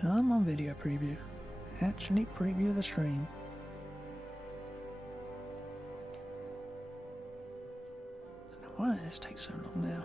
Come on, video preview. Actually preview the stream. I don't know why this takes so long now.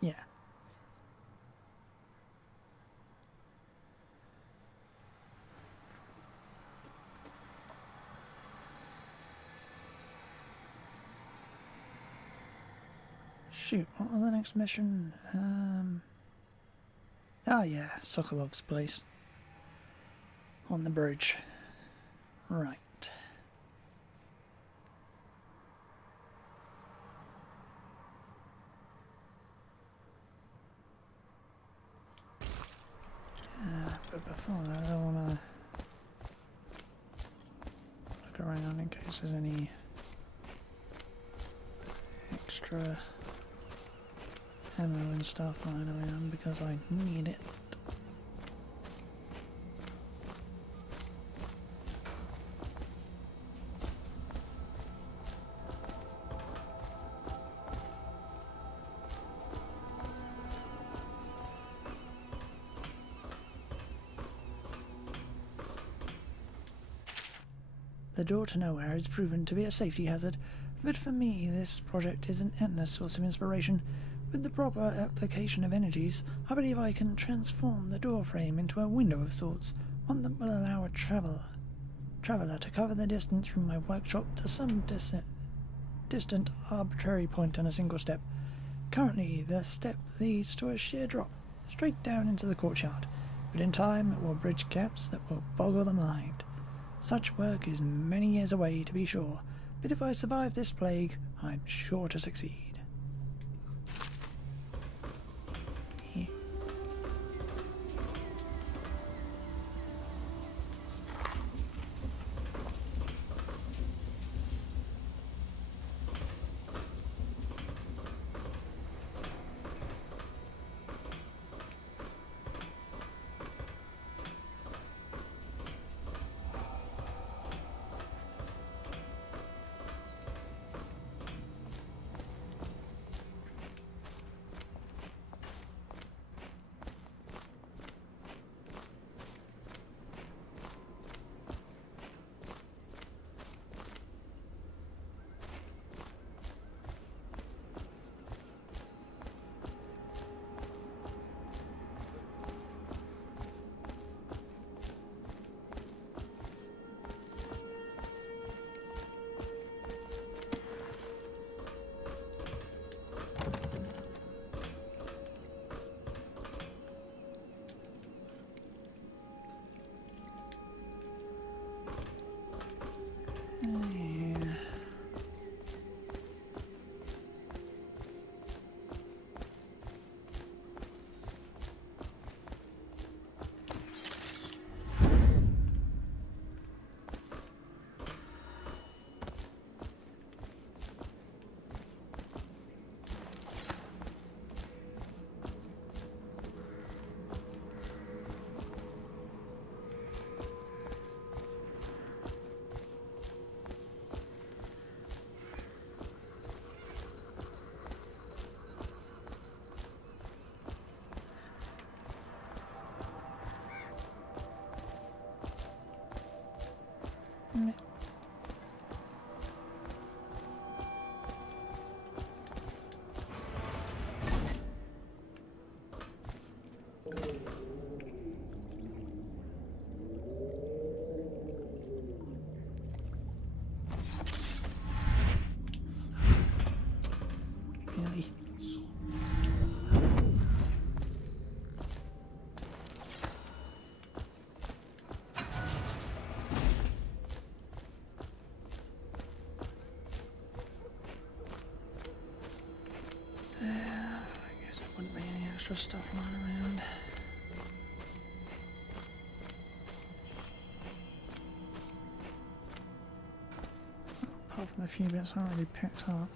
Yeah. Shoot, what was the next mission? Oh yeah, Sokolov's place. On the bridge. Right. But before that, I want to look around in case there's any extra ammo and stuff lying around because I need it. The door to nowhere has proven to be a safety hazard, but for me this project is an endless source of inspiration. With the proper application of energies, I believe I can transform the door frame into a window of sorts, one that will allow a traveller to cover the distance from my workshop to some distant arbitrary point on a single step. Currently, the step leads to a sheer drop, straight down into the courtyard, but in time it will bridge gaps that will boggle the mind. Such work is many years away, to be sure, but if I survive this plague, I'm sure to succeed. Really? I guess it wouldn't be any extra stuff lying around. Apart from the few bits I already picked up.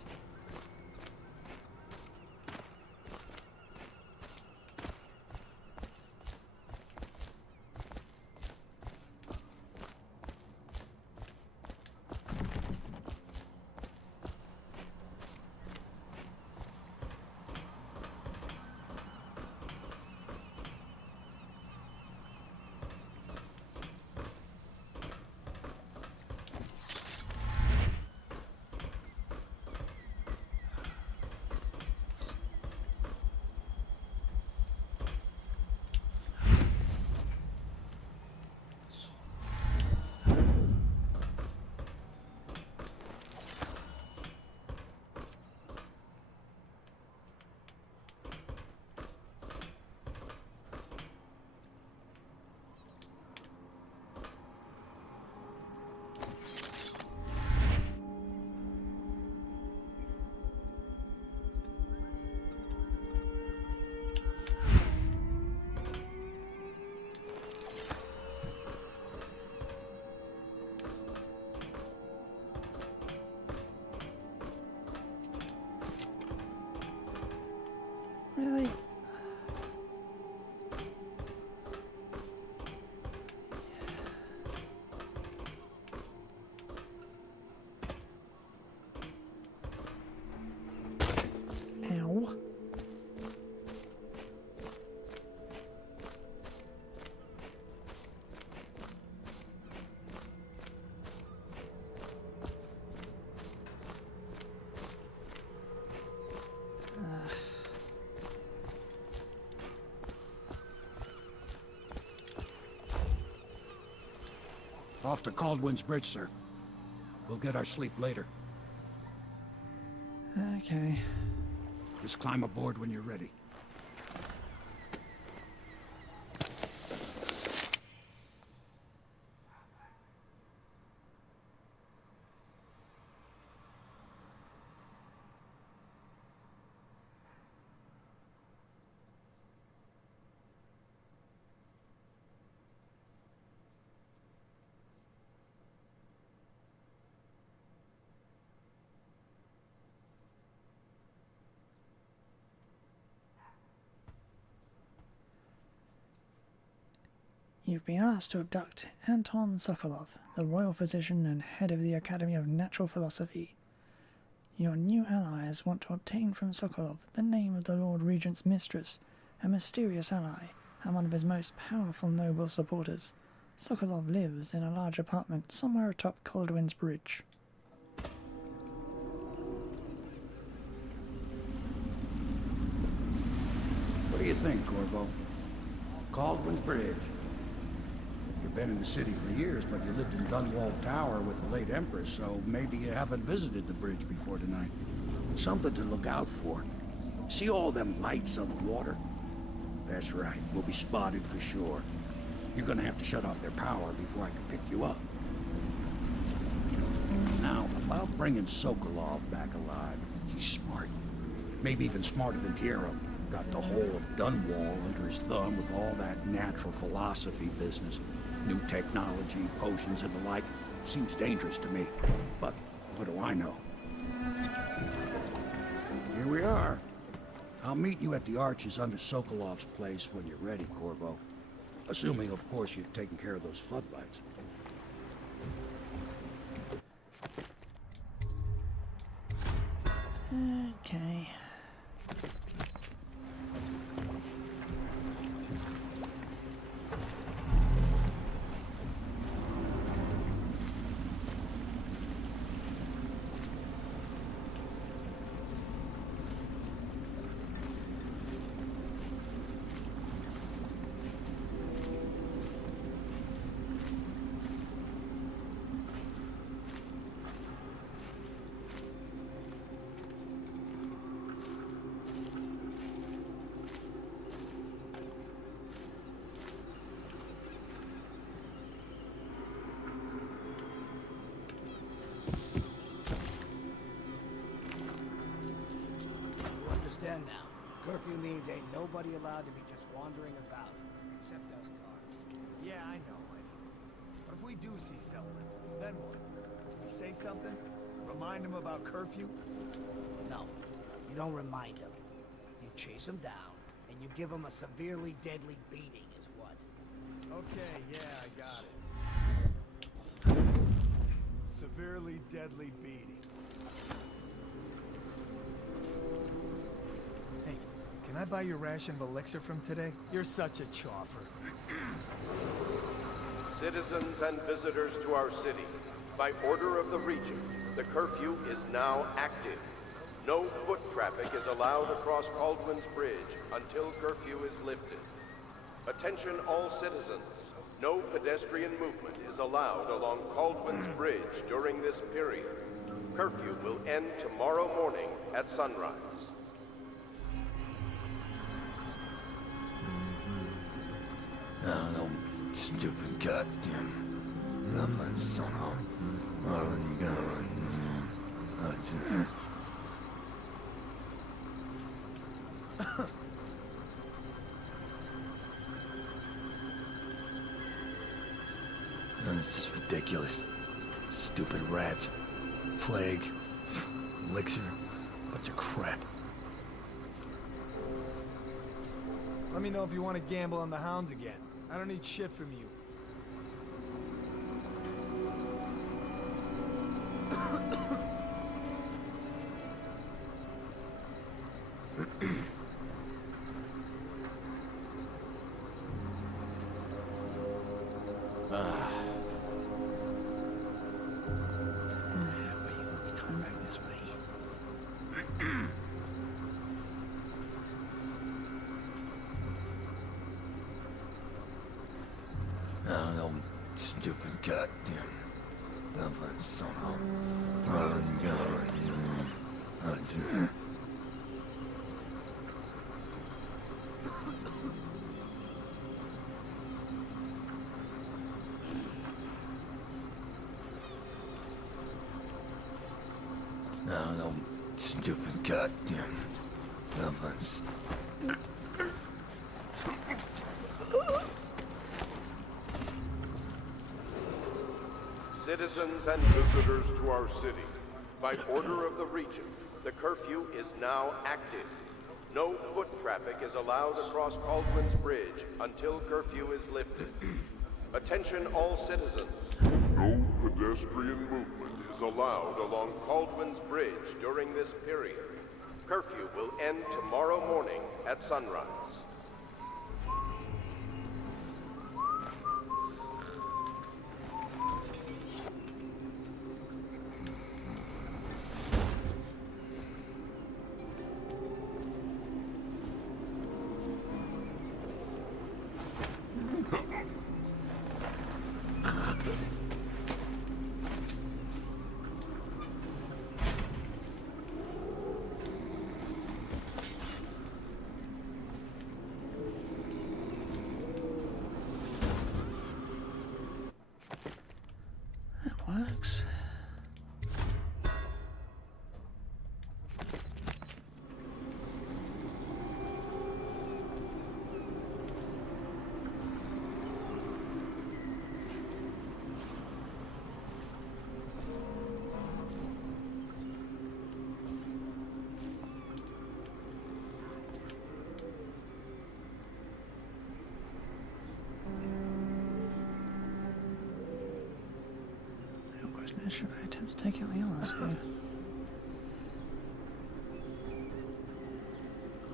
Really? Ow. Off to Caldwin's Bridge, sir. We'll get our sleep later. Okay. Just climb aboard when you're ready. You've been asked to abduct Anton Sokolov, the royal physician and head of the Academy of Natural Philosophy. Your new allies want to obtain from Sokolov the name of the Lord Regent's mistress, a mysterious ally, and one of his most powerful noble supporters. Sokolov lives in a large apartment somewhere atop Caldwin's Bridge. What do you think, Corvo? Caldwin's Bridge. You've been in the city for years, but you lived in Dunwall Tower with the late Empress, so maybe you haven't visited the bridge before tonight. Something to look out for. See all them lights on the water? That's right, we'll be spotted for sure. You're gonna have to shut off their power before I can pick you up. Now, about bringing Sokolov back alive, he's smart. Maybe even smarter than Piero. Got the whole of Dunwall under his thumb with all that natural philosophy business. New technology, potions and the like. Seems dangerous to me. But what do I know? Here we are. I'll meet you at the arches under Sokolov's place when you're ready, Corvo. Assuming, of course, you've taken care of those floodlights. Okay. Bridge ain't nobody allowed to be just wandering about, except us guards. Yeah, I know, Mike. But if we do see someone, then what? We say something? Remind them about curfew? No, you don't remind them. You chase them down, and you give them a severely deadly beating is what. Okay, yeah, I got it. Severely deadly beating. Hey, can I buy your ration of elixir from today? You're such a choffer. Citizens and visitors to our city, by order of the Regent, the curfew is now active. No foot traffic is allowed across Caldwell's Bridge until curfew is lifted. Attention all citizens. No pedestrian movement is allowed along Caldwell's Bridge during this period. Curfew will end tomorrow morning at sunrise. Oh, no stupid goddamn nothing somehow. It's just ridiculous. Stupid rats. Plague. Elixir. Bunch of crap. Let me know if you want to gamble on the hounds again. I don't need shit from you. Coming back this way. Oh, no stupid goddamn nothing somehow. No, no stupid goddamn nothing. Citizens and visitors to our city, by order of the Regent, the curfew is now active. No foot traffic is allowed across Caldwell's Bridge until curfew is lifted. Attention all citizens. No pedestrian movement is allowed along Caldwell's Bridge during this period. Curfew will end tomorrow morning at sunrise. That works. Real question is, should I attempt to take out the others here?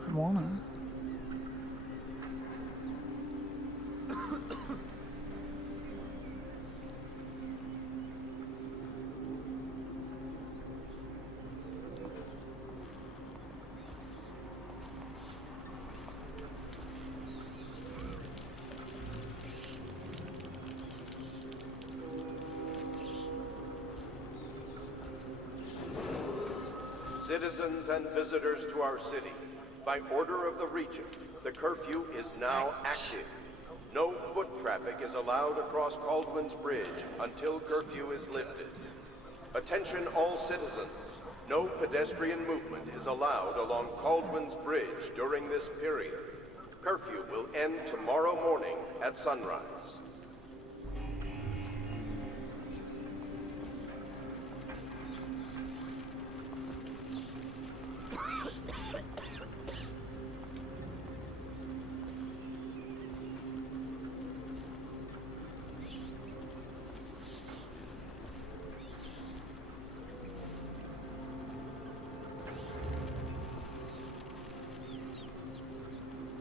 I wanna. Citizens and visitors to our city, by order of the Regent, the curfew is now active. No foot traffic is allowed across Caldwell's Bridge until curfew is lifted. Attention all citizens. No pedestrian movement is allowed along Caldwell's Bridge during this period. Curfew will end tomorrow morning at sunrise.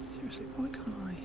Seriously, why can't I?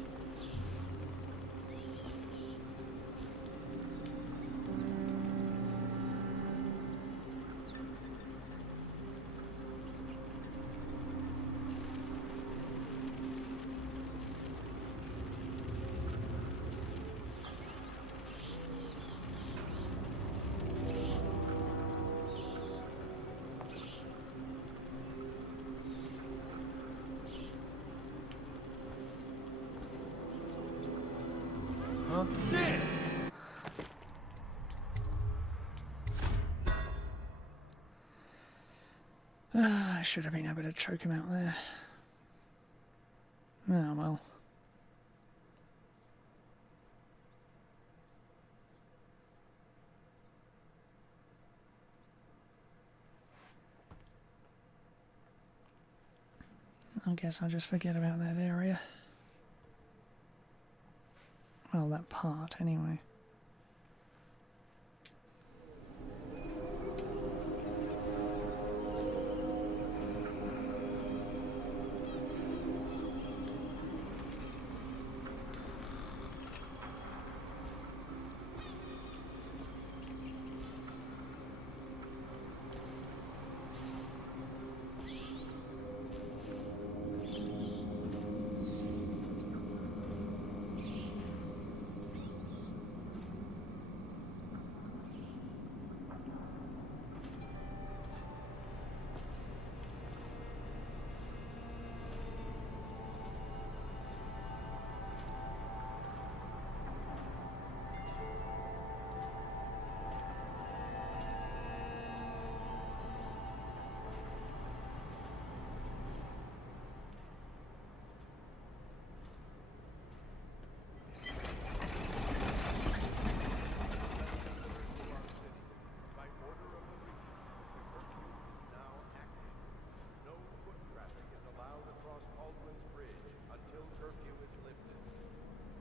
I should have been able to choke him out there. Oh well. I guess I'll just forget about that area. Well, that part, anyway.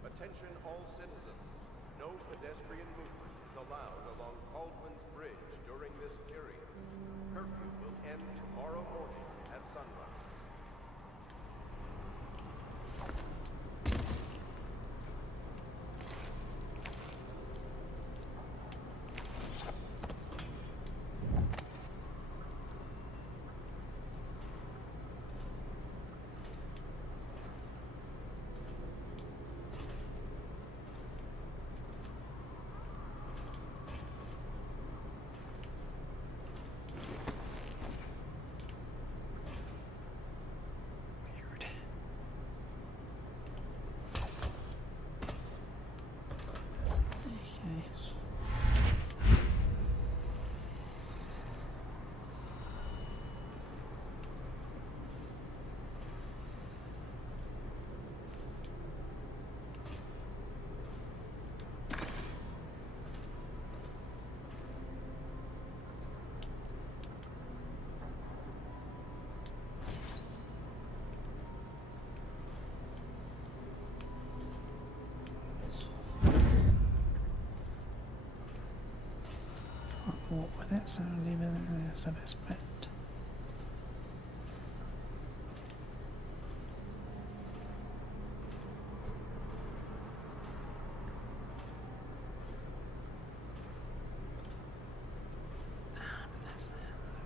Attention all citizens. No pedestrian movement is allowed along Caldwell's Bridge during this period. Curfew will end tomorrow morning at sunrise. Walk with it, so leave it there, so that's bit. That's there though.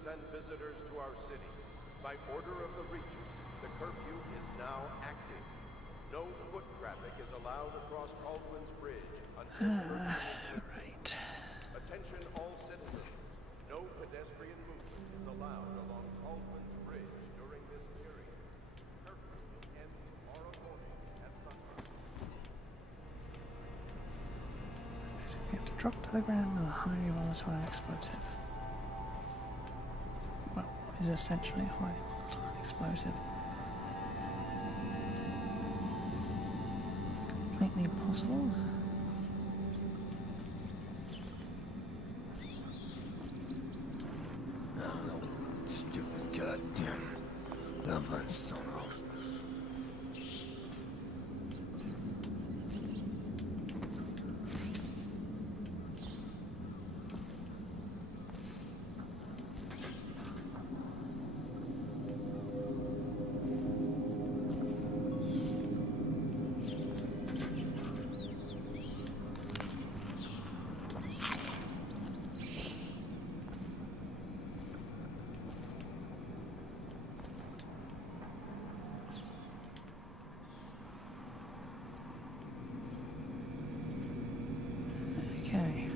Citizens and visitors to our city, by order of the Regent, the curfew is now active. No foot traffic is allowed across Baldwin's Bridge until curfew is lifted. Right. Attention all citizens. No pedestrian movement is allowed along Baldwin's Bridge during this period. Curfew will end tomorrow morning at sunrise. Basically, you have to drop to the ground with a highly volatile explosive. Well, what is essentially a highly volatile explosive? Completely impossible. No, stupid goddamn Dublin son of. Okay.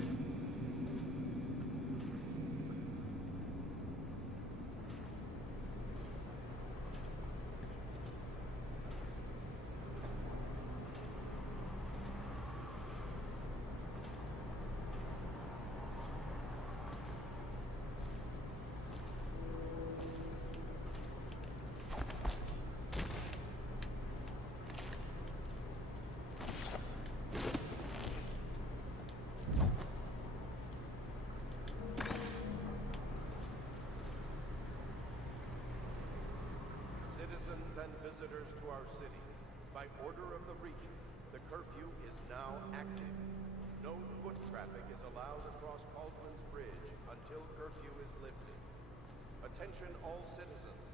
Citizens and visitors to our city, by order of the Regent, the curfew is now active. No foot traffic is allowed across Baldwin's Bridge until curfew is lifted. Attention all citizens.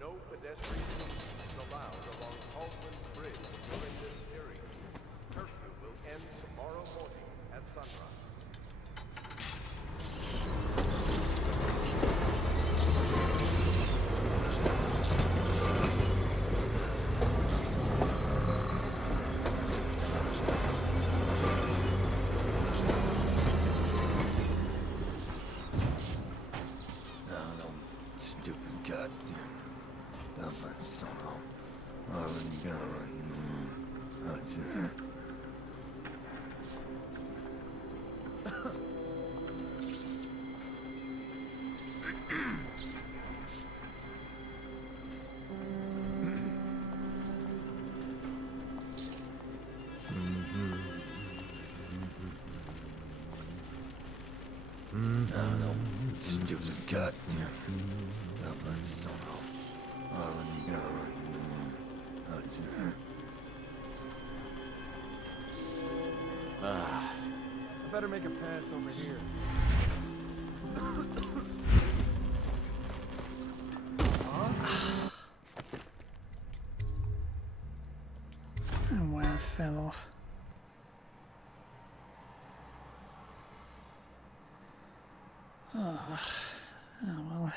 No pedestrian movement is allowed along Baldwin's Bridge during this period. Curfew will end tomorrow morning at sunrise. No, stupid goddamn Dublin son of. I wouldn't go right. That's it. No, stupid goddamn Dublin son of. I wouldn't go right. That's it. I better make a pass over here. And where it fell off. Oh well.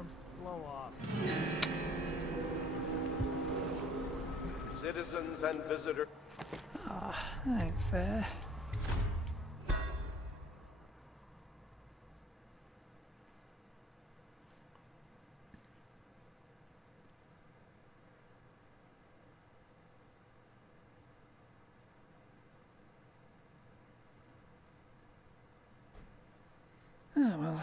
uniforms? Blow off. Citizens and visitors. Ah, that ain't fair. Oh well.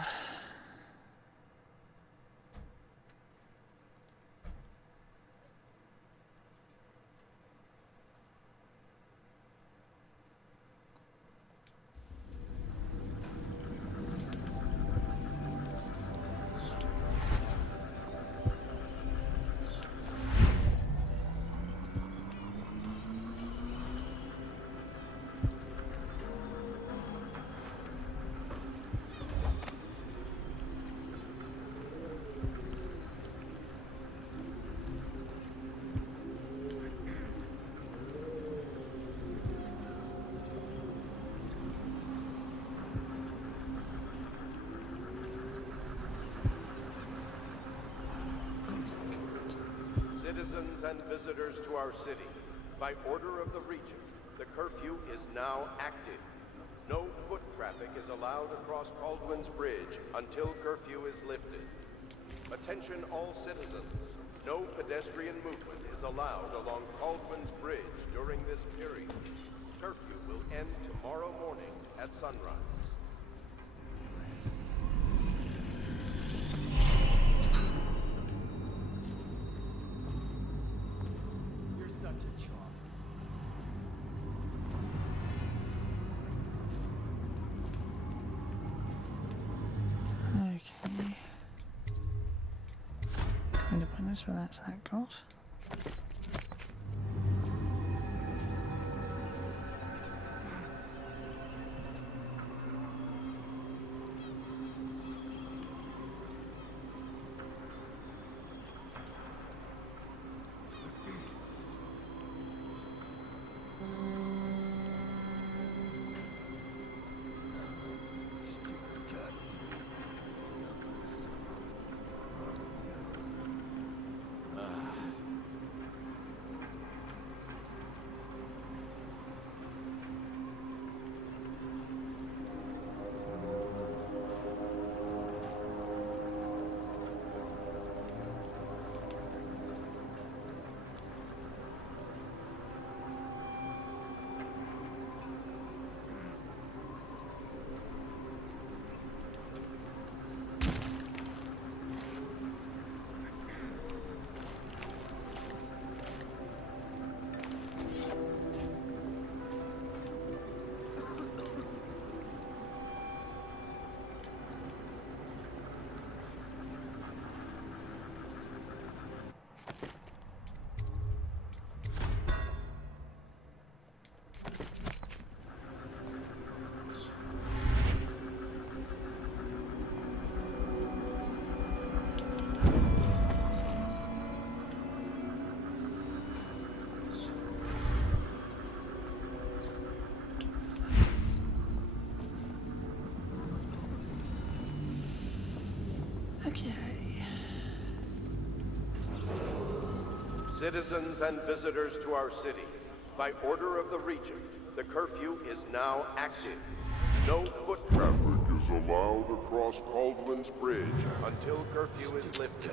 Citizens and visitors to our city, by order of the Regent, the curfew is now active. No foot traffic is allowed across Caldwin's Bridge until curfew is lifted. Attention all citizens. No pedestrian movement is allowed along Caldwin's Bridge during this period. Curfew will end tomorrow morning at sunrise. You're such a chump. Okay. Kind of pointless, but that's that got. Stupid cut. Okay. Citizens and visitors to our city, by order of the Regent, the curfew is now active. No foot traffic is allowed across Caldwin's Bridge until curfew is lifted.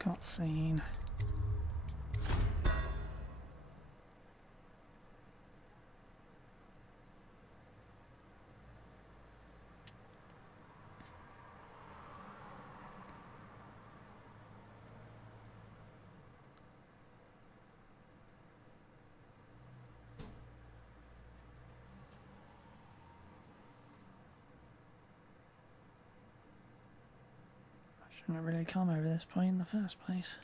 Cutscene. Shouldn't have really come over this point in the first place.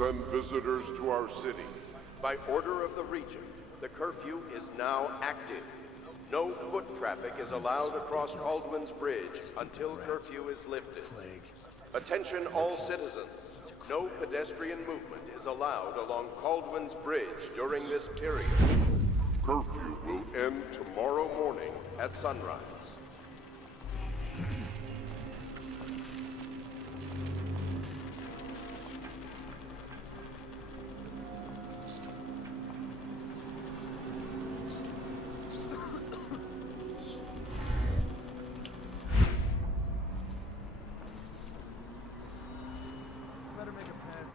and visitors to our city. By order of the Regent, the curfew is now active. No foot traffic is allowed across Caldwin's Bridge until curfew is lifted. Plague. Attention all citizens. No pedestrian movement is allowed along Caldwin's Bridge during this period. Curfew will end tomorrow morning at sunrise. Better make a pass.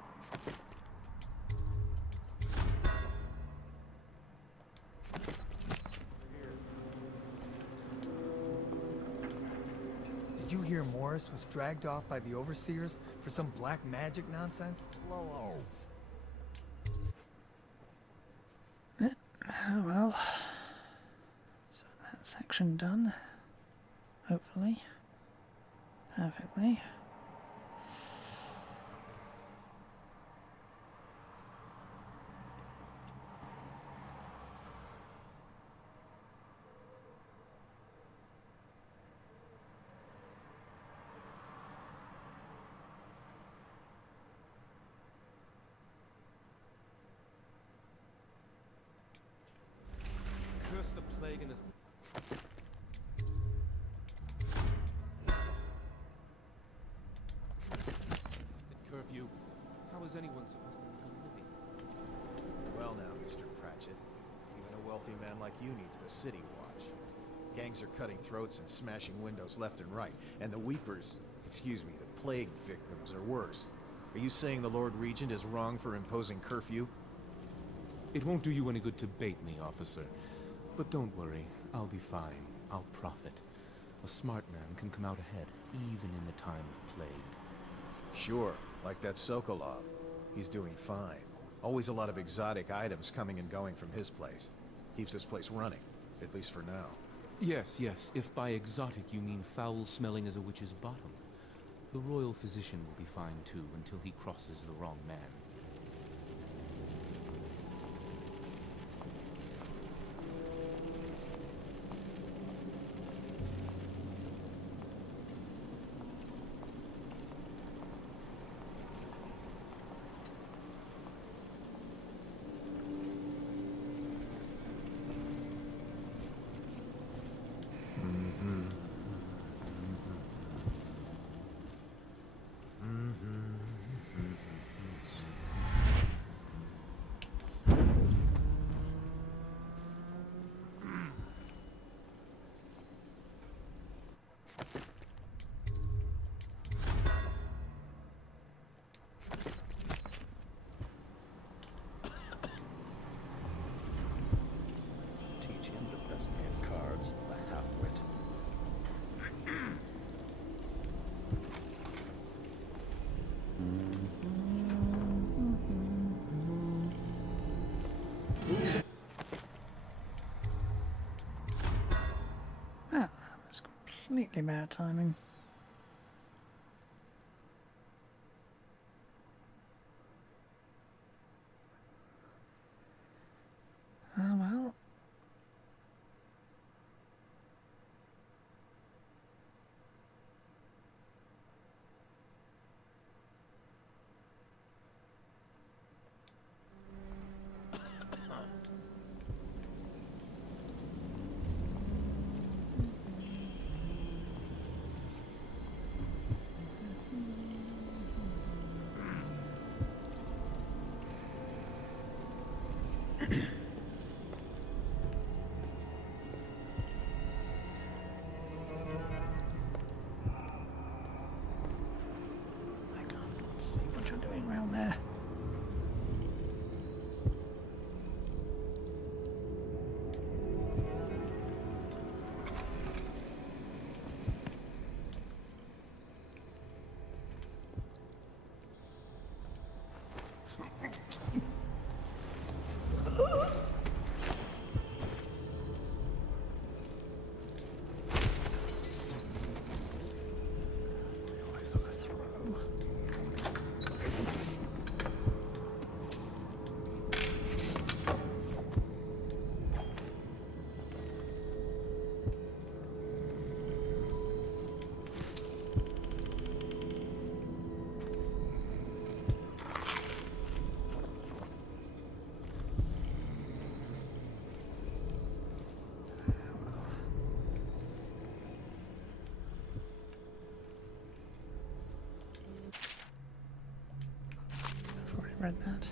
Did you hear Morris was dragged off by the overseers for some black magic nonsense? Oh well. So that section done. Hopefully. Perfectly. Curse the plague in this. At curfew, how is anyone supposed to make a living? Well now, Mr. Pratchett, even a wealthy man like you needs the city watch. Gangs are cutting throats and smashing windows left and right, and the weepers, excuse me, the plague victims are worse. Are you saying the Lord Regent is wrong for imposing curfew? It won't do you any good to bait me, officer. But don't worry, I'll be fine. I'll profit. A smart man can come out ahead, even in the time of plague. Sure, like that Sokolov. He's doing fine. Always a lot of exotic items coming and going from his place. Keeps this place running, at least for now. Yes, yes, if by exotic you mean foul-smelling as a witch's bottom. The royal physician will be fine too, until he crosses the wrong man. Teach him the best man cards, the half-wit. Well, that was completely bad timing. Ah, well. read that.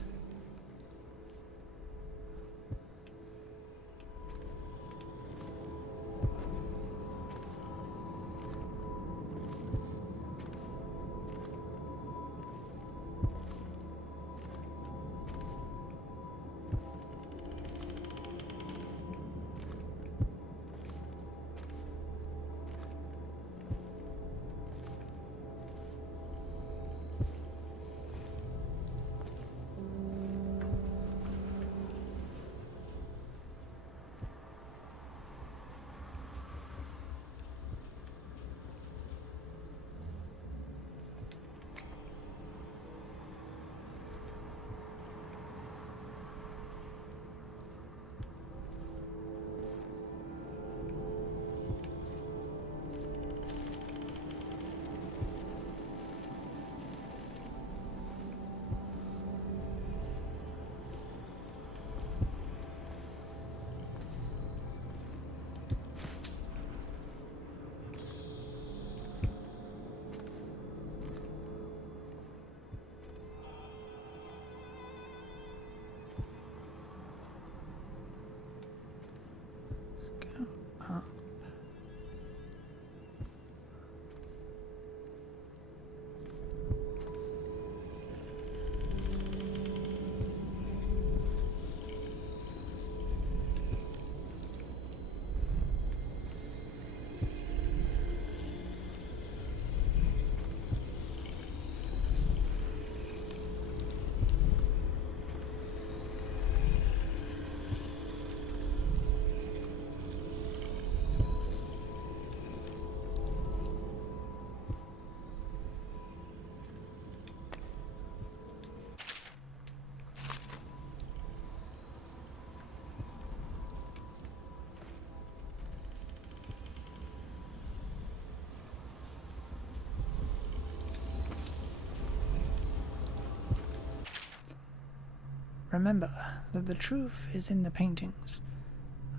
Remember that the truth is in the paintings.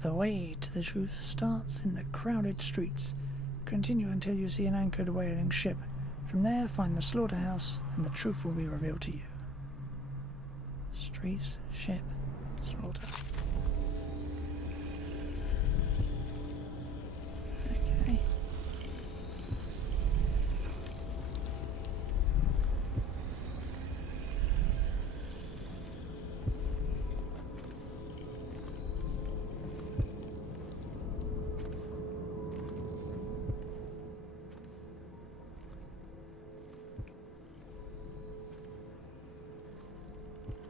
The way to the truth starts in the crowded streets. Continue until you see an anchored whaling ship. From there, find the slaughterhouse, and the truth will be revealed to you. Streets, ship, slaughter. Okay.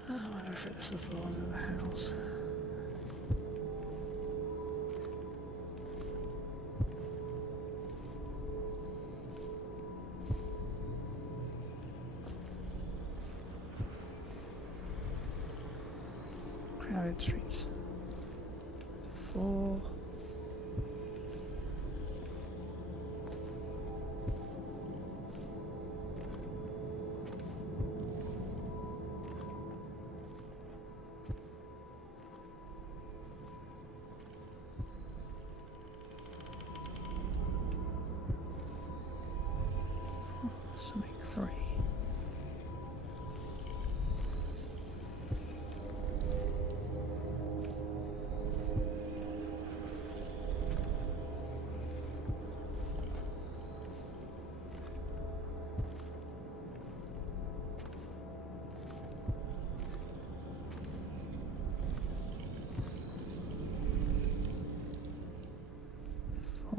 I wonder if it's the floors of the house. Crowded streets. 4. So make 3.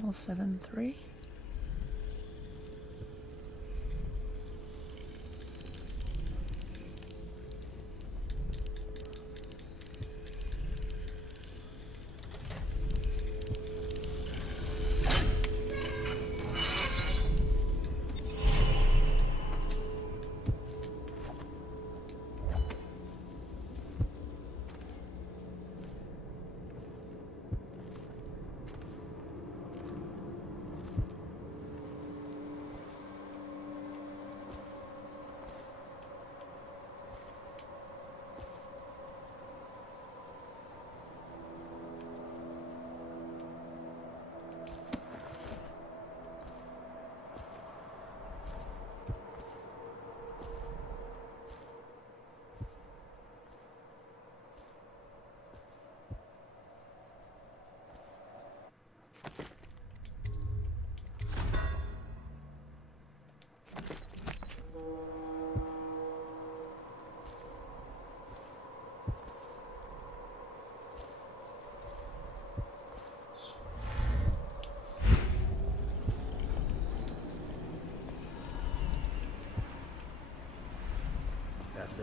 Four, 7, 3.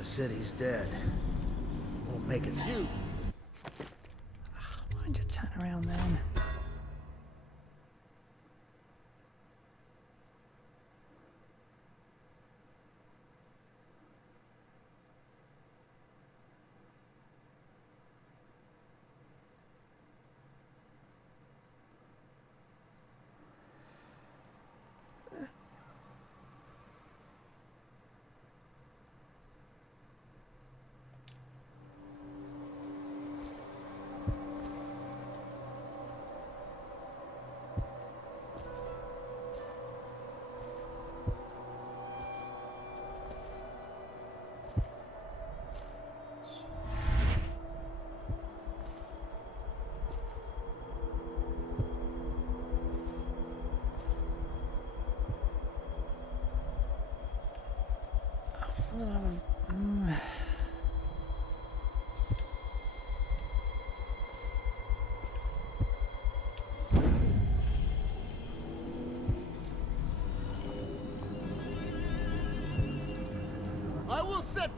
the city's dead. Won't make it through. Why'd you turn around then? I will set.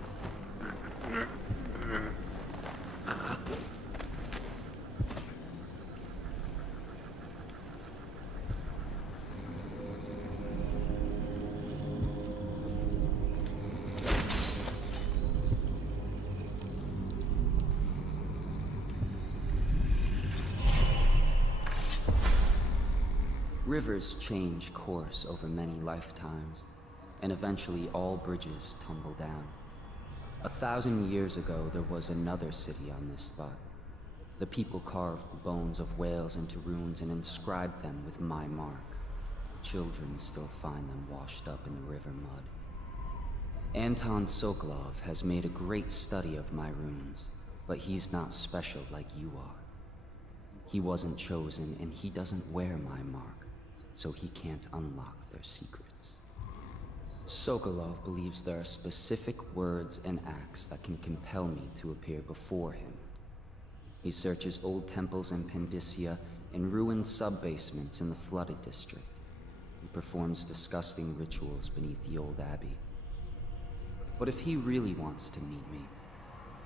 Rivers change course over many lifetimes, and eventually all bridges tumble down. 1,000 years ago, there was another city on this spot. The people carved the bones of whales into runes and inscribed them with my mark. Children still find them washed up in the river mud. Anton Sokolov has made a great study of my runes, but he's not special like you are. He wasn't chosen, and he doesn't wear my mark, so he can't unlock their secrets. Sokolov believes there are specific words and acts that can compel me to appear before him. He searches old temples in Pandysia and ruined sub-basements in the flooded district. He performs disgusting rituals beneath the old abbey. But if he really wants to meet me,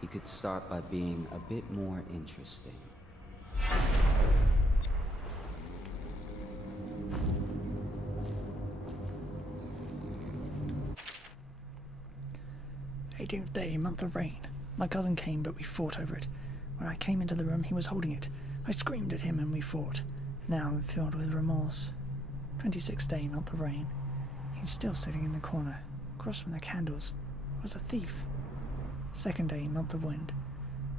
he could start by being a bit more interesting. "18th day, month of rain. My cousin came, but we fought over it. When I came into the room, he was holding it. I screamed at him and we fought. Now I'm filled with remorse. 26th day, month of rain. He's still sitting in the corner, across from the candles. Was a thief. 2nd day, month of wind.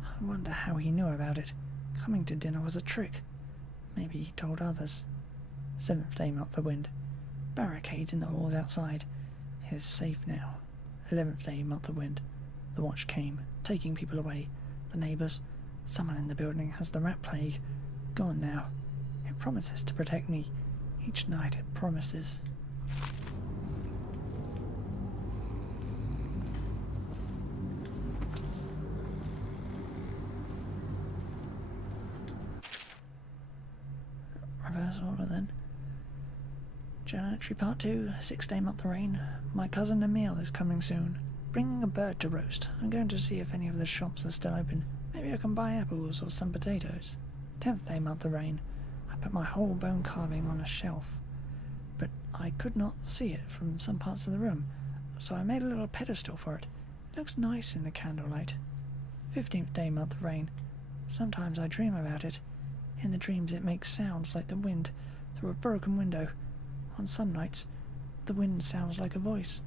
I wonder how he knew about it. Coming to dinner was a trick. Maybe he told others. 7th day, month of wind. Barricades in the halls outside. It is safe now. 11th day, month of wind. The watch came, taking people away. The neighbours. Someone in the building has the rat plague. Gone now. It promises to protect me. Each night it promises. Reverse order then. Journal entry part 2, 6th day, month of rain. My cousin Emil is coming soon. Bringing a bird to roast. I'm going to see if any of the shops are still open. Maybe I can buy apples or some potatoes. 10th day, month of rain. I put my whole bone carving on a shelf, but I could not see it from some parts of the room, so I made a little pedestal for it. It looks nice in the candlelight. 15th day, month of rain. Sometimes I dream about it. In the dreams it makes sounds like the wind through a broken window. On some nights, the wind sounds like a voice.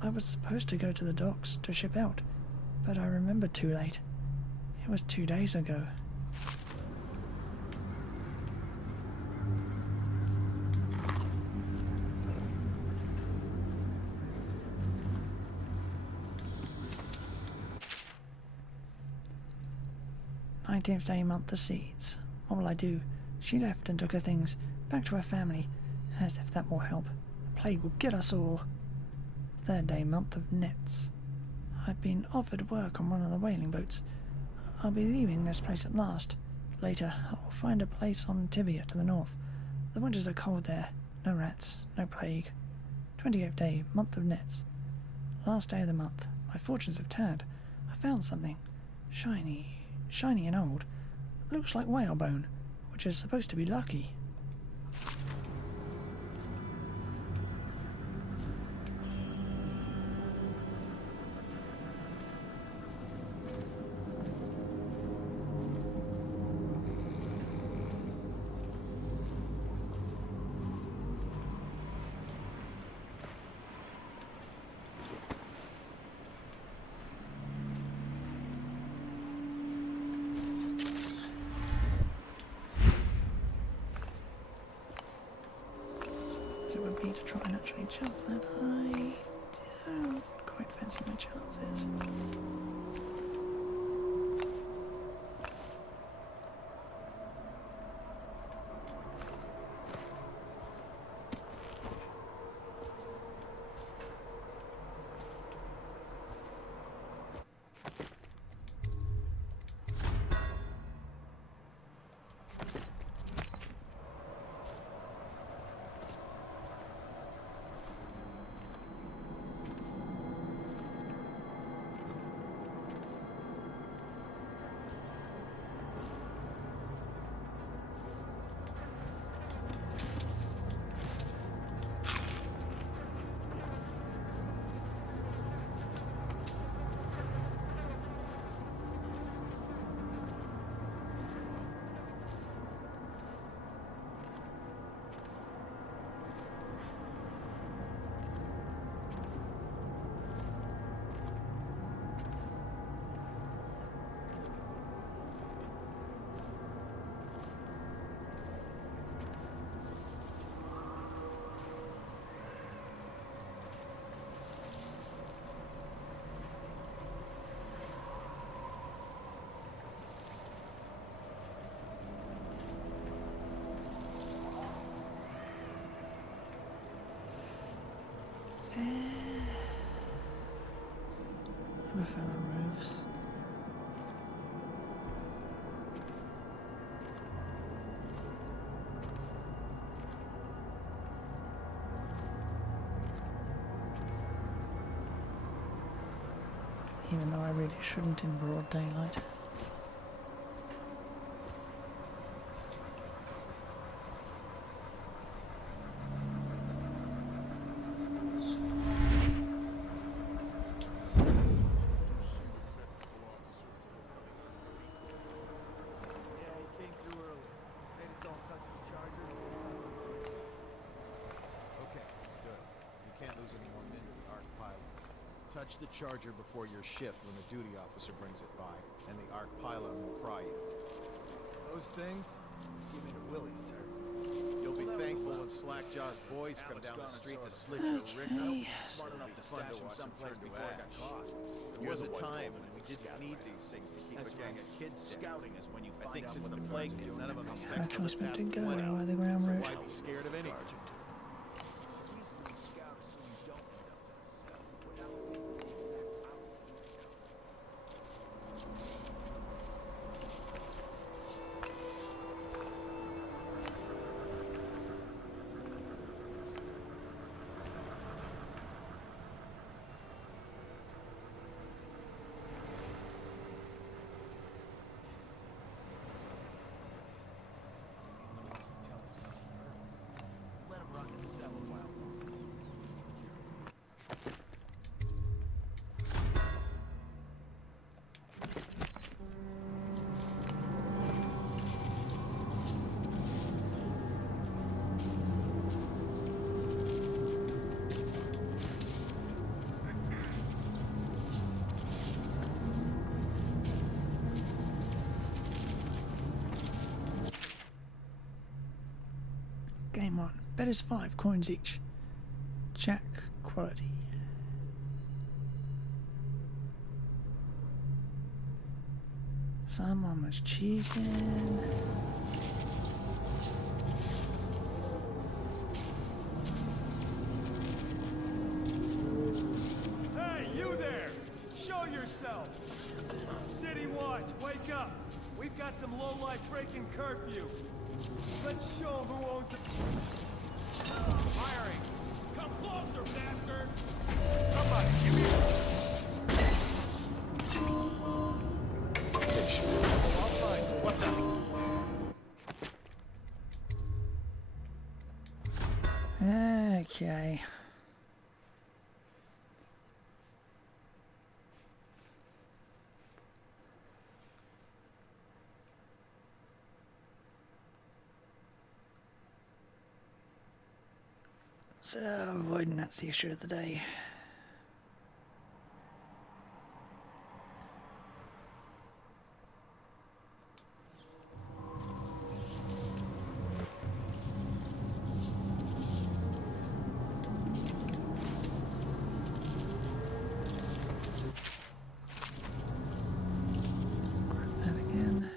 I was supposed to go to the docks to ship out, but I remembered too late. It was 2 days ago. "19th day, month of seeds. What will I do? She left and took her things back to her family, as if that will help. The plague will get us all. 3rd day, month of nets. I've been offered work on one of the whaling boats. I'll be leaving this place at last. Later, I'll find a place on Tivia to the north. The winters are cold there. No rats, no plague. 28th day, month of nets. last day of the month. My fortunes have turned. I found something. Shiny and old. Looks like whalebone, which is supposed to be lucky. It would be to try and actually jump that. I don't quite fancy my chances. I prefer the roofs. Even though I really shouldn't in broad daylight. Touch the charger before your shift when the duty officer brings it by, and the arc pylon will pry you. Those things? Give me the willies, sir. You'll be thankful when Slackjaw's boys come down the street to slit your rick up. Smart enough to stash them someplace before I got caught. There was a time when we didn't need these things to keep a gang of kids scouting is when you find out since the plague hit, none of them expect to Choice pass to go 20. by the ground So route. why be scared of anything? Game on. Bet is 5 coins each. Jack quality. Someone was cheating. Hey, you there! Show yourself! City Watch, wake up! We've got some lowlife breaking curfew. Let's show 'em who owns the... Firing! Come closer, bastard! Somebody, give me Hey, shit. Oh, I'll find you. What's up? Okay. So, avoiding that's the issue of the day. Grab that again.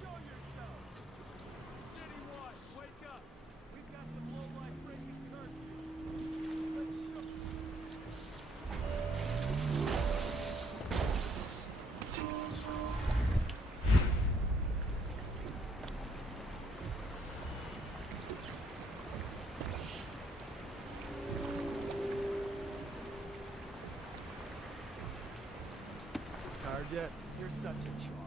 Show yourself! Citywide, wake up! We've got some low-life breaking curfew. Let's show... Tired yet? You're such a char.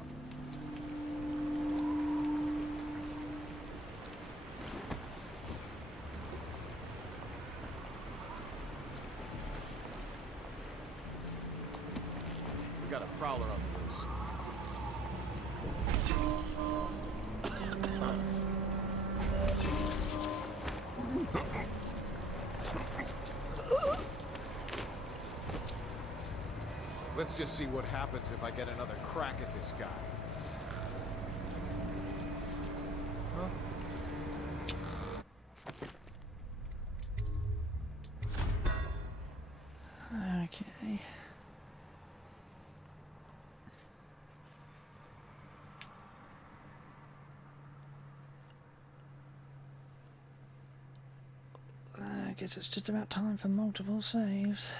We got a prowler on the loose. Let's just see what happens if I get another crack at this guy. Okay. I guess it's just about time for multiple saves.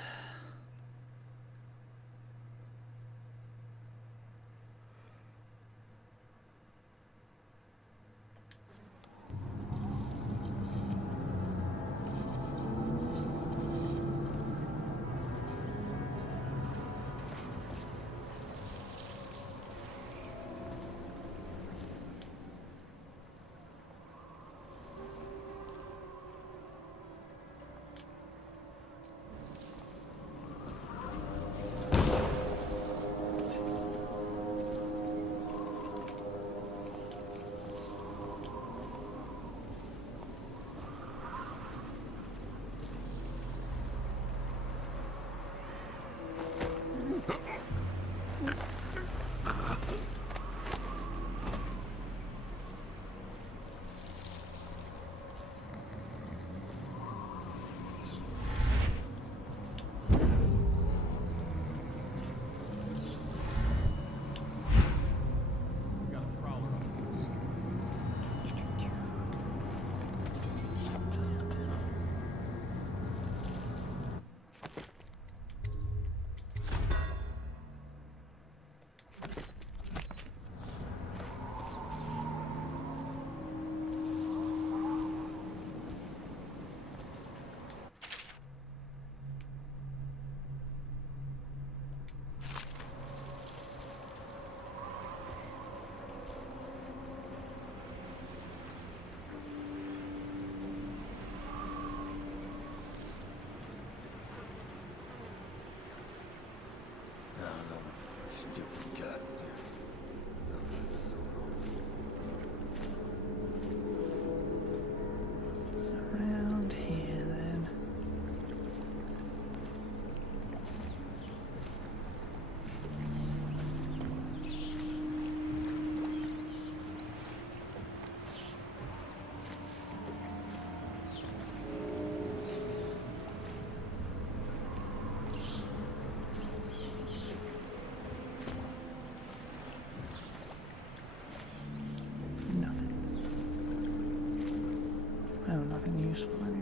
nothing useful anyway.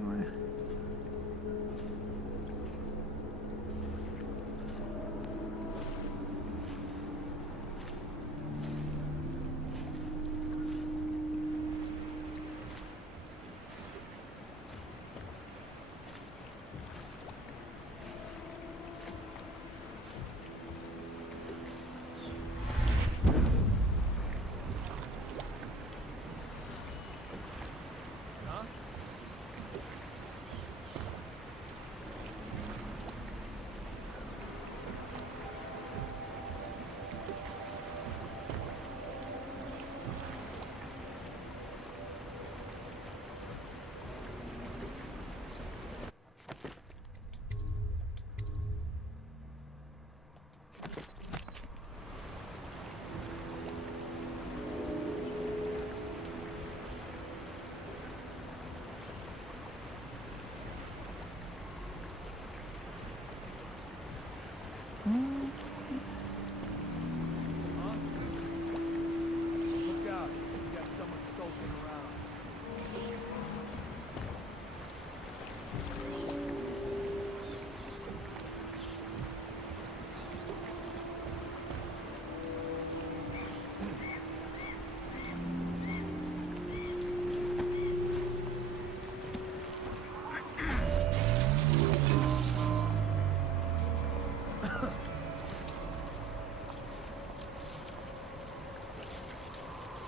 Look out. You got someone scoping around.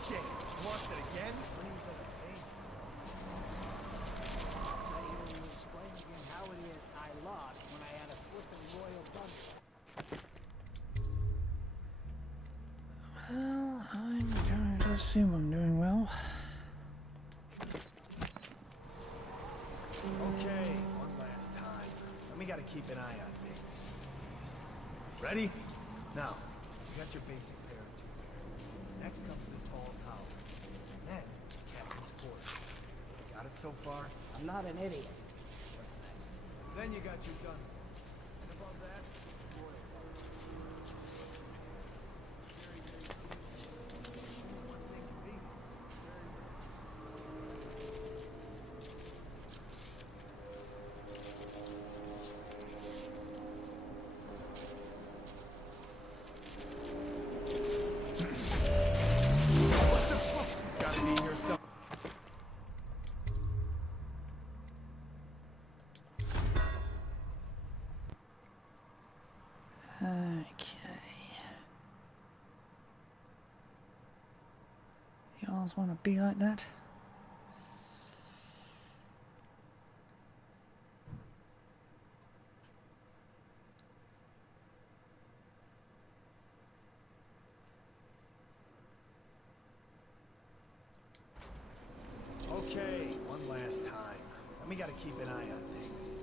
Shit, lost it again? When he was at a pain. I hear you explain again how it is I lost when I had a flippin' royal bundle. Well, I'm going to assume I'm doing well. Okay, one last time. And we gotta keep an eye on things. Ready? Now, you got your basic pair of two pair. Next comes the tall towers. And then, captain's quarters. Got it so far? I'm not an idiot. What's next? Then you got your gun. And above that, royal guard. Very, very good. One thing can beat it. Very rare. What the fuck? Gotta be here some. Okay. You always want to be like that? Okay, one last time. And we gotta keep an eye on things.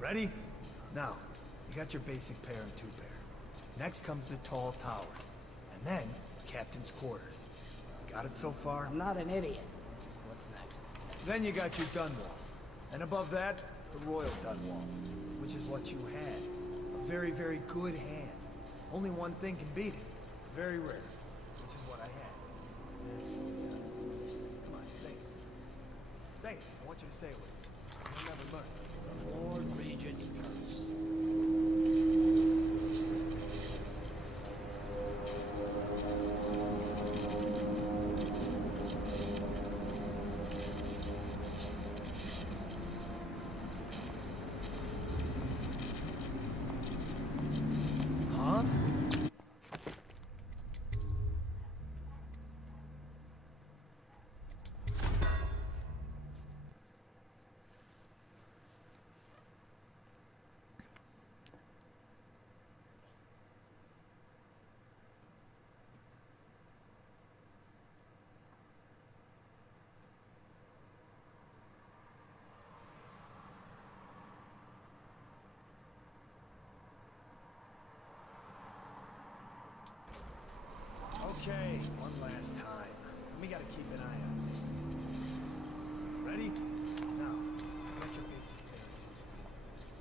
Ready? Now, you got your basic pair and two pair. Next comes the tall towers. And then, captain's quarters. Got it so far? I'm not an idiot. What's next? Then you got your dun wall. And above that, the royal dun wall. Which is what you had. A very, very good hand. Only one thing can beat it. Very rare. Which is what I had. That's come on, say it. Say it. I want you to say it with me. You'll never learn. The Lord Regent's curse. Huh? Okay, one last time. We gotta keep an eye on things. Ready? Now, you got your basic pair.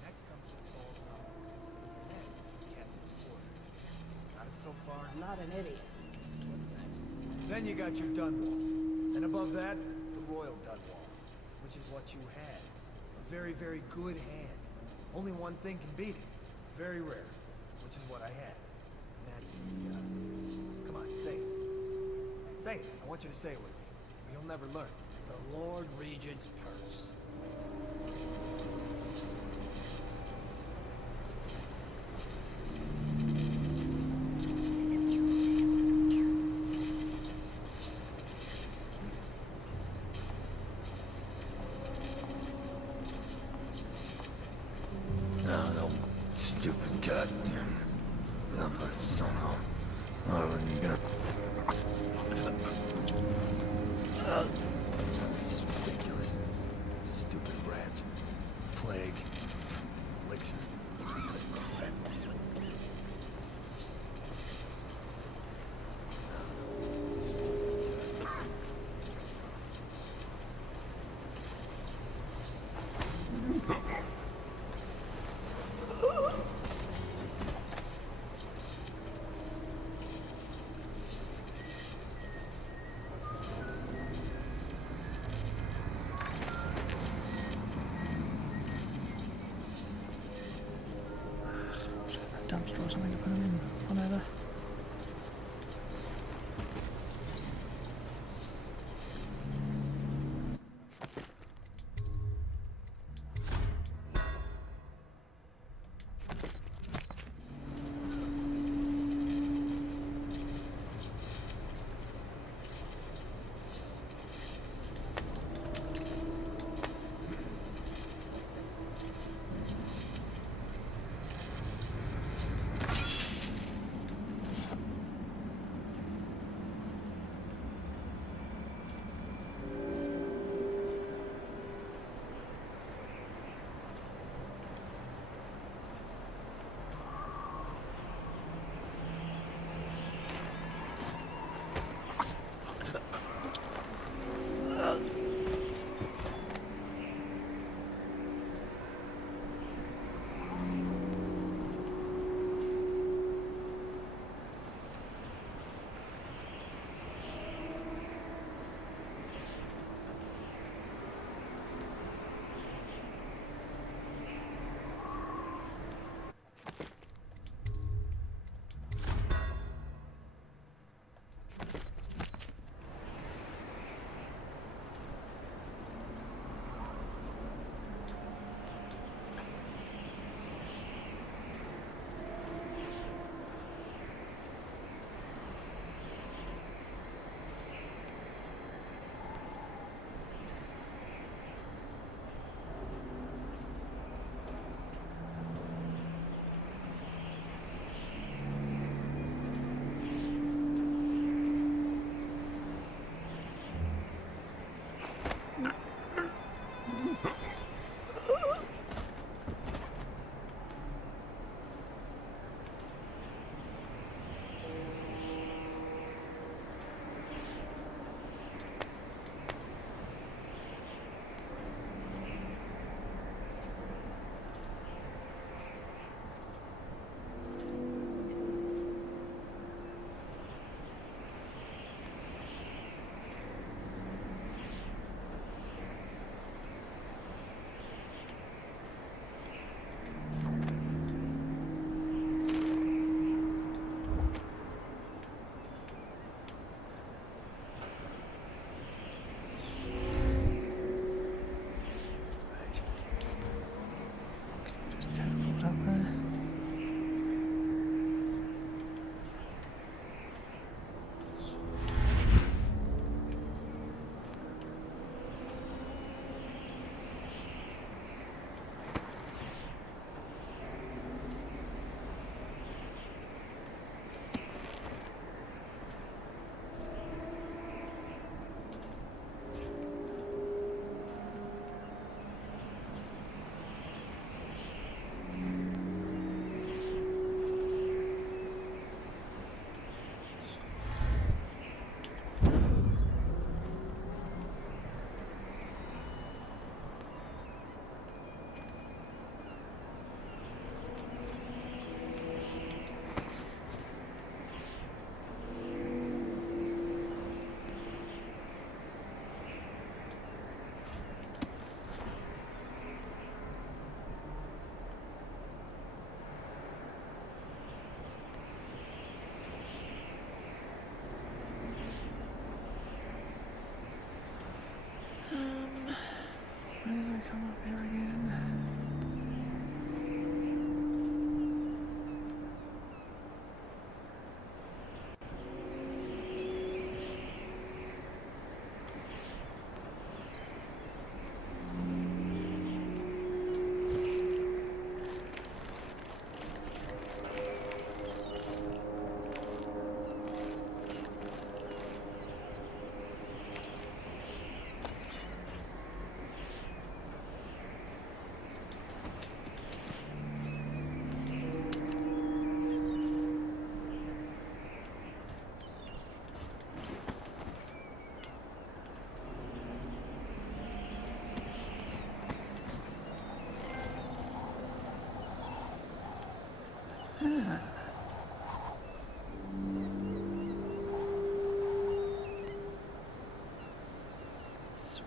Next comes the tall tower. And then, captain's quarters. Got it so far? I'm not an idiot. What's next? Then you got your dun wall. And above that, the royal dun wall. which is what you had. A very, very good hand. Only one thing can beat it. Very rare, which is what I had. And that's the, come on, say it. Say it. I want you to say it with me, or you'll never learn. The Lord Regent's purse. No, no, stupid goddamn number somehow. Already got. This is just ridiculous. Stupid rats. Plague. Elixir.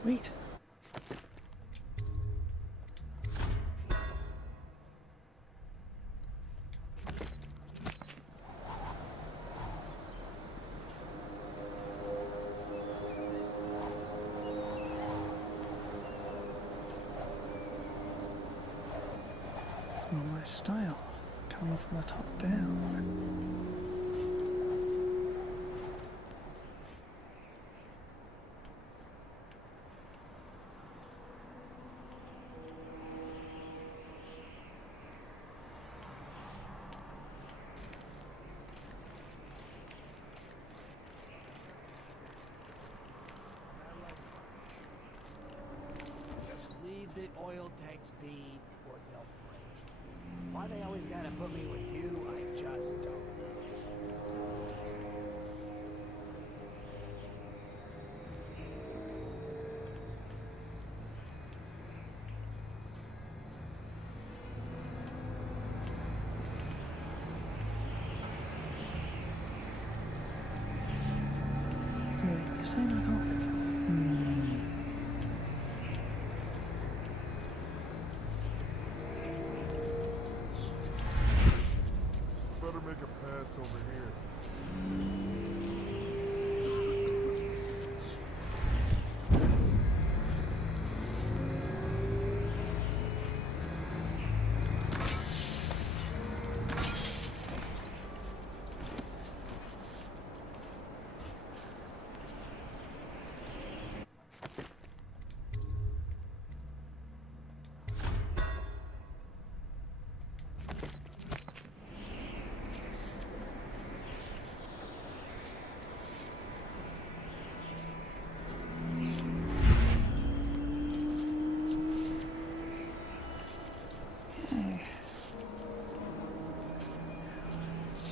Sweet. It's not my style, coming from the top down. Just leave the oil tanks be, or they'll break. Why they always gotta put me with you, I just don't know. You're saying I can't fit for... Better make a pass over here.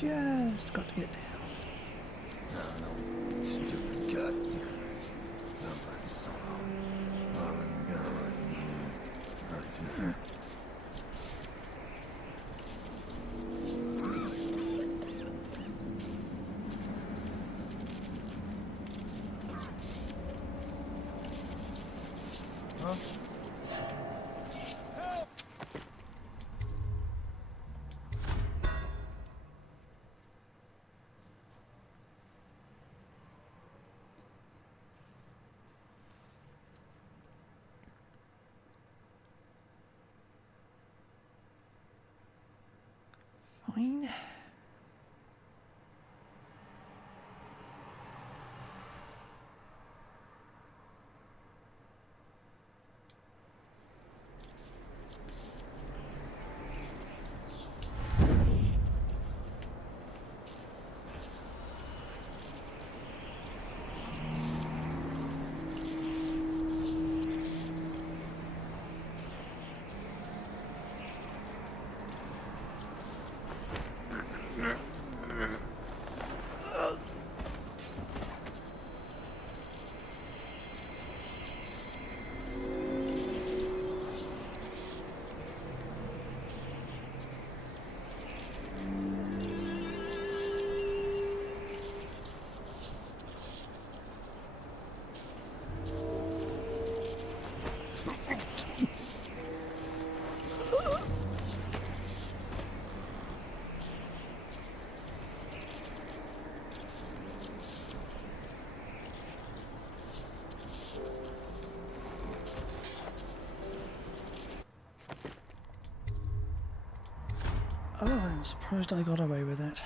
Just got to get down. No, stupid gut. Somebody somehow. You gotta right here. Huh? Fine. Oh, I'm surprised I got away with it.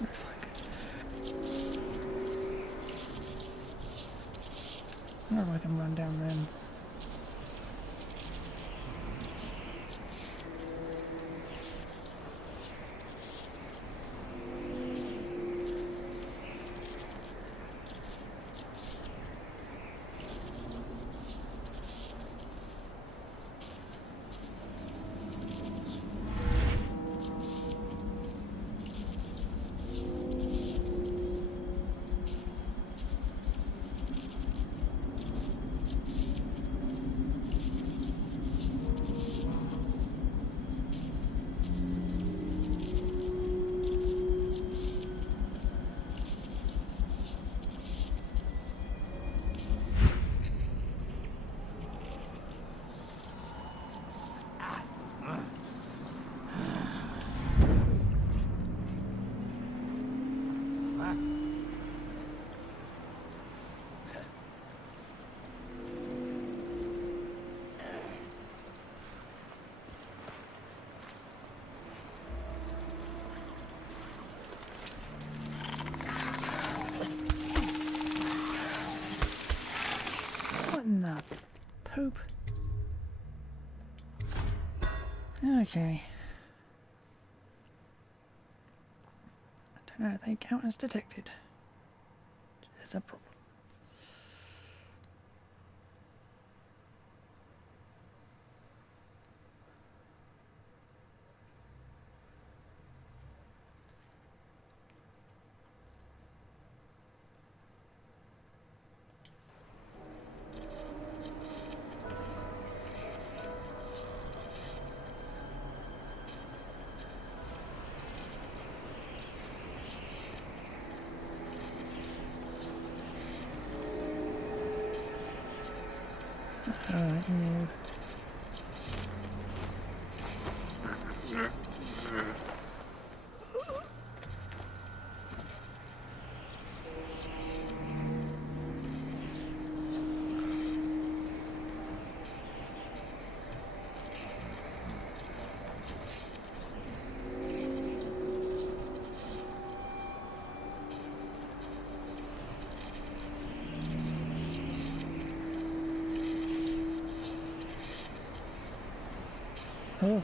I wonder if I can run down them. What in the poop? Okay. I don't know if they count as detected. There's a problem. Yeah. Ugh.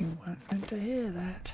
You weren't meant to hear that.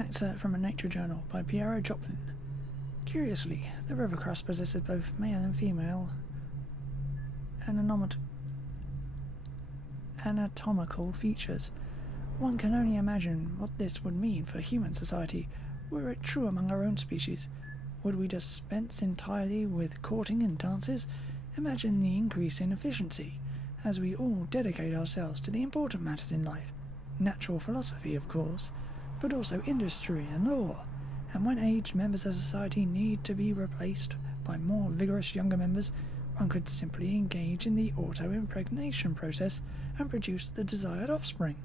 Excerpt from a nature journal by Piero Joplin. Curiously, the river crust possesses both male and female anatomical features. One can only imagine what this would mean for human society were it true among our own species. Would we dispense entirely with courting and dances? Imagine the increase in efficiency as we all dedicate ourselves to the important matters in life. Natural philosophy, of course, but also industry and law. And when aged members of society need to be replaced by more vigorous younger members, one could simply engage in the auto-impregnation process and produce the desired offspring.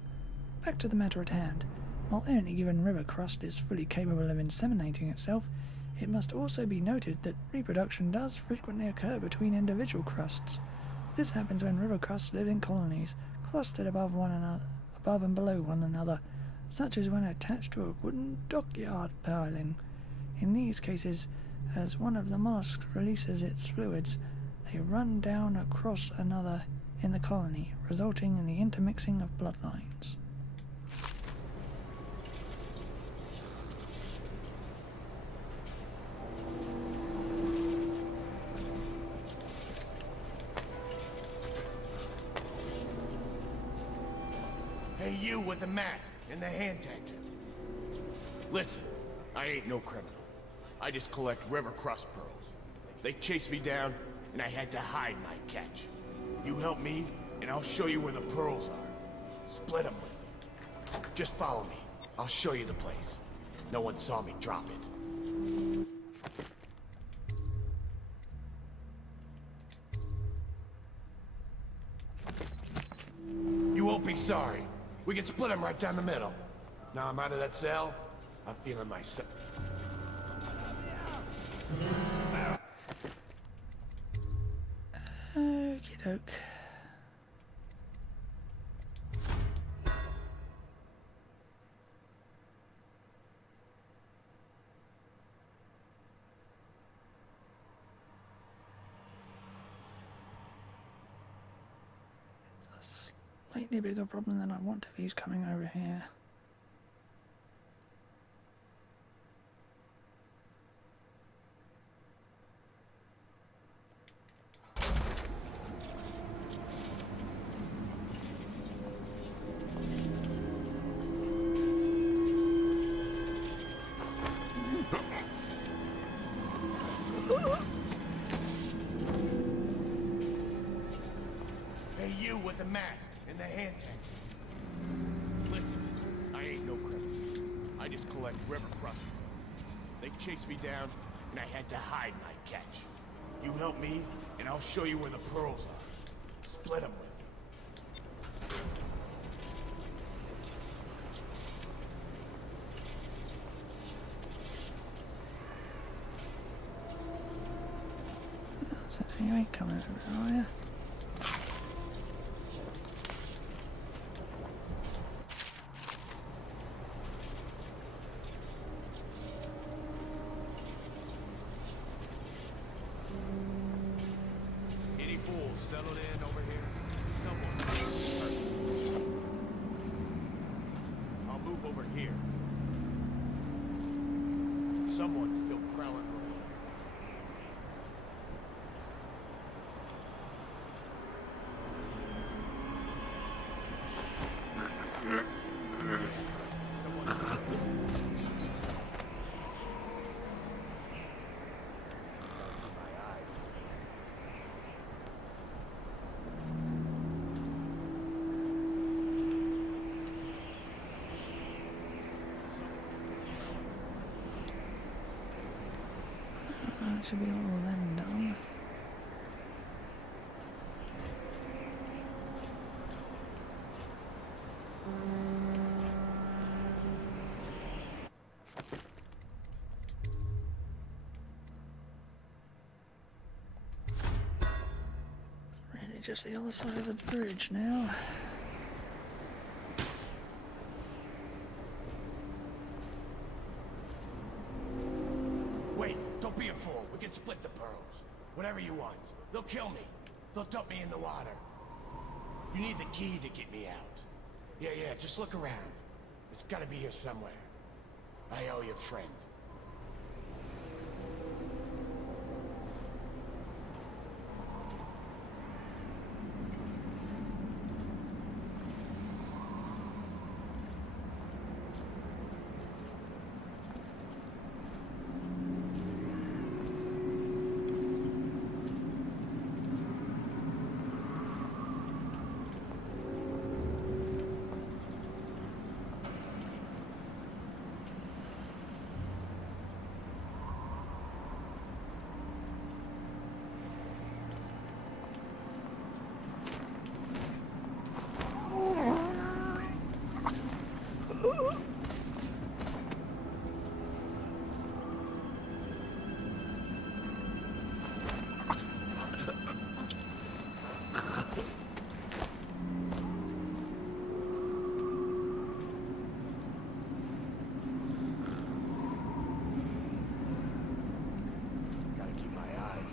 Back to the matter at hand. While any given river crust is fully capable of inseminating itself, it must also be noted that reproduction does frequently occur between individual crusts. This happens when river crusts live in colonies, clustered above and below one another, such as when attached to a wooden dockyard piling. In these cases, as one of the mollusks releases its fluids, they run down across another in the colony, resulting in the intermixing of bloodlines. Hey, you with the mask and the hand tattoo. Listen, I ain't no criminal. I just collect river crust pearls. They chased me down, and I had to hide my catch. You help me, and I'll show you where the pearls are. Split them with you. Just follow me. I'll show you the place. No one saw me drop it. You won't be sorry. We can split them right down the middle. Now I'm out of that cell, I'm feeling myself. Okie doke. It's a slightly bigger problem than I want if he's coming over here. Hey, you with the mask and the hand tattoo. Listen, I ain't no criminal. I just collect river crust. They chased me down, and I had to hide my catch. You help me, and I'll show you where the pearls are. Split them with you. So you ain't coming over, are you? Any fools settled in over here? Someone. I'll move over here. Someone's still prowling around. That should be all of them done. It's really just the other side of the bridge now. Wait, don't be a fool. We can split the pearls. Whatever you want. They'll kill me. They'll dump me in the water. You need the key to get me out. Yeah, just look around. It's gotta be here somewhere. I owe you a friend. Gotta keep my eyes.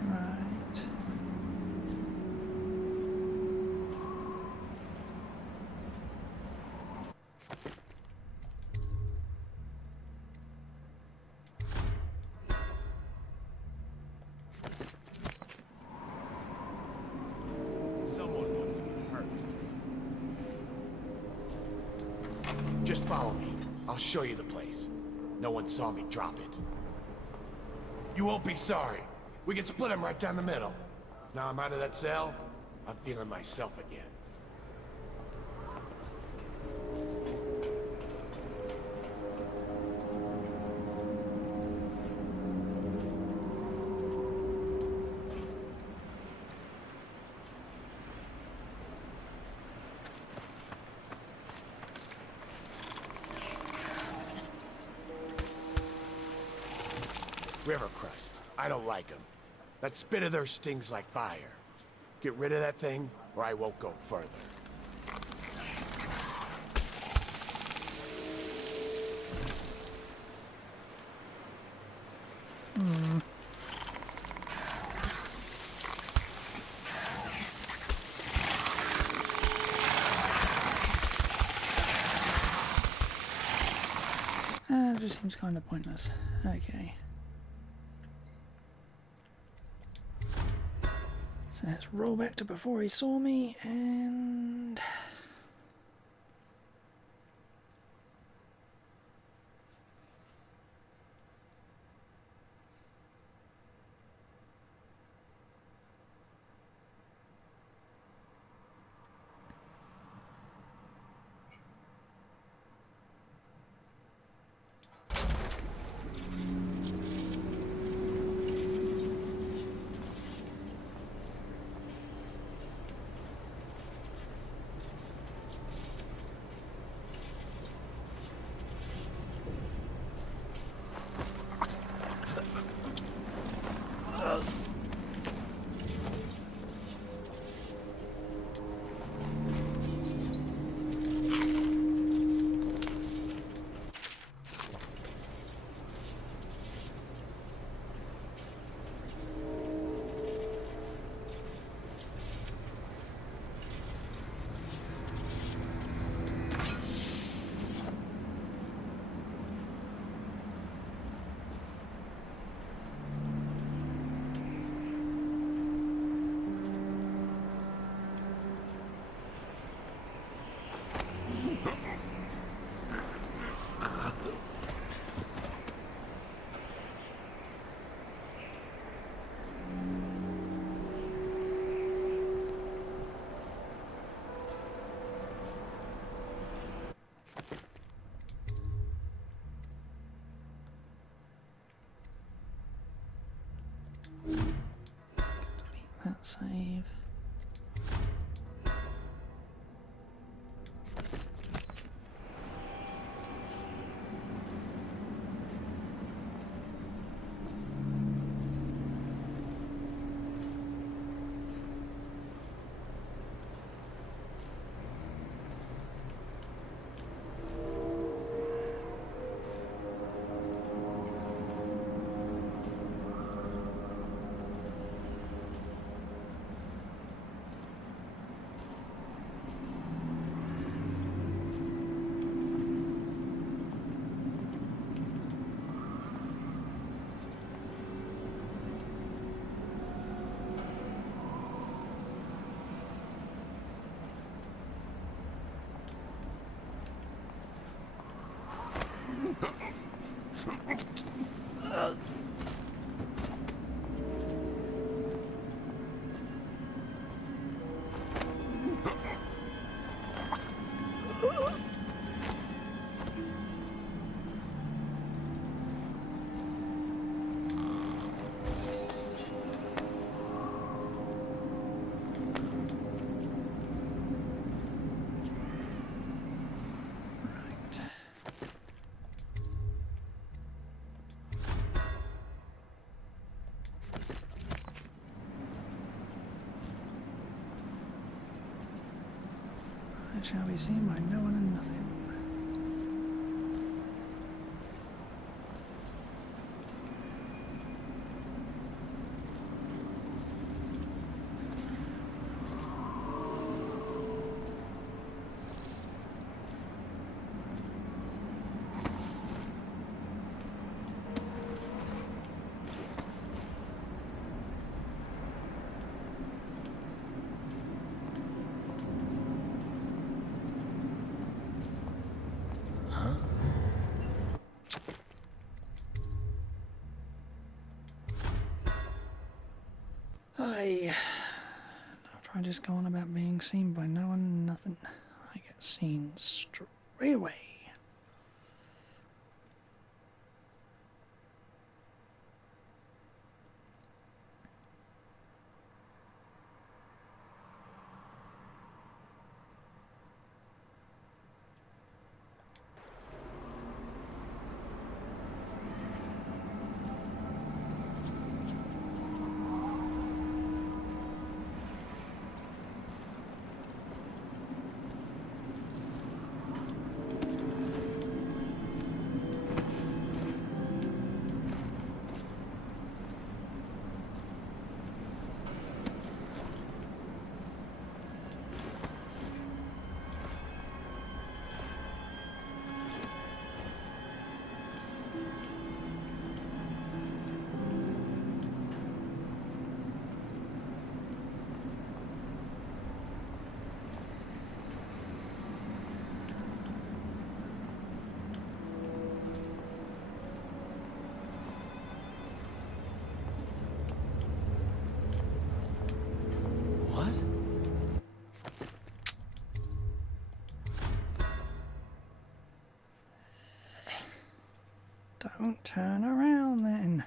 Right. Someone must have been hurt. Just follow me. I'll show you the place. No one saw me drop it. You won't be sorry. We can split him right down the middle. Now I'm out of that cell, I'm feeling myself again. River crust. I don't like them. That spit of theirs stings like fire. Get rid of that thing, or I won't go further. It just seems kind of pointless. Okay. So let's roll back to before he saw me, and... save. I shall be seen by no one and nothing. After I just go on about being seen by no one and nothing, I get seen straight away. Don't turn around then.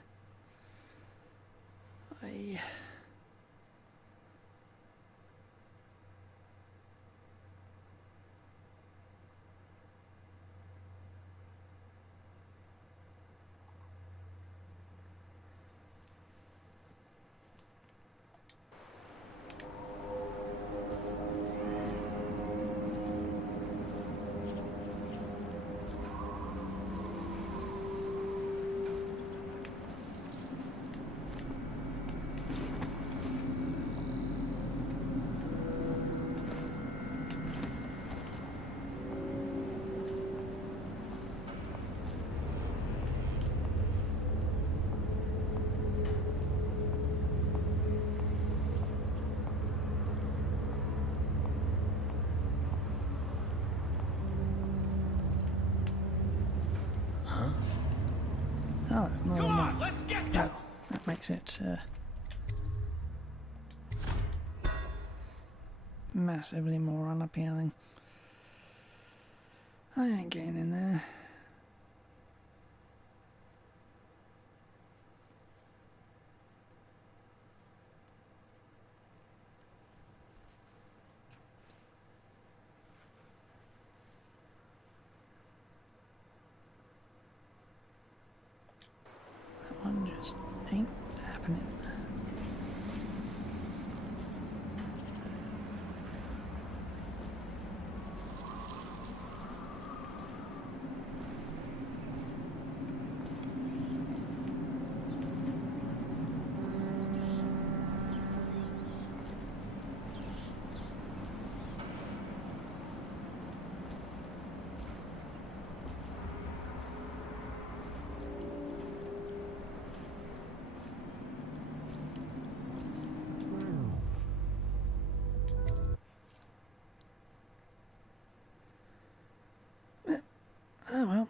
Oh, more Come than on, one. let's get this. Well, that makes it massively more unappealing. I ain't getting in there. ain't happening. Oh well.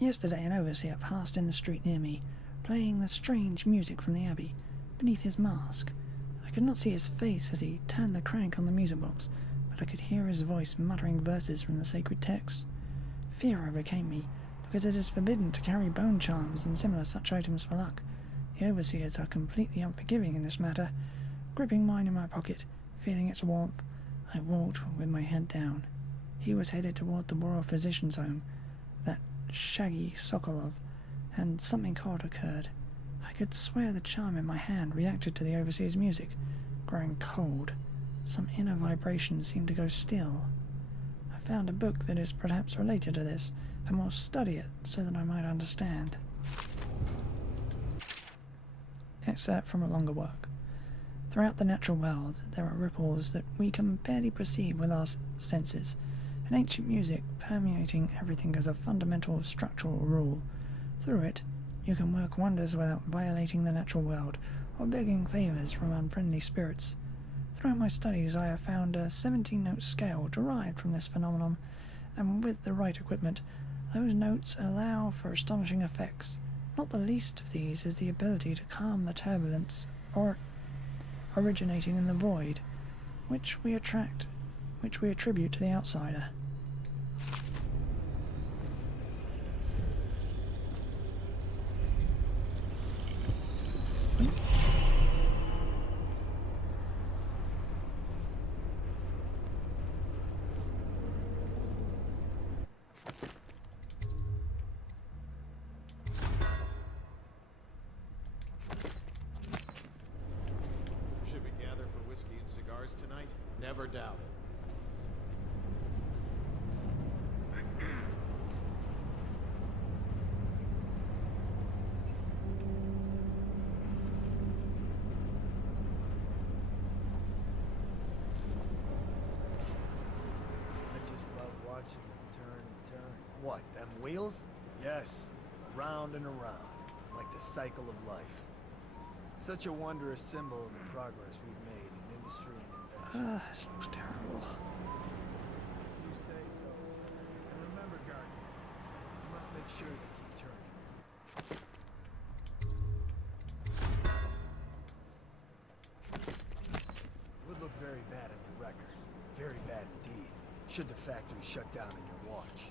Yesterday an overseer passed in the street near me, playing the strange music from the abbey, beneath his mask. I could not see his face as he turned the crank on the music box, but I could hear his voice muttering verses from the sacred texts. Fear overcame me, because it is forbidden to carry bone charms and similar such items for luck. The overseers are completely unforgiving in this matter. Gripping mine in my pocket, feeling its warmth, I walked with my head down. He was headed toward the Royal Physician's Home, that shaggy Sokolov, and something odd occurred. I could swear the charm in my hand reacted to the overseer's music, growing cold. Some inner vibration seemed to go still. I found a book that is perhaps related to this, and will study it so that I might understand. Excerpt from a longer work. Throughout the natural world, there are ripples that we can barely perceive with our senses, and ancient music permeating everything as a fundamental structural rule. Through it, you can work wonders without violating the natural world or begging favors from unfriendly spirits. Throughout my studies, I have found a 17-note scale derived from this phenomenon, and with the right equipment, those notes allow for astonishing effects. Not the least of these is the ability to calm the turbulence originating in the void, which we attribute to the outsider. Should we gather for whiskey and cigars tonight? Never doubt it. I just love watching them turn and turn. What, them wheels? Yes, round and around, like the cycle of life. Such a wondrous symbol of the progress we've made in industry and invention. This looks terrible. If you say so, sir. And remember, Guardian, you must make sure they keep turning. Would look very bad on your record. Very bad indeed. Should the factory shut down on your watch.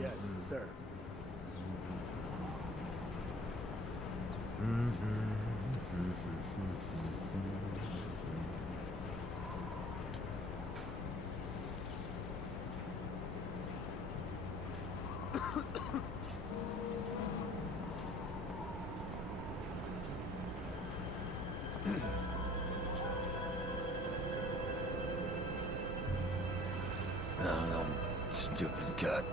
Yes, sir. God.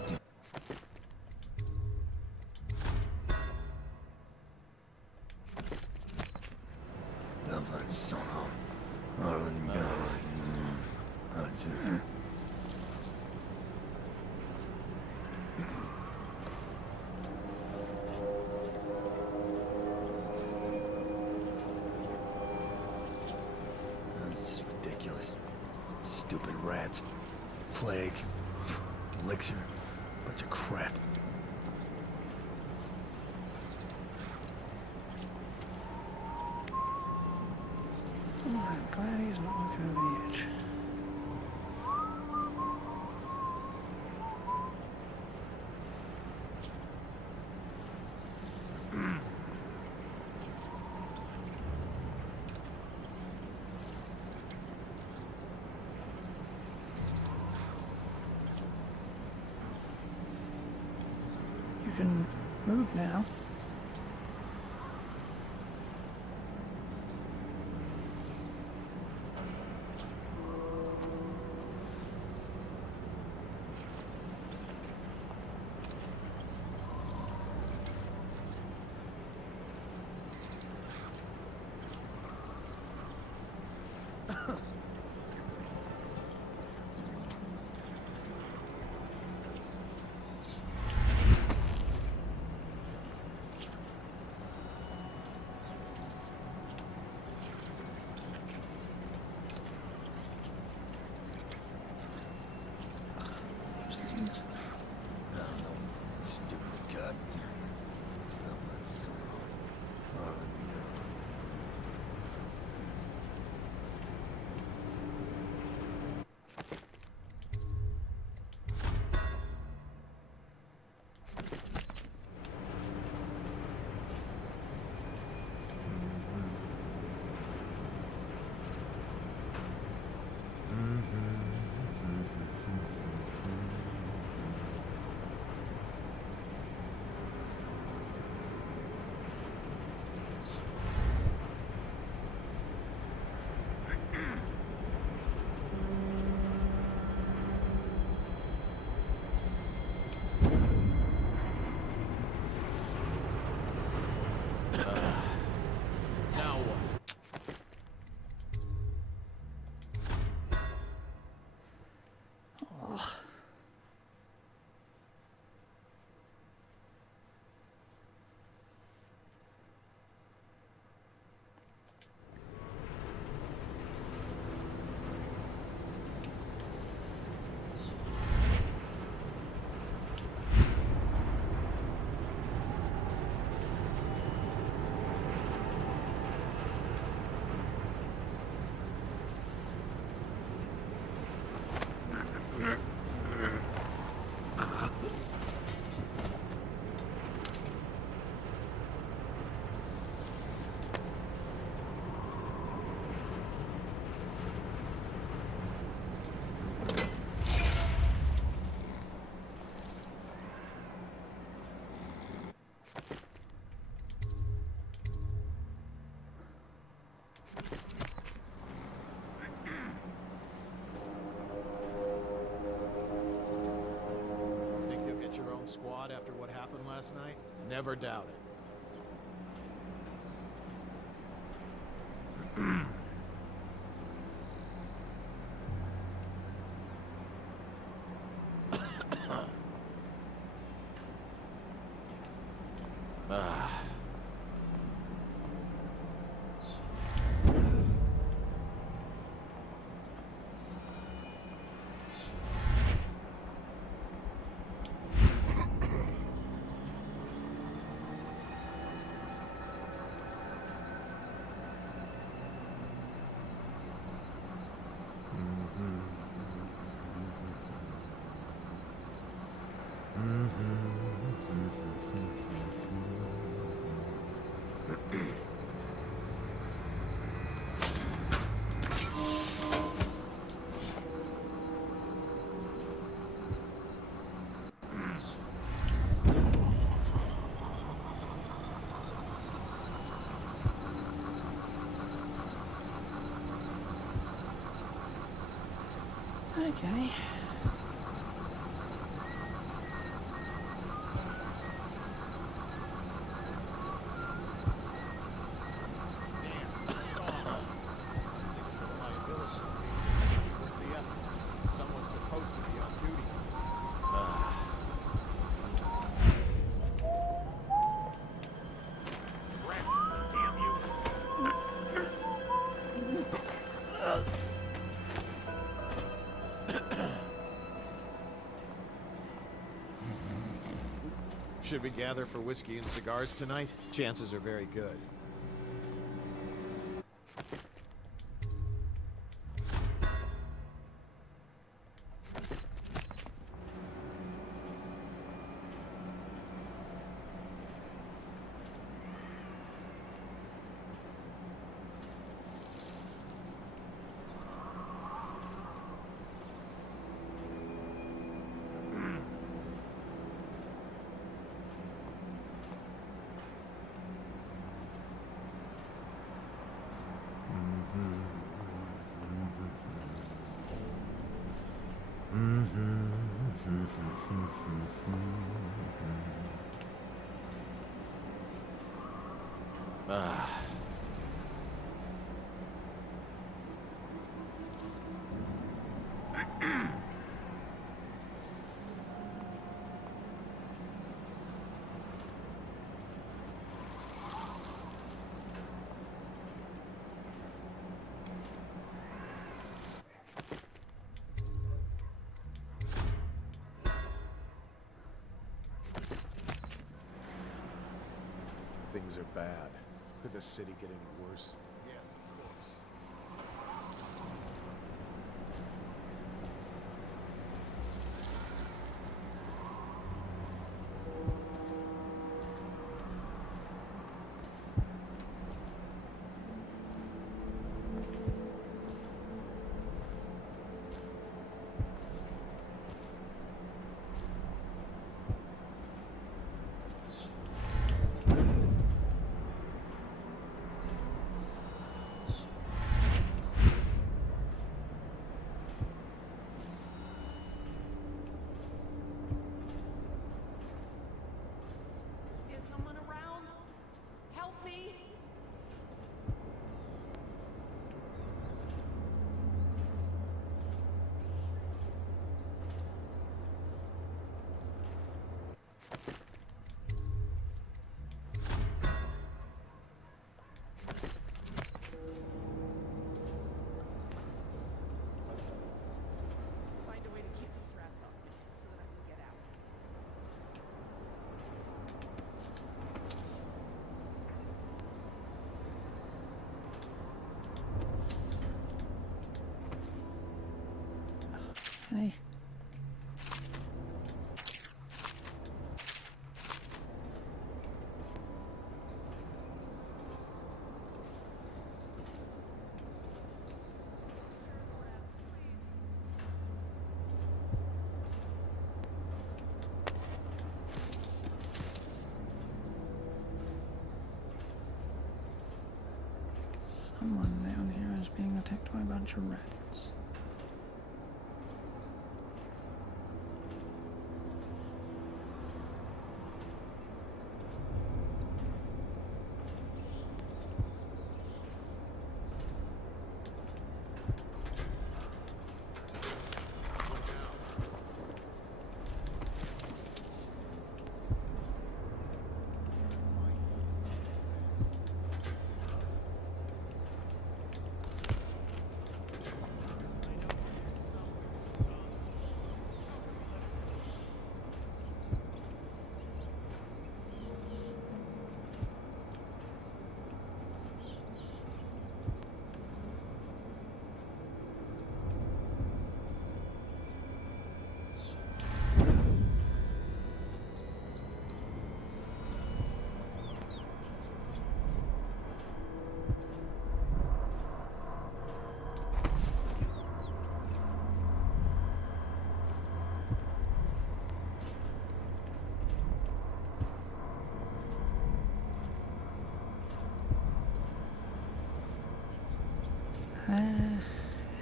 It's just ridiculous. Stupid rats. Plague. Elixir. Bunch of crap. Oh, I'm glad he's not looking over the edge. You can move now. Those things. I don't know. Stupid God. Now what? Oh. Think you'll get your own squad after what happened last night? Never doubt it. Ah. Okay. Should we gather for whiskey and cigars tonight? Chances are very good. Things are bad. Could the city get any worse? Yes, of course. Is someone around? Help me! Find a way to keep these rats off me so that I can get out. Hey. Someone down here is being attacked by a bunch of rats.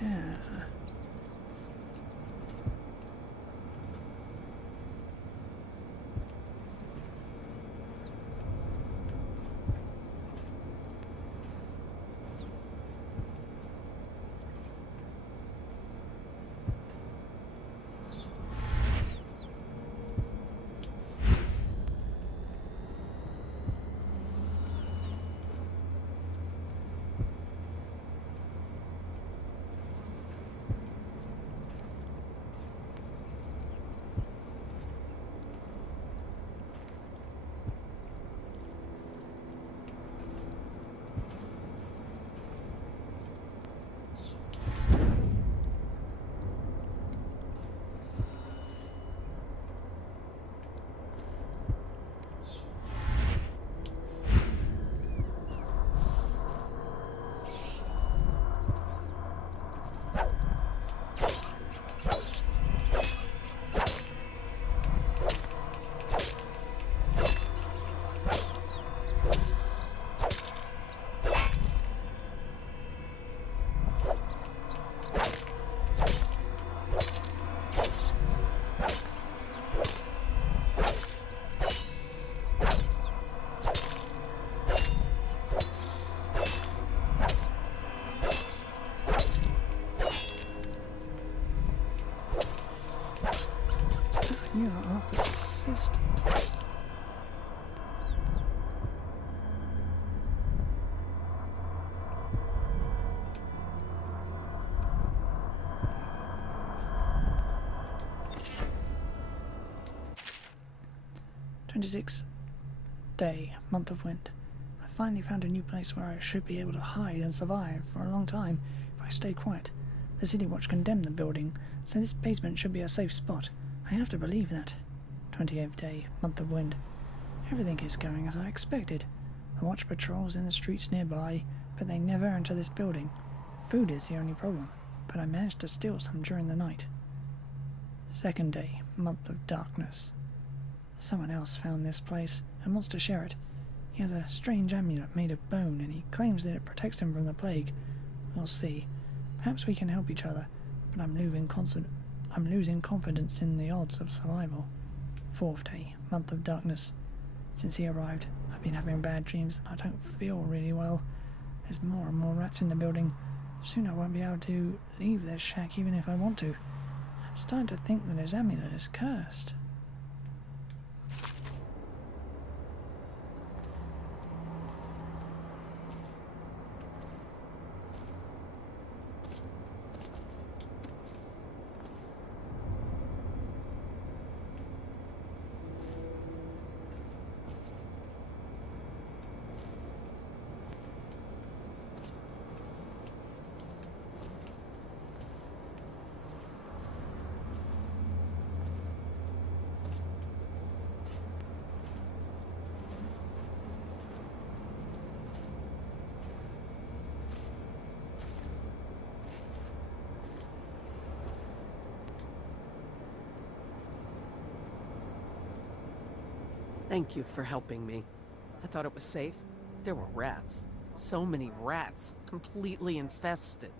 Yeah. 26th day, month of wind. I finally found a new place where I should be able to hide and survive for a long time if I stay quiet. The City Watch condemned the building, so this basement should be a safe spot. I have to believe that. 28th day, month of wind. Everything is going as I expected. The watch patrols in the streets nearby, but they never enter this building. Food is the only problem, but I managed to steal some during the night. 2nd day, month of darkness. Someone else found this place and wants to share it. He has a strange amulet made of bone, and he claims that it protects him from the plague. We'll see. Perhaps we can help each other, but I'm losing confidence in the odds of survival. 4th day, month of darkness. Since he arrived, I've been having bad dreams and I don't feel really well. There's more and more rats in the building. Soon I won't be able to leave this shack even if I want to. I'm starting to think that his amulet is cursed. Thank you for helping me. I thought it was safe. There were rats. So many rats, completely infested.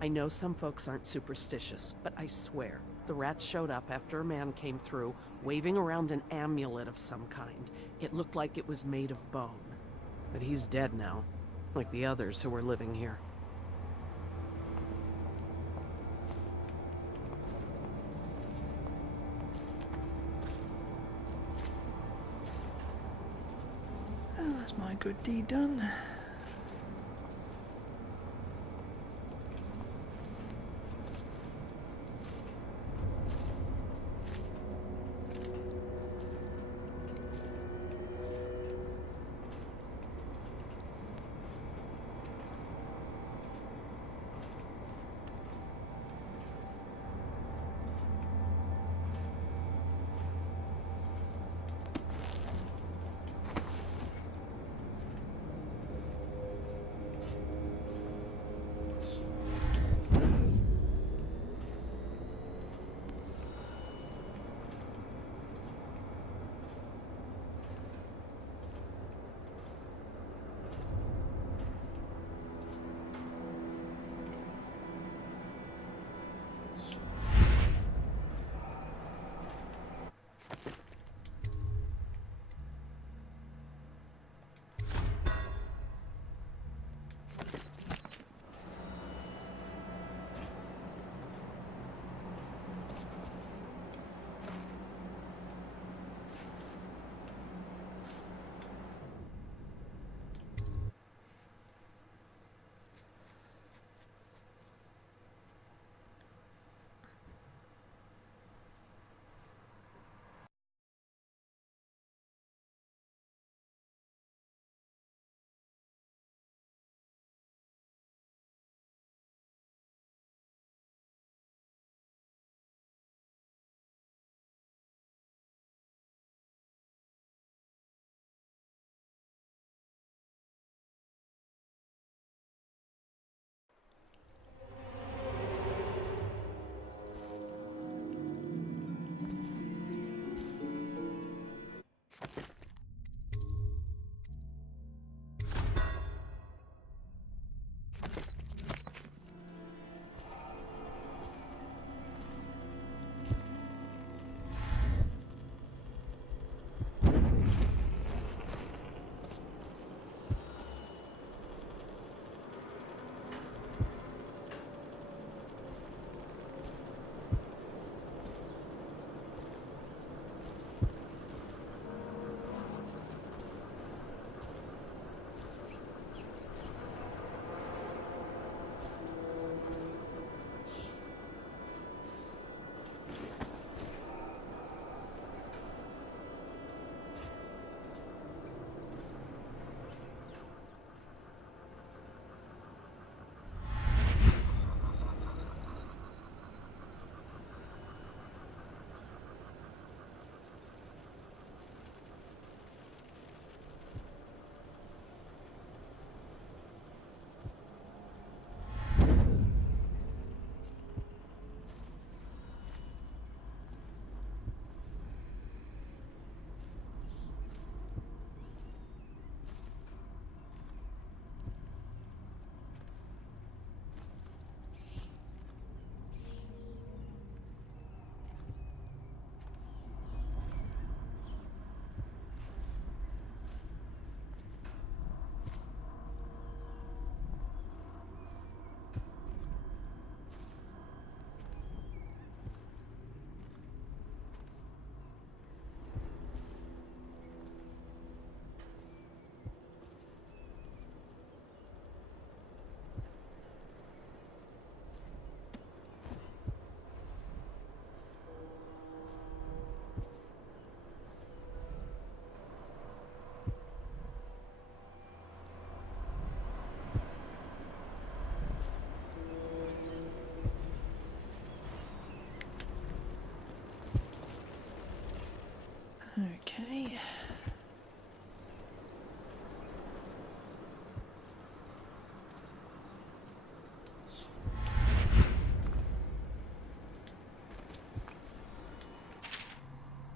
I know some folks aren't superstitious, but I swear, the rats showed up after a man came through, waving around an amulet of some kind. It looked like it was made of bone. But he's dead now, like the others who were living here. Well, that's my good deed done.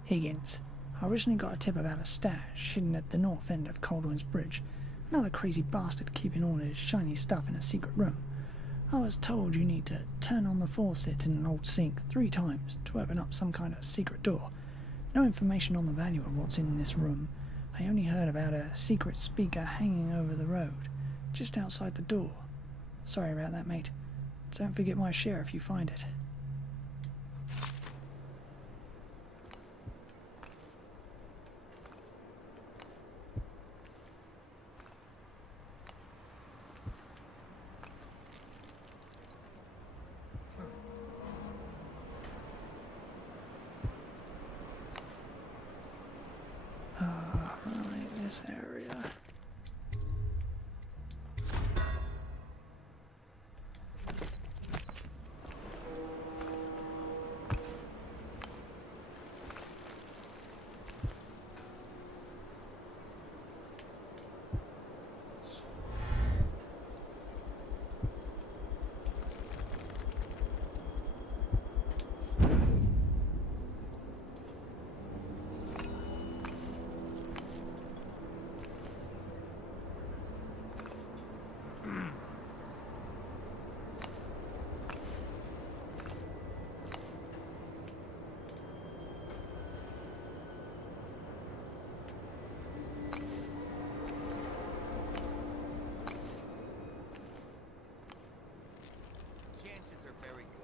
Higgins. I originally got a tip about a stash hidden at the north end of Caldwell's Bridge. Another crazy bastard keeping all his shiny stuff in a secret room. I was told you need to turn on the faucet in an old sink 3 times to open up some kind of secret door. No information on the value of what's in this room. I only heard about a secret speaker hanging over the road, just outside the door. Sorry about that, mate. Don't forget my share if you find it. Right, this area. Chances are very good.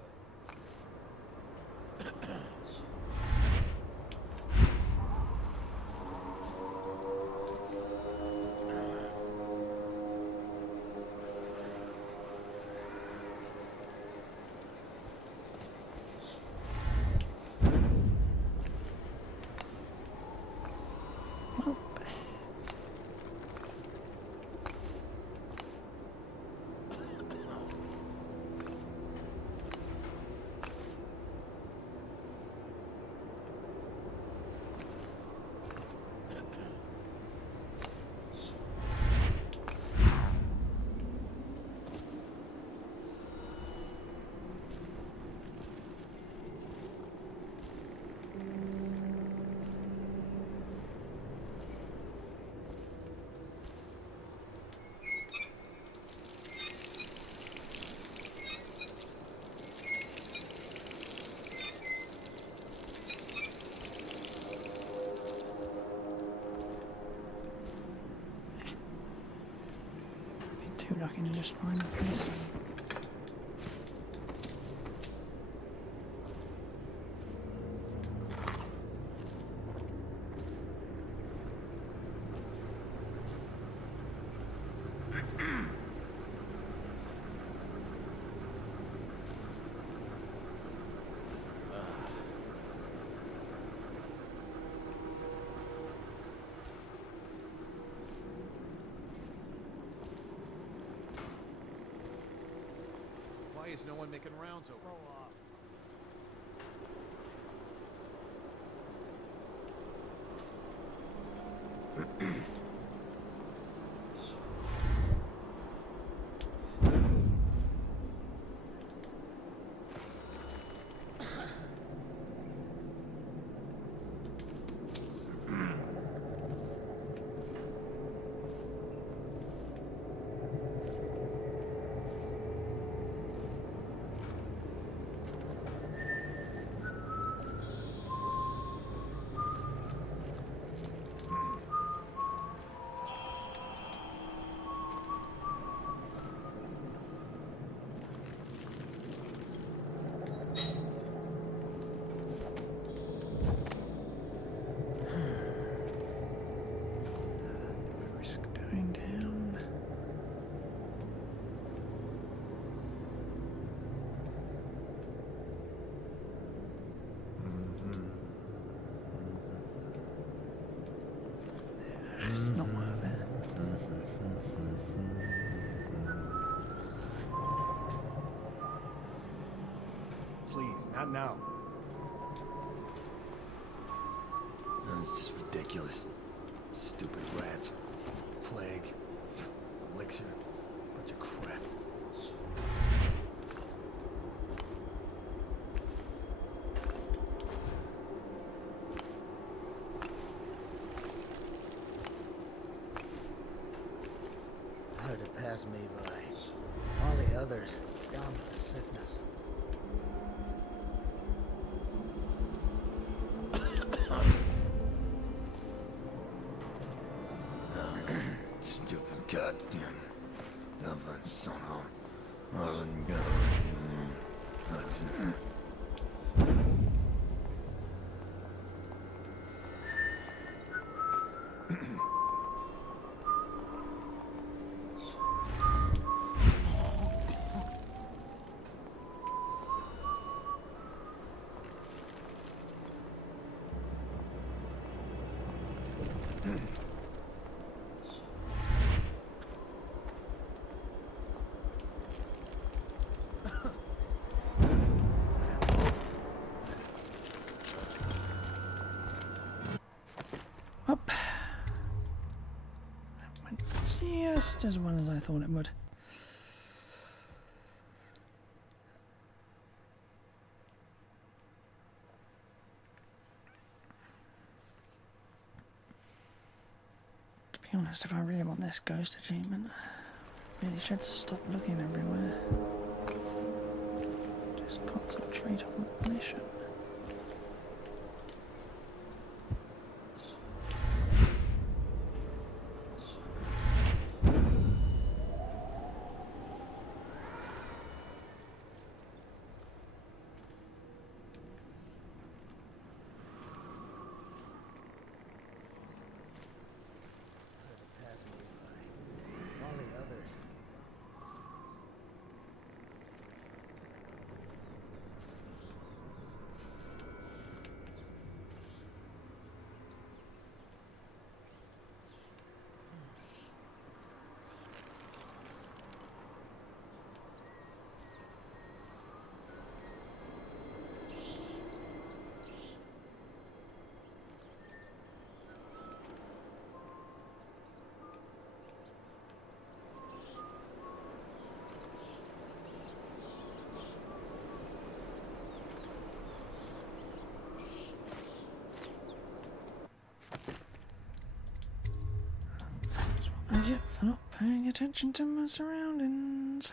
Too lucky to just find the place. Why is no one making rounds over? Roll off. Risk going down. It's not worth it. Please, not now. It's just ridiculous. Stupid rats. Plague. Elixir. Bunch of crap. pass me by. All the others, down with the sickness. Stupid goddamn. Never son of. I wouldn't go. That's it. Up. That went just as well as I thought it would. To be honest, if I really want this ghost achievement, I really should stop looking everywhere. Just concentrate on the mission. I get for not paying attention to my surroundings.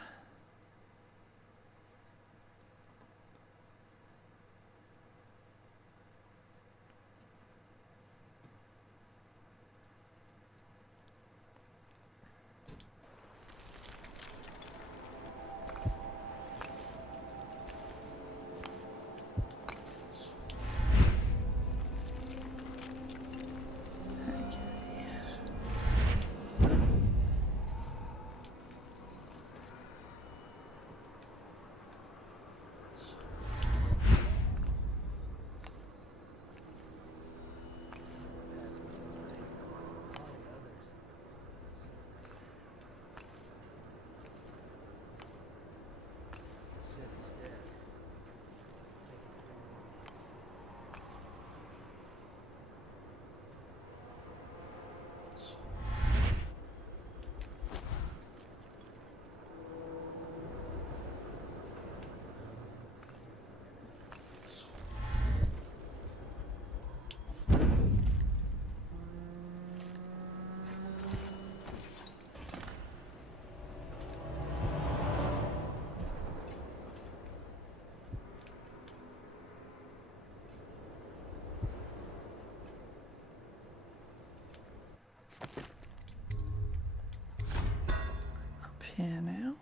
Up here now.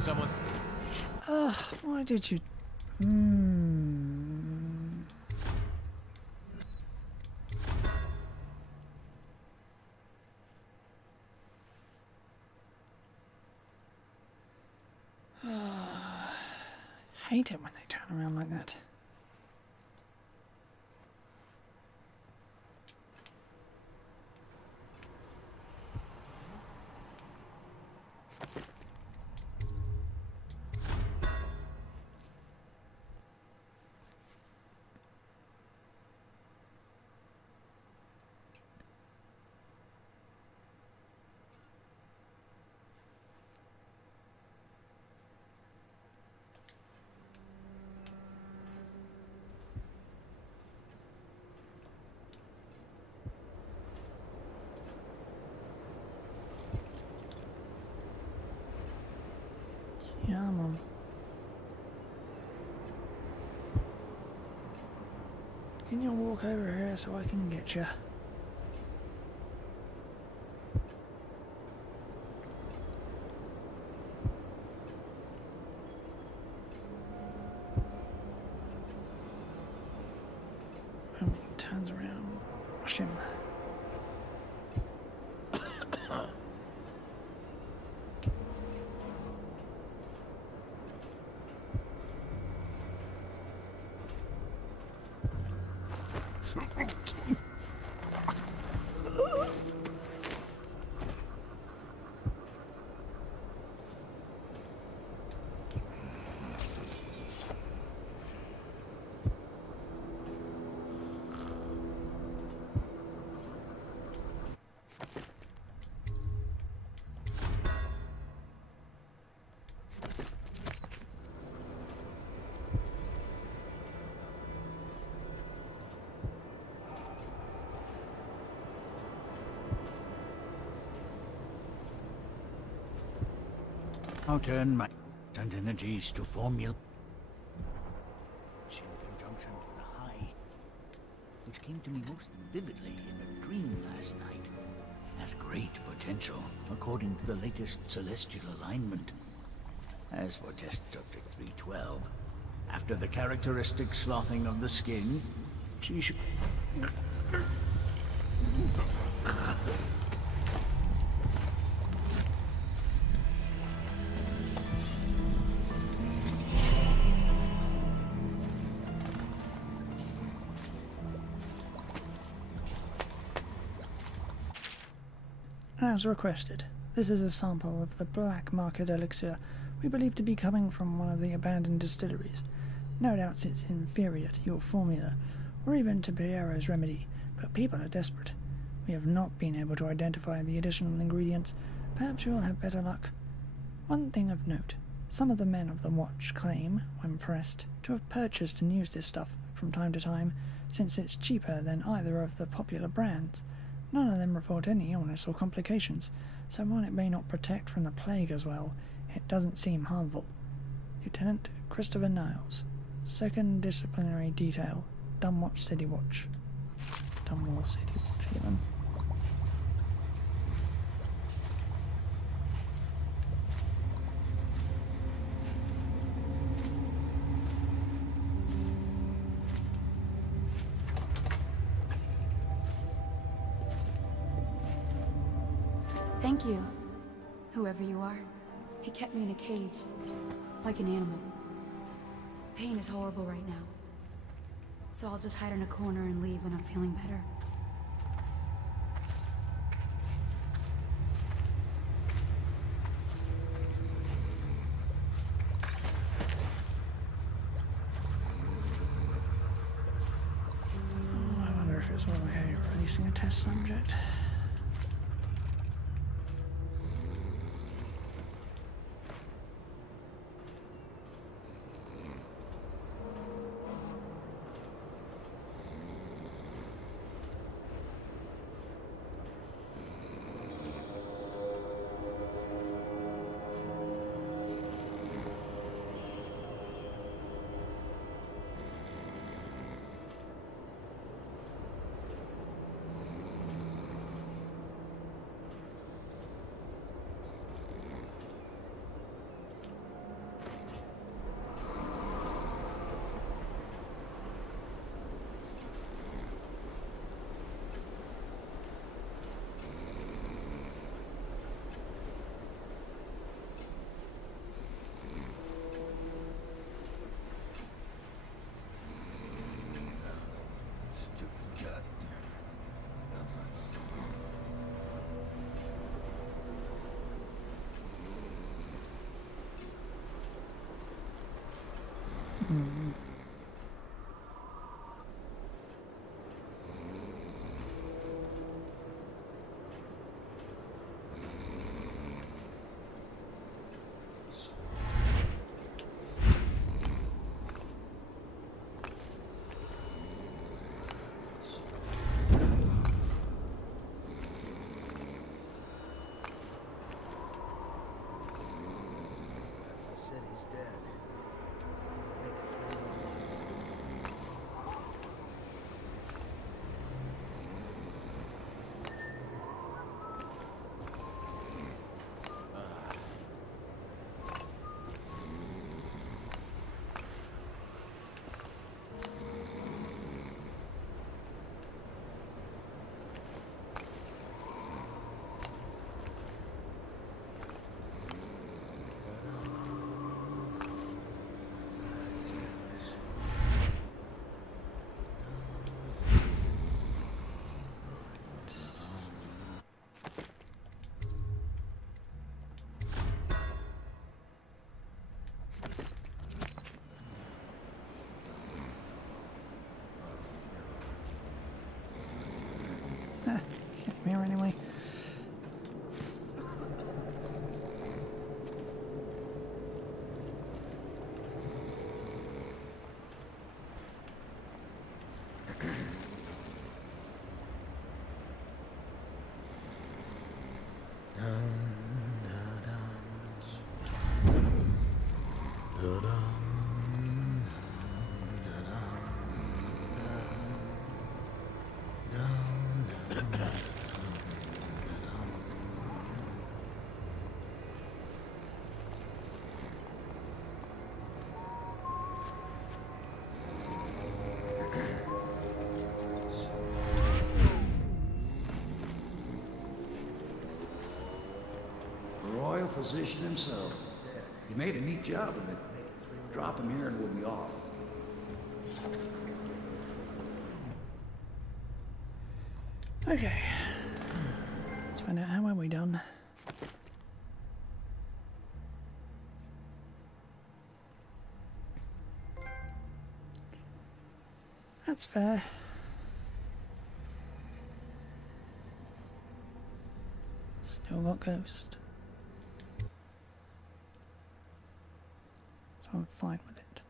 Someone... Why did you... Hate it when they turn around like that. Yeah, Mum. Can you walk over here so I can get you? And he turns around, rush him. I'll turn my and energies to formula in conjunction with the high, which came to me most vividly in a dream last night, has great potential according to the latest celestial alignment. As for test subject 312, after the characteristic sloughing of the skin, she should... As requested, this is a sample of the black market elixir we believe to be coming from one of the abandoned distilleries. No doubt it's inferior to your formula, or even to Piero's remedy, but people are desperate. We have not been able to identify the additional ingredients. Perhaps you'll have better luck. One thing of note, some of the men of the Watch claim, when pressed, to have purchased and used this stuff from time to time, since it's cheaper than either of the popular brands. None of them report any illness or complications, so while it may not protect from the plague as well, it doesn't seem harmful. Lieutenant Christopher Niles, 2nd Disciplinary Detail, Dunwall City Watch. Dunwall City Watch, even. Thank you, whoever you are. He kept me in a cage, like an animal. The pain is horrible right now. So I'll just hide in a corner and leave when I'm feeling better. I wonder if it's all okay releasing a test subject. The city's dead. Make it 3 more months. Came here anyway. The royal physician himself. He made a neat job of it. Drop him here and we'll be off. Okay. Let's find out how are we done. That's fair. Still got Ghost. So I'm fine with it.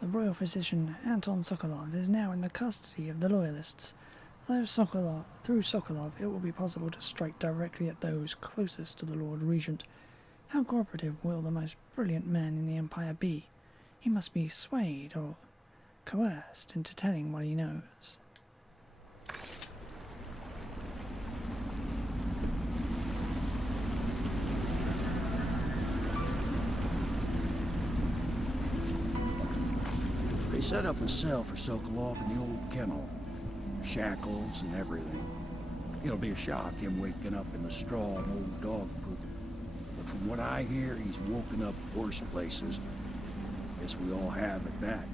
The royal physician Anton Sokolov is now in the custody of the Loyalists. Through Sokolov, it will be possible to strike directly at those closest to the Lord Regent. How cooperative will the most brilliant man in the Empire be? He must be swayed or coerced into telling what he knows. They set up a cell for Sokolov in the old kennel. Shackles and everything. It'll be a shock, him waking up in the straw and old dog poop. But from what I hear, he's woken up worse places. Guess we all have at that.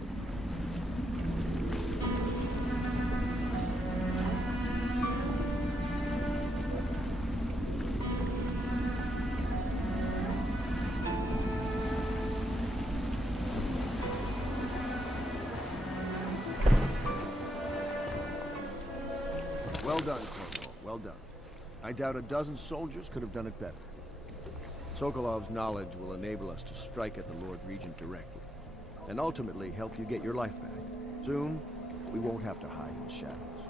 Well done, Corporal. Well done. I doubt a dozen soldiers could have done it better. Sokolov's knowledge will enable us to strike at the Lord Regent directly, and ultimately help you get your life back. Soon, we won't have to hide in the shadows.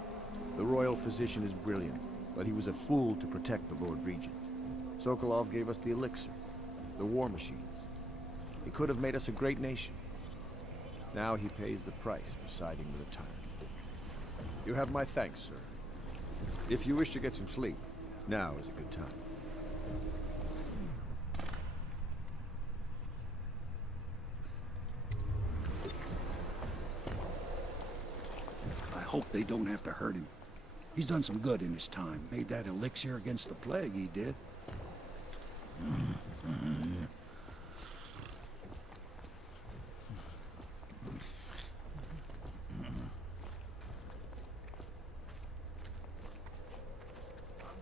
The royal physician is brilliant, but he was a fool to protect the Lord Regent. Sokolov gave us the elixir, the war machines. He could have made us a great nation. Now he pays the price for siding with a tyrant. You have my thanks, sir. If you wish to get some sleep, now is a good time. I hope they don't have to hurt him. He's done some good in his time. Made that elixir against the plague, he did.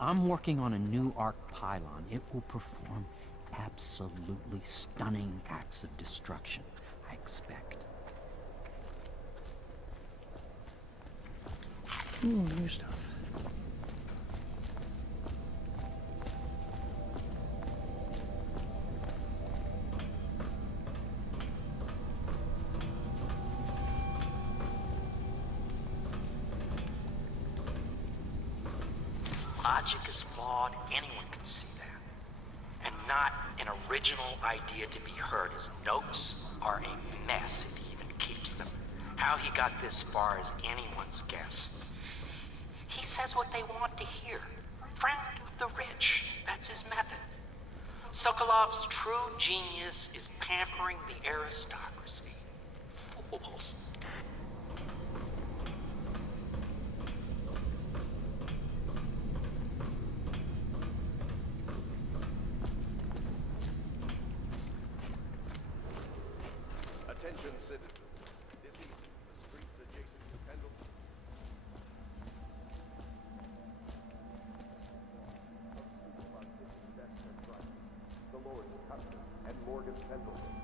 I'm working on a new arc pylon. It will perform absolutely stunning acts of destruction, I expect. Ooh, new stuff. Logic is flawed, anyone can see that. And not an original idea to be heard. His notes are a mess if he even keeps them. How he got this far is anyone's guess. He says what they want to hear. Friend of the rich, that's his method. Sokolov's true genius is pampering the aristocracy. Fools. Attention, citizens. This evening, the streets adjacent to Pendleton. The Lords Custom and Morgan Pendleton.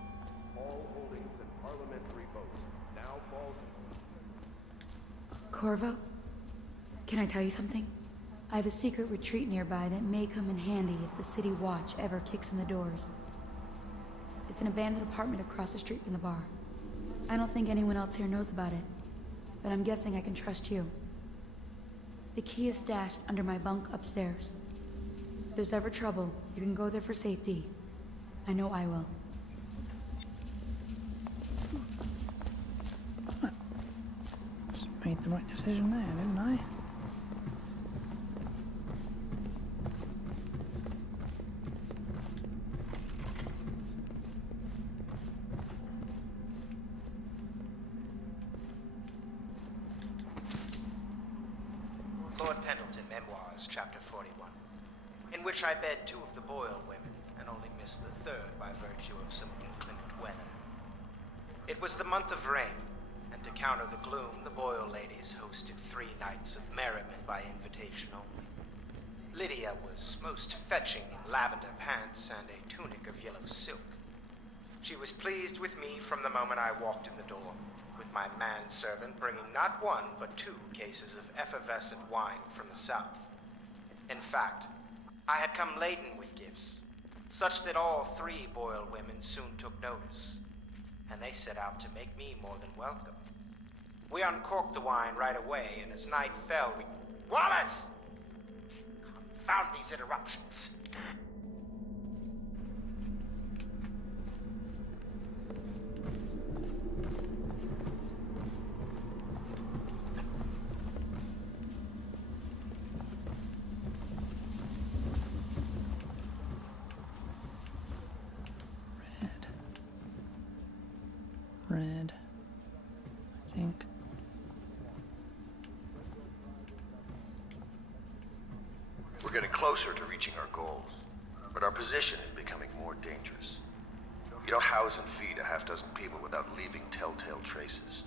All holdings and parliamentary votes now fall to... Corvo? Can I tell you something? I have a secret retreat nearby that may come in handy if the City Watch ever kicks in the doors. It's an abandoned apartment across the street from the bar. I don't think anyone else here knows about it, but I'm guessing I can trust you. The key is stashed under my bunk upstairs. If there's ever trouble, you can go there for safety. I know I will. Just made the right decision there, didn't I? Lord Pendleton, Memoirs, Chapter 41, in which I bed two of the Boyle women, and only missed the third by virtue of some inclement weather. It was the month of rain, and to counter the gloom, the Boyle ladies hosted 3 nights of merriment by invitation only. Lydia was most fetching in lavender pants and a tunic of yellow silk. She was pleased with me from the moment I walked in the door, with my manservant bringing not 1 but 2 cases of effervescent wine from the south. In fact, I had come laden with gifts, such that all 3 Boyle women soon took notice, and they set out to make me more than welcome. We uncorked the wine right away, and as night fell, we... Wallace! Confound these interruptions. Red. I think. We're getting closer to reaching our goals, but our position is becoming more dangerous. You don't house and feed a half-dozen people without leaving telltale traces.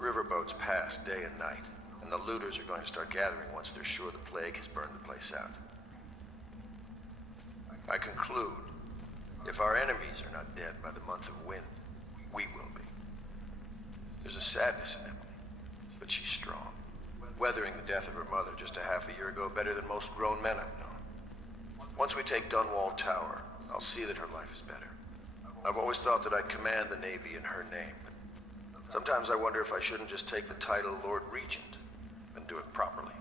Riverboats pass day and night, and the looters are going to start gathering once they're sure the plague has burned the place out. I conclude, if our enemies are not dead by the month of wind, we will be. There's a sadness in Emily, but she's strong. Weathering the death of her mother just a half a year ago better than most grown men I've known. Once we take Dunwall Tower, I'll see that her life is better. I've always thought that I'd command the Navy in her name, but sometimes I wonder if I shouldn't just take the title Lord Regent and do it properly.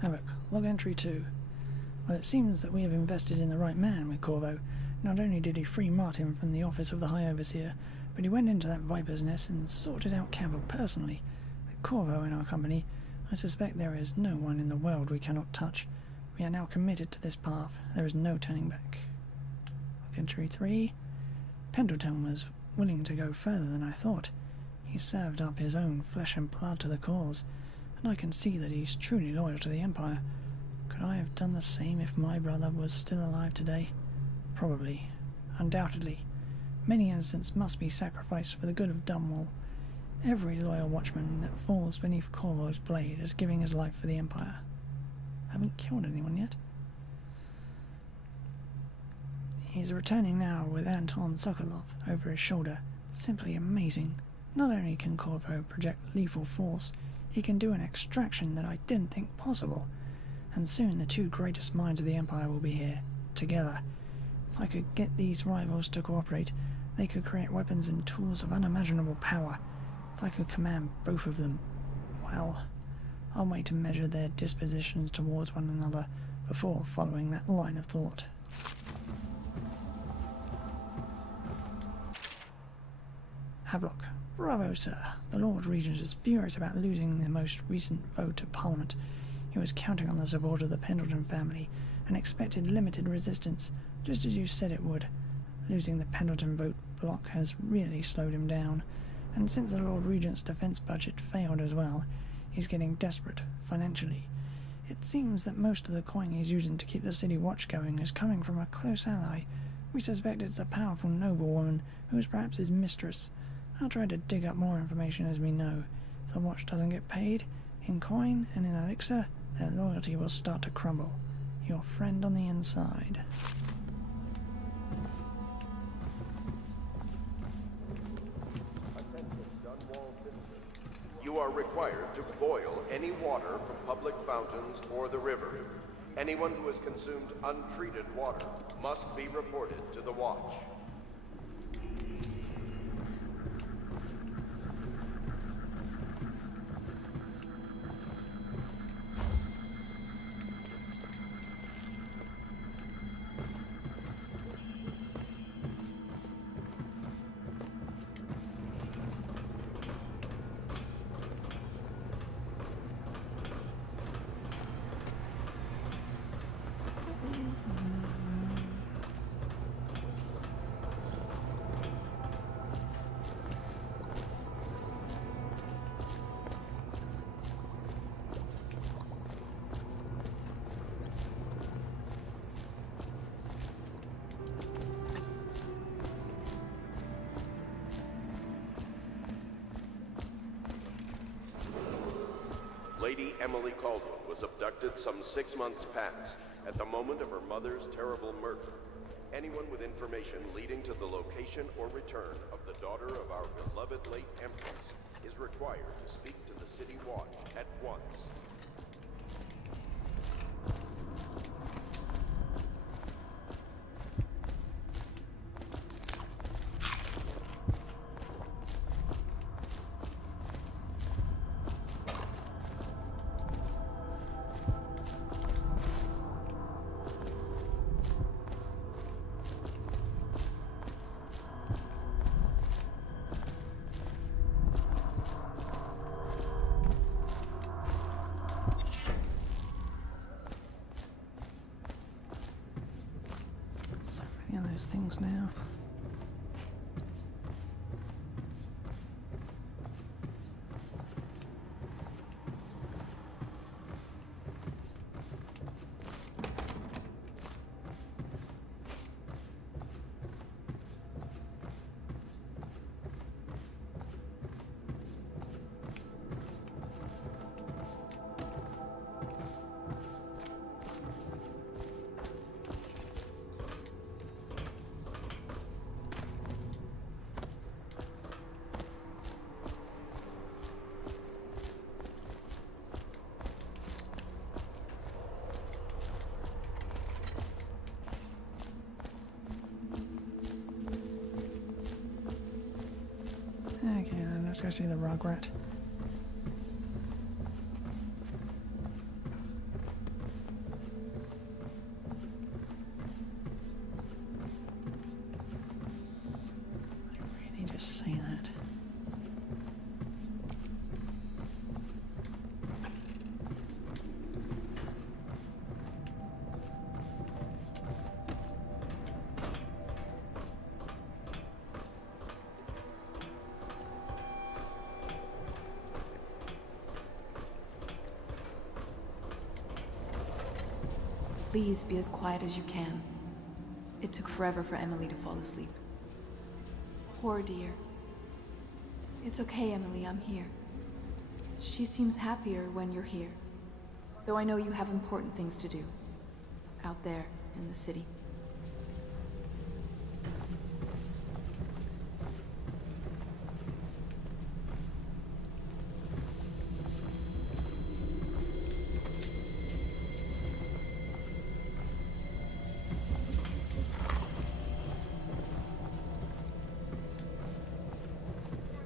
Havoc, log entry 2. Well, it seems that we have invested in the right man with Corvo. Not only did he free Martin from the office of the High Overseer, but he went into that viper's nest and sorted out Campbell personally. With Corvo in our company, I suspect there is no one in the world we cannot touch. We are now committed to this path. There is no turning back. Log entry 3. Pendleton was willing to go further than I thought. He served up his own flesh and blood to the cause, and I can see that he's truly loyal to the Empire. Could I have done the same if my brother was still alive today? Probably. Undoubtedly. Many innocents must be sacrificed for the good of Dunwall. Every loyal watchman that falls beneath Corvo's blade is giving his life for the Empire. Haven't killed anyone yet. He's returning now with Anton Sokolov over his shoulder. Simply amazing. Not only can Corvo project lethal force, he can do an extraction that I didn't think possible. And soon the two greatest minds of the Empire will be here, together. If I could get these rivals to cooperate, they could create weapons and tools of unimaginable power. If I could command both of them, well, I'll wait to measure their dispositions towards one another before following that line of thought. Havelock. Bravo, sir. The Lord Regent is furious about losing the most recent vote at Parliament. He was counting on the support of the Pendleton family and expected limited resistance, just as you said it would. Losing the Pendleton vote block has really slowed him down, and since the Lord Regent's defense budget failed as well, he's getting desperate financially. It seems that most of the coin he's using to keep the city watch going is coming from a close ally. We suspect it's a powerful noblewoman who is perhaps his mistress. I'll try to dig up more information as we know. If the watch doesn't get paid, in coin and in elixir, their loyalty will start to crumble. Your friend on the inside. You are required to boil any water from public fountains or the river. Anyone who has consumed untreated water must be reported to the watch. Lady Emily Caldwell was abducted some 6 months past, at the moment of her mother's terrible murder. Anyone with information leading to the location or return of the daughter of our beloved late Empress is required to speak to the City Watch at once. Those things now. Okay, then let's go see the Rugrat. I really just say that. Please be as quiet as you can. It took forever for Emily to fall asleep. Poor dear. It's okay, Emily, I'm here. She seems happier when you're here. Though I know you have important things to do. Out there, in the city.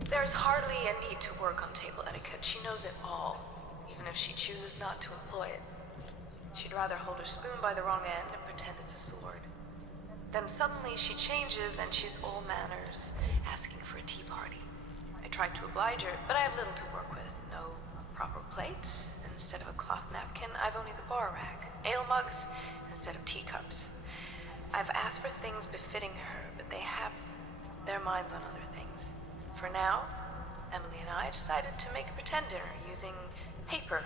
There's hardly a need to work on table etiquette. She knows it all, even if she chooses not to employ it. She'd rather hold her spoon by the wrong end and pretend it's a sword. Then suddenly she changes and she's all manners, asking for a tea party. I tried to oblige her, but I have little to work with. No proper plates. Instead of a cloth napkin, I've only the bar rack. Ale mugs instead of teacups. I've asked for things befitting her, but they have their minds on other things. For now, Emily and I decided to make a pretend dinner using paper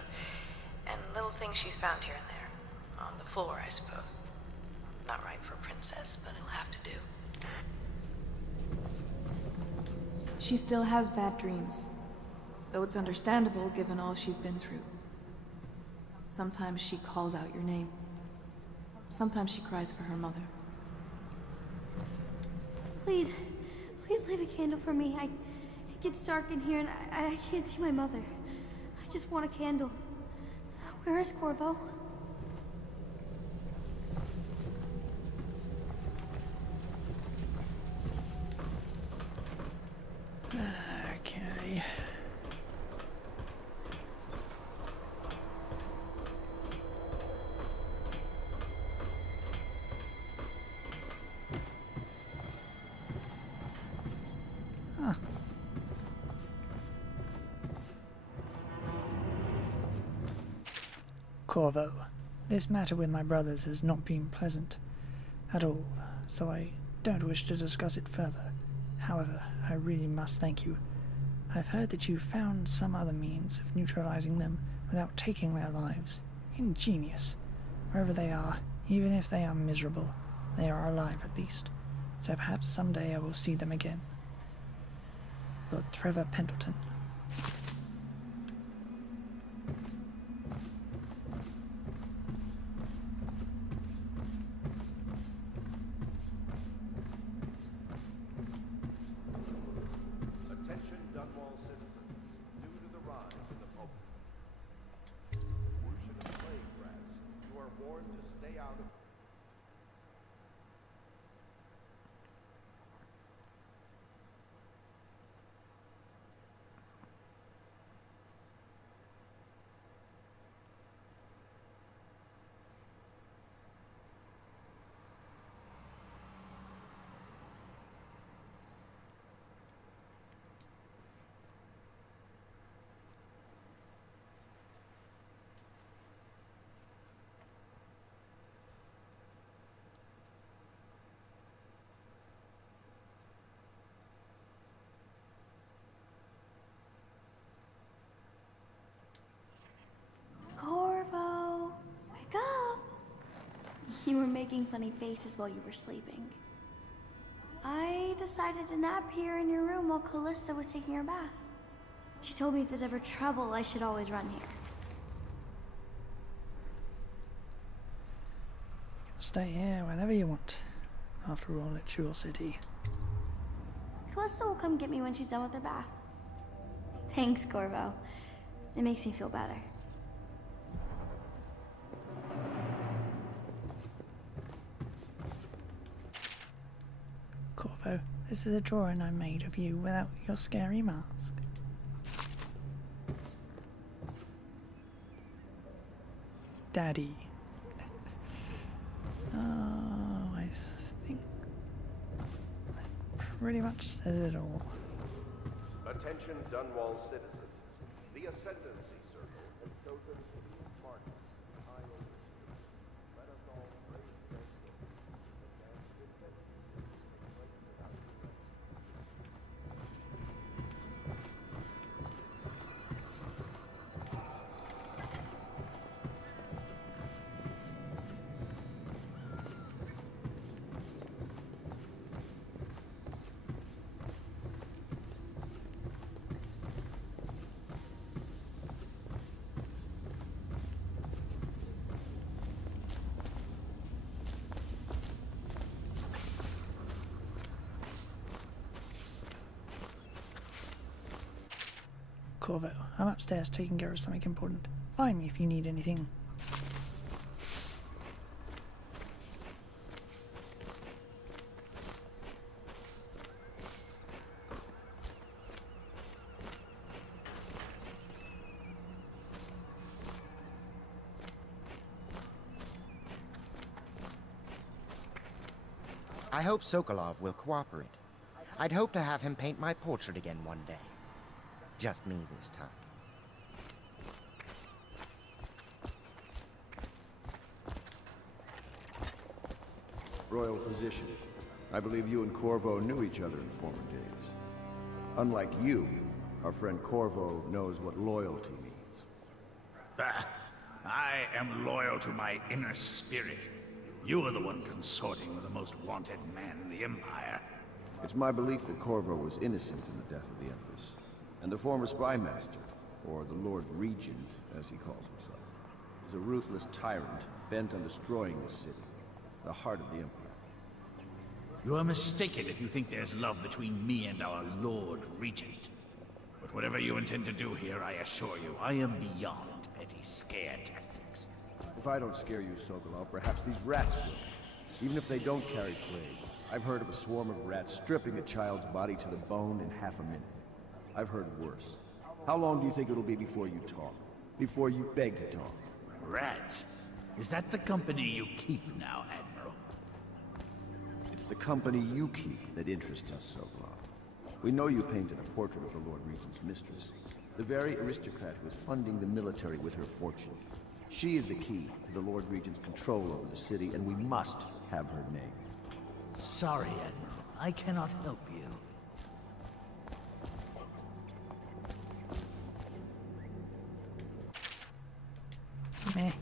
and little things she's found here and there. On the floor, I suppose. Not right for a princess, but it'll have to do. She still has bad dreams, though it's understandable given all she's been through. Sometimes she calls out your name. Sometimes she cries for her mother. Please, please leave a candle for me. It gets dark in here and I can't see my mother. I just want a candle. Where is Corvo? Okay. Huh. Corvo, this matter with my brothers has not been pleasant at all, so I don't wish to discuss it further. However, I really must thank you. I've heard that you found some other means of neutralizing them without taking their lives. Ingenious. Wherever they are, even if they are miserable, they are alive at least. So perhaps someday I will see them again. Lord Trevor Pendleton. Attention Dunwall citizens, due to the rise of the pollution of plague rats, you are warned to stay out of Corvo, wake up! You were making funny faces while you were sleeping. I decided to nap here in your room while Callista was taking her bath. She told me if there's ever trouble, I should always run here. Stay here whenever you want. After all, it's your city. Callista will come get me when she's done with her bath. Thanks, Corvo. It makes me feel better. Corvo, this is a drawing I made of you without your scary mask. Daddy. Oh, I think that pretty much says it all. Attention Dunwall citizens. The Ascendancy Circle has chosen Steve Martin high over the city. Let us all praise their gift. The dance invention take place without delay. Corvo. I'm upstairs taking care of something important. Find me if you need anything. I hope Sokolov will cooperate. I'd hope to have him paint my portrait again one day. Just me this time. Royal Physician, I believe you and Corvo knew each other in former days. Unlike you, our friend Corvo knows what loyalty means. I am loyal to my inner spirit. You are the one consorting with the most wanted man in the Empire. It's my belief that Corvo was innocent in the death of the Empress, and the former spy master, or the Lord Regent, as he calls himself, is a ruthless tyrant bent on destroying the city, the heart of the Empire. You are mistaken if you think there's love between me and our Lord Regent. But whatever you intend to do here, I assure you, I am beyond petty scare tactics. If I don't scare you, Sokolov, perhaps these rats will. Even if they don't carry plague. I've heard of a swarm of rats stripping a child's body to the bone in half a minute. I've heard worse. How long do you think it'll be before you talk? Before you beg to talk? Rats? Is that the company you keep now, Admiral? It's the company you keep that interests us, Sokolov. We know you painted a portrait of the Lord Regent's mistress, the very aristocrat who is funding the military with her fortune. She is the key to the Lord Regent's control over the city, and we must have her name. Sorry, Admiral. I cannot help you. Meh.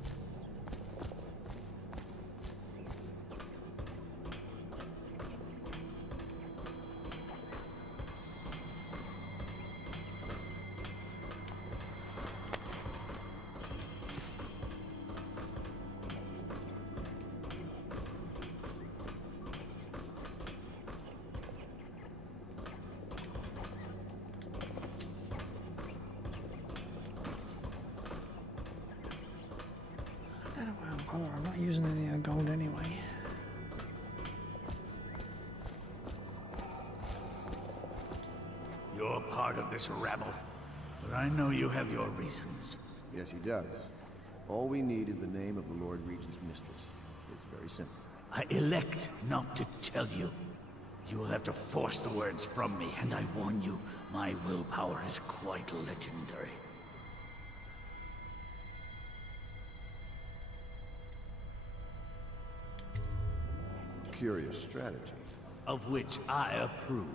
I'm not using any of the gold anyway. You're part of this rabble, but I know you have your reasons. Yes, he does. All we need is the name of the Lord Regent's mistress. It's very simple. I elect not to tell you. You will have to force the words from me, and I warn you, my willpower is quite legendary. Curious strategy. Of which I approve.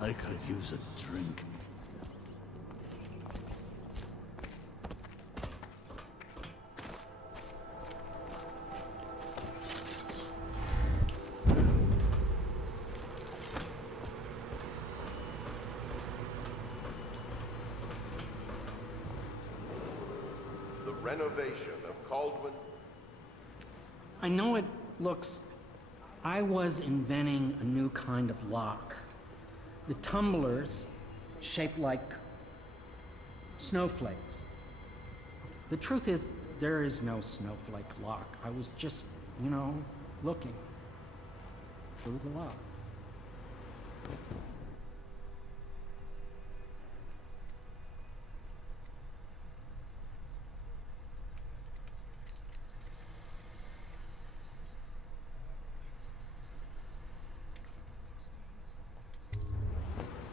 I could use a drink. The renovation of Caldwin. I know it looks... I was inventing a new kind of lock. The tumblers, shaped like snowflakes. The truth is, there is no snowflake lock. I was just, you know, looking through the lock.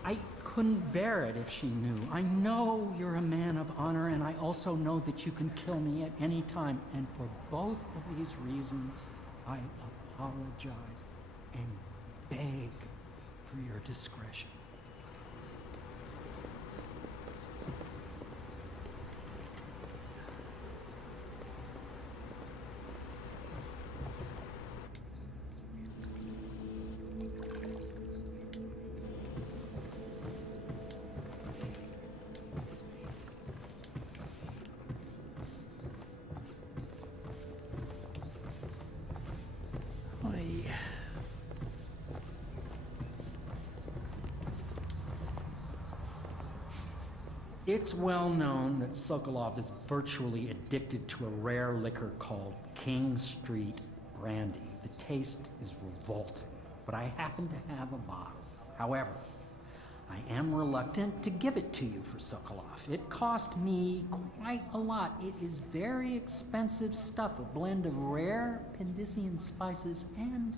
I couldn't bear it if she knew. I know you're a man of honor, and I also know that you can kill me at any time. And for both of these reasons, I apologize and beg for your discretion. It's well known that Sokolov is virtually addicted to a rare liquor called King Street Brandy. The taste is revolting, but I happen to have a bottle. However, I am reluctant to give it to you for Sokolov. It cost me quite a lot. It is very expensive stuff, a blend of rare Pendician spices and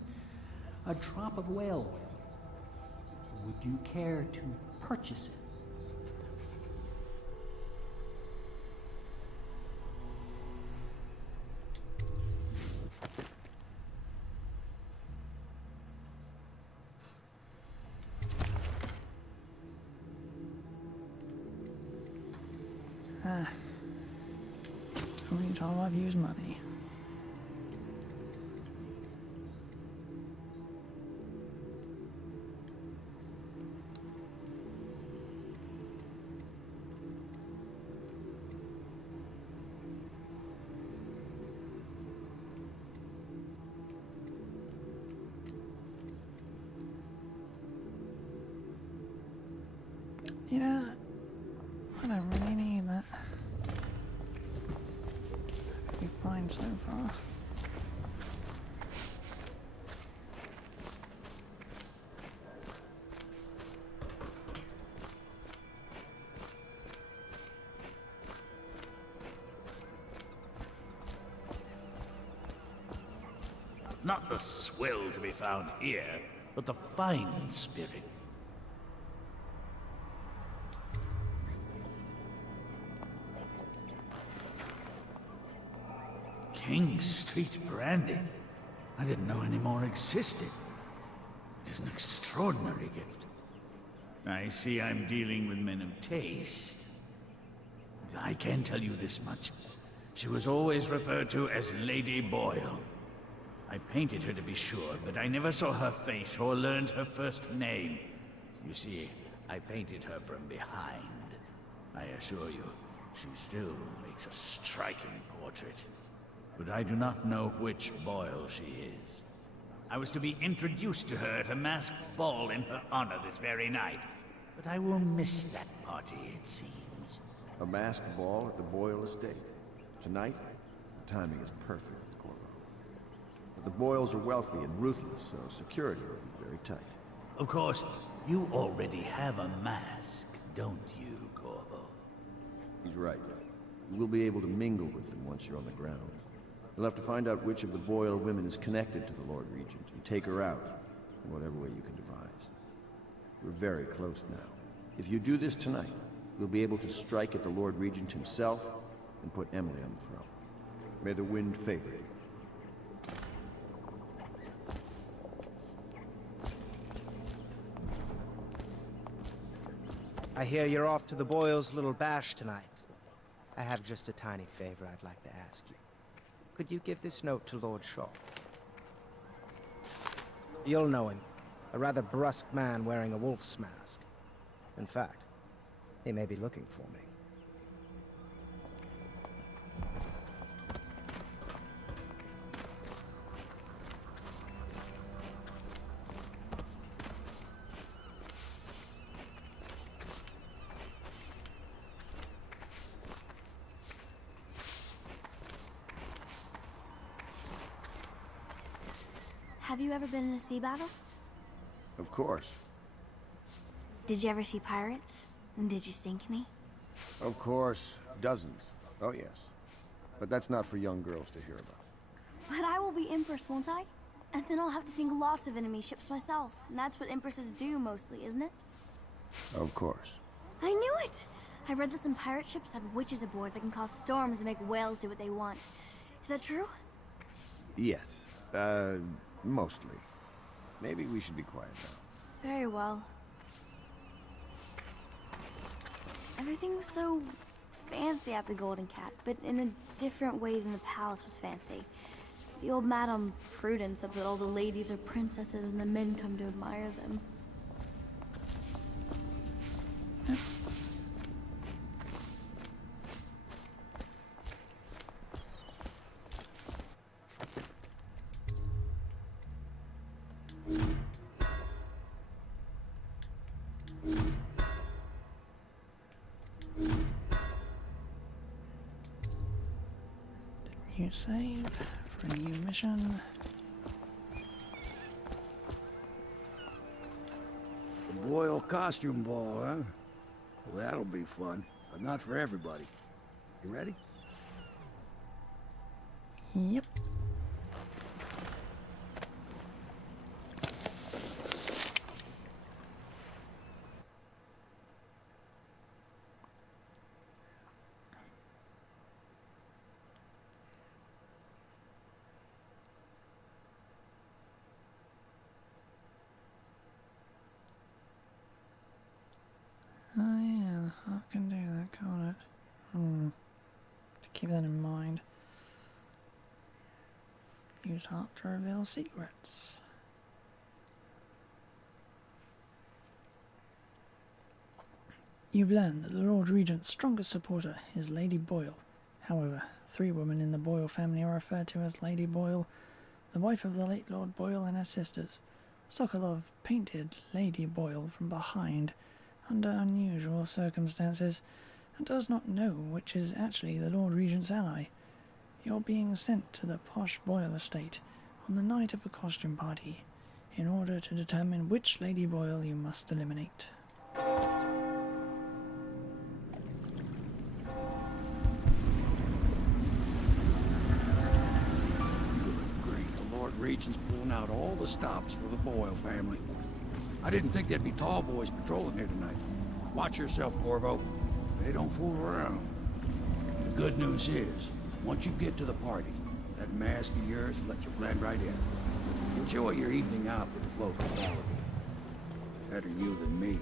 a drop of whale oil. Would you care to purchase it? Every time I've used money. You know, I don't really need that. Perfectly fine so far. Not the swill to be found here, but the fine spirit. King Street Brandy? I didn't know any more existed. It is an extraordinary gift. I see I'm dealing with men of taste. I can tell you this much. She was always referred to as Lady Boyle. I painted her to be sure, but I never saw her face or learned her first name. You see, I painted her from behind. I assure you, she still makes a striking portrait. But I do not know which Boyle she is. I was to be introduced to her at a masked ball in her honor this very night. But I will miss that party, it seems. A masked ball at the Boyle estate. Tonight, the timing is perfect, Corvo. But the Boyles are wealthy and ruthless, so security will be very tight. Of course, you already have a mask, don't you, Corvo? He's right. You will be able to mingle with them once you're on the ground. You'll have to find out which of the Boyle women is connected to the Lord Regent and take her out in whatever way you can devise. We're very close now. If you do this tonight, you'll be able to strike at the Lord Regent himself and put Emily on the throne. May the wind favor you. I hear you're off to the Boyles' little bash tonight. I have just a tiny favor I'd like to ask you. Could you give this note to Lord Shaw? You'll know him. A rather brusque man wearing a wolf's mask. In fact, he may be looking for me. Have you ever been in a sea battle? Of course. Did you ever see pirates? And did you sink any? Of course. Dozens. Oh, yes. But that's not for young girls to hear about. But I will be Empress, won't I? And then I'll have to sink lots of enemy ships myself. And that's what Empresses do mostly, isn't it? Of course. I knew it! I read that some pirate ships have witches aboard that can cause storms and make whales do what they want. Is that true? Yes. Mostly. Maybe we should be quiet now. Very well. Everything was so fancy at the Golden Cat, but in a different way than the palace was fancy. The old Madame Prudence said that all the ladies are princesses and the men come to admire them. New save for a new mission. The Boyle costume ball, huh? Well, that'll be fun, but not for everybody. You ready? Yep. Oh yeah, the heart can do that, can't it? To keep that in mind. Use heart to reveal secrets. You've learned that the Lord Regent's strongest supporter is Lady Boyle. However, 3 women in the Boyle family are referred to as Lady Boyle, the wife of the late Lord Boyle, and her sisters. Sokolov painted Lady Boyle from behind under unusual circumstances and does not know which is actually the Lord Regent's ally. You're being sent to the posh Boyle estate on the night of a costume party in order to determine which Lady Boyle you must eliminate. The Lord Regent's pulling out all the stops for the Boyle family. I didn't think there'd be tall boys patrolling here tonight. Watch yourself, Corvo. They don't fool around. The good news is, once you get to the party, that mask of yours will let you blend right in. Enjoy your evening out with the folk who follow you. Better you than me.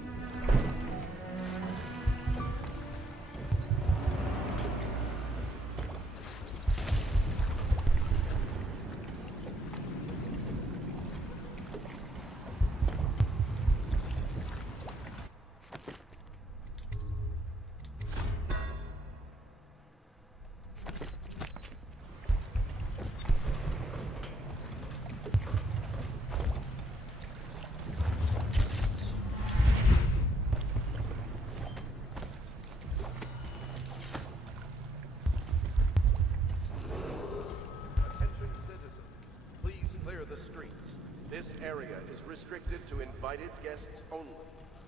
This area is restricted to invited guests only,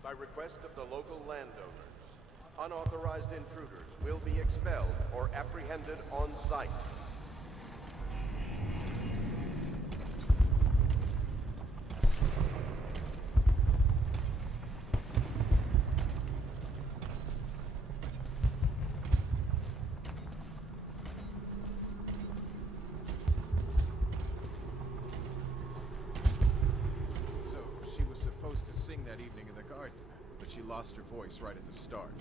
by request of the local landowners. Unauthorized intruders will be expelled or apprehended on site. That evening in the garden, but she lost her voice right at the start.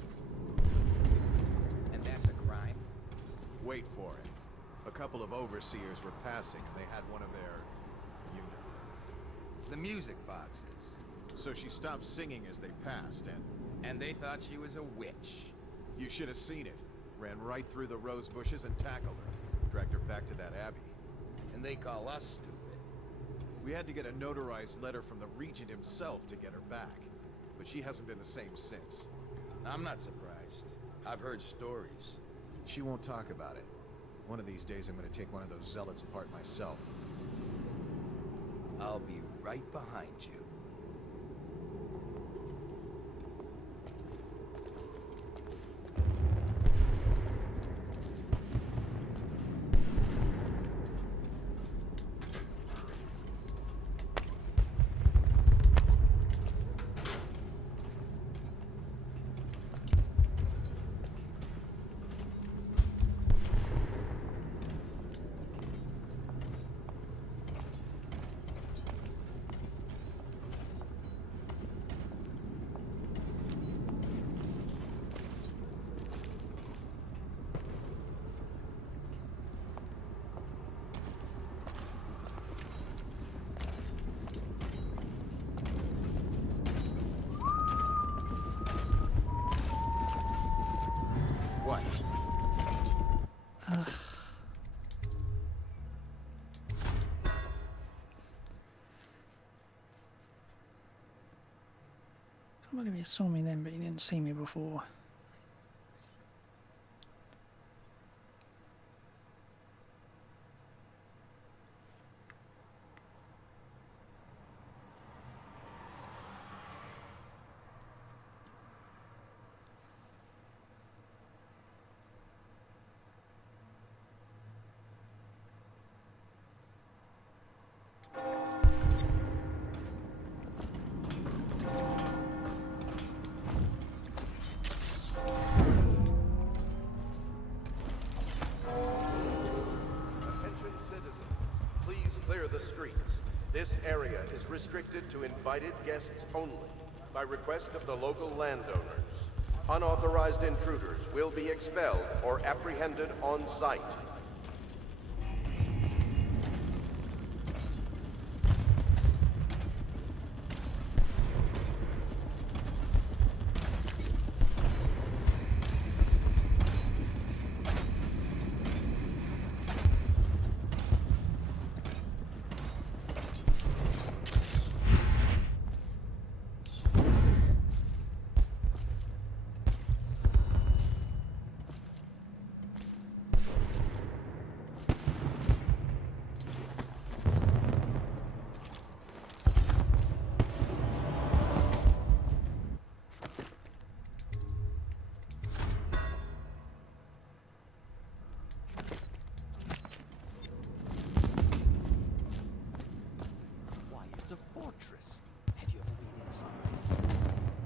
And that's a crime? Wait for it. A couple of overseers were passing and they had one of their, you know. The music boxes. So she stopped singing as they passed And they thought she was a witch. You should have seen it. Ran right through the rose bushes and tackled her. Dragged her back to that abbey. And they call us stupid. We had to get a notarized letter from the Regent himself to get her back. But she hasn't been the same since. I'm not surprised. I've heard stories. She won't talk about it. One of these days I'm gonna take one of those zealots apart myself. I'll be right behind you. I can't believe he saw me then, but he didn't see me before. This area is restricted to invited guests only, by request of the local landowners. Unauthorized intruders will be expelled or apprehended on site. Why, it's a fortress. Have you ever been inside?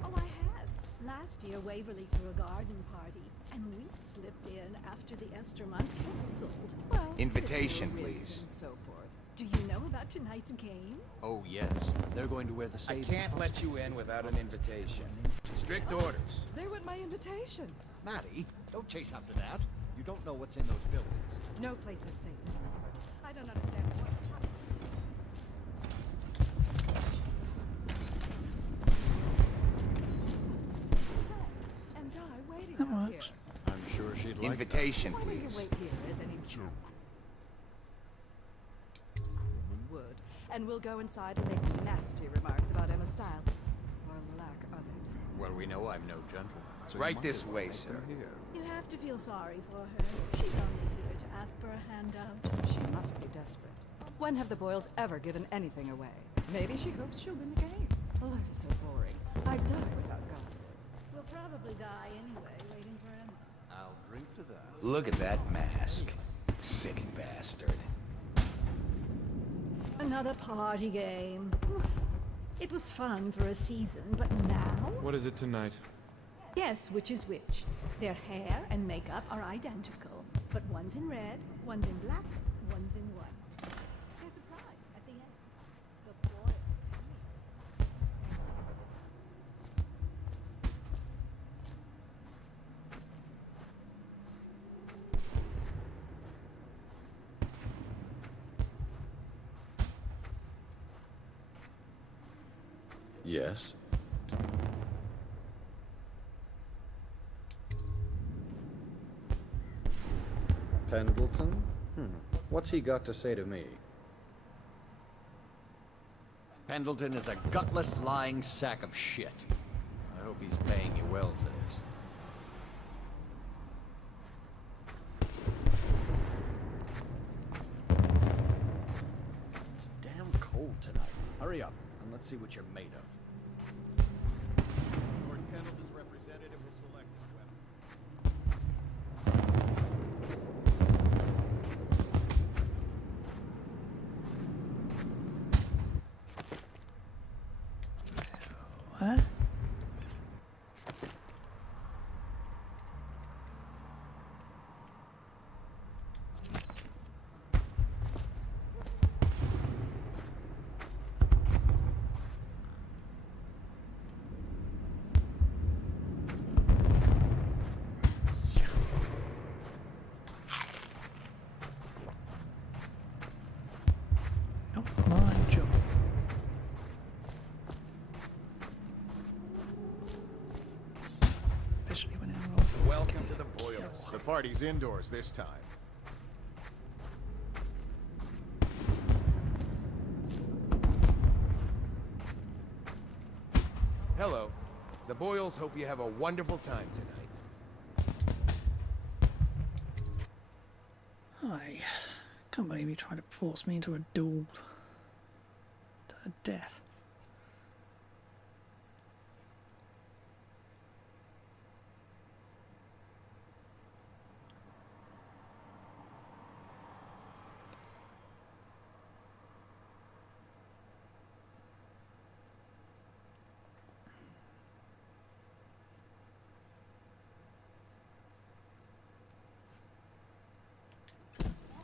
Oh, I have. Last year, Waverly threw a garden party, and we slipped in after the Esther months cancelled. Well, Invitation, Mr. Riggs please. And so forth. Do you know about tonight's game? Oh, yes. They're going to wear the I same... can't let you in without an invitation. Strict orders. There went my invitation. Maddie, don't chase after that. You don't know what's in those buildings. No place is safe anymore. I don't understand what's happening. And Di waiting That out works. here. I'm sure she'd like Invitation, Why don't you please. wait here as any woman would, and we'll go inside and make nasty remarks about Emma's style, or lack of it. Well, we know I'm no gentleman. So you Right might this as well way, make sir. her here. You have to feel sorry for her. She's only here to ask for a handout. She must be desperate. When have the Boyles ever given anything away? Maybe she hopes she'll win the game. Life is so boring. I die without gossip. We'll probably die anyway, waiting for Emma. I'll drink to that. Look at that mask. Sick bastard. Another party game. It was fun for a season, but now? What is it tonight? Guess which is which. Their hair and makeup are identical, but one's in red, one's in black, one's in white. There's a prize at the end. The boy. Yes. Pendleton? What's he got to say to me? Pendleton is a gutless, lying sack of shit. I hope he's paying you well for this. It's damn cold tonight. Hurry up, and let's see what you're made of. Lord Pendleton's representative will select his weapon. What? Not my job. Especially when involved. Welcome to the Boyles. The party's indoors this time. Hello. The Boyles hope you have a wonderful time tonight. I can't believe you tried to force me into a duel. To a death.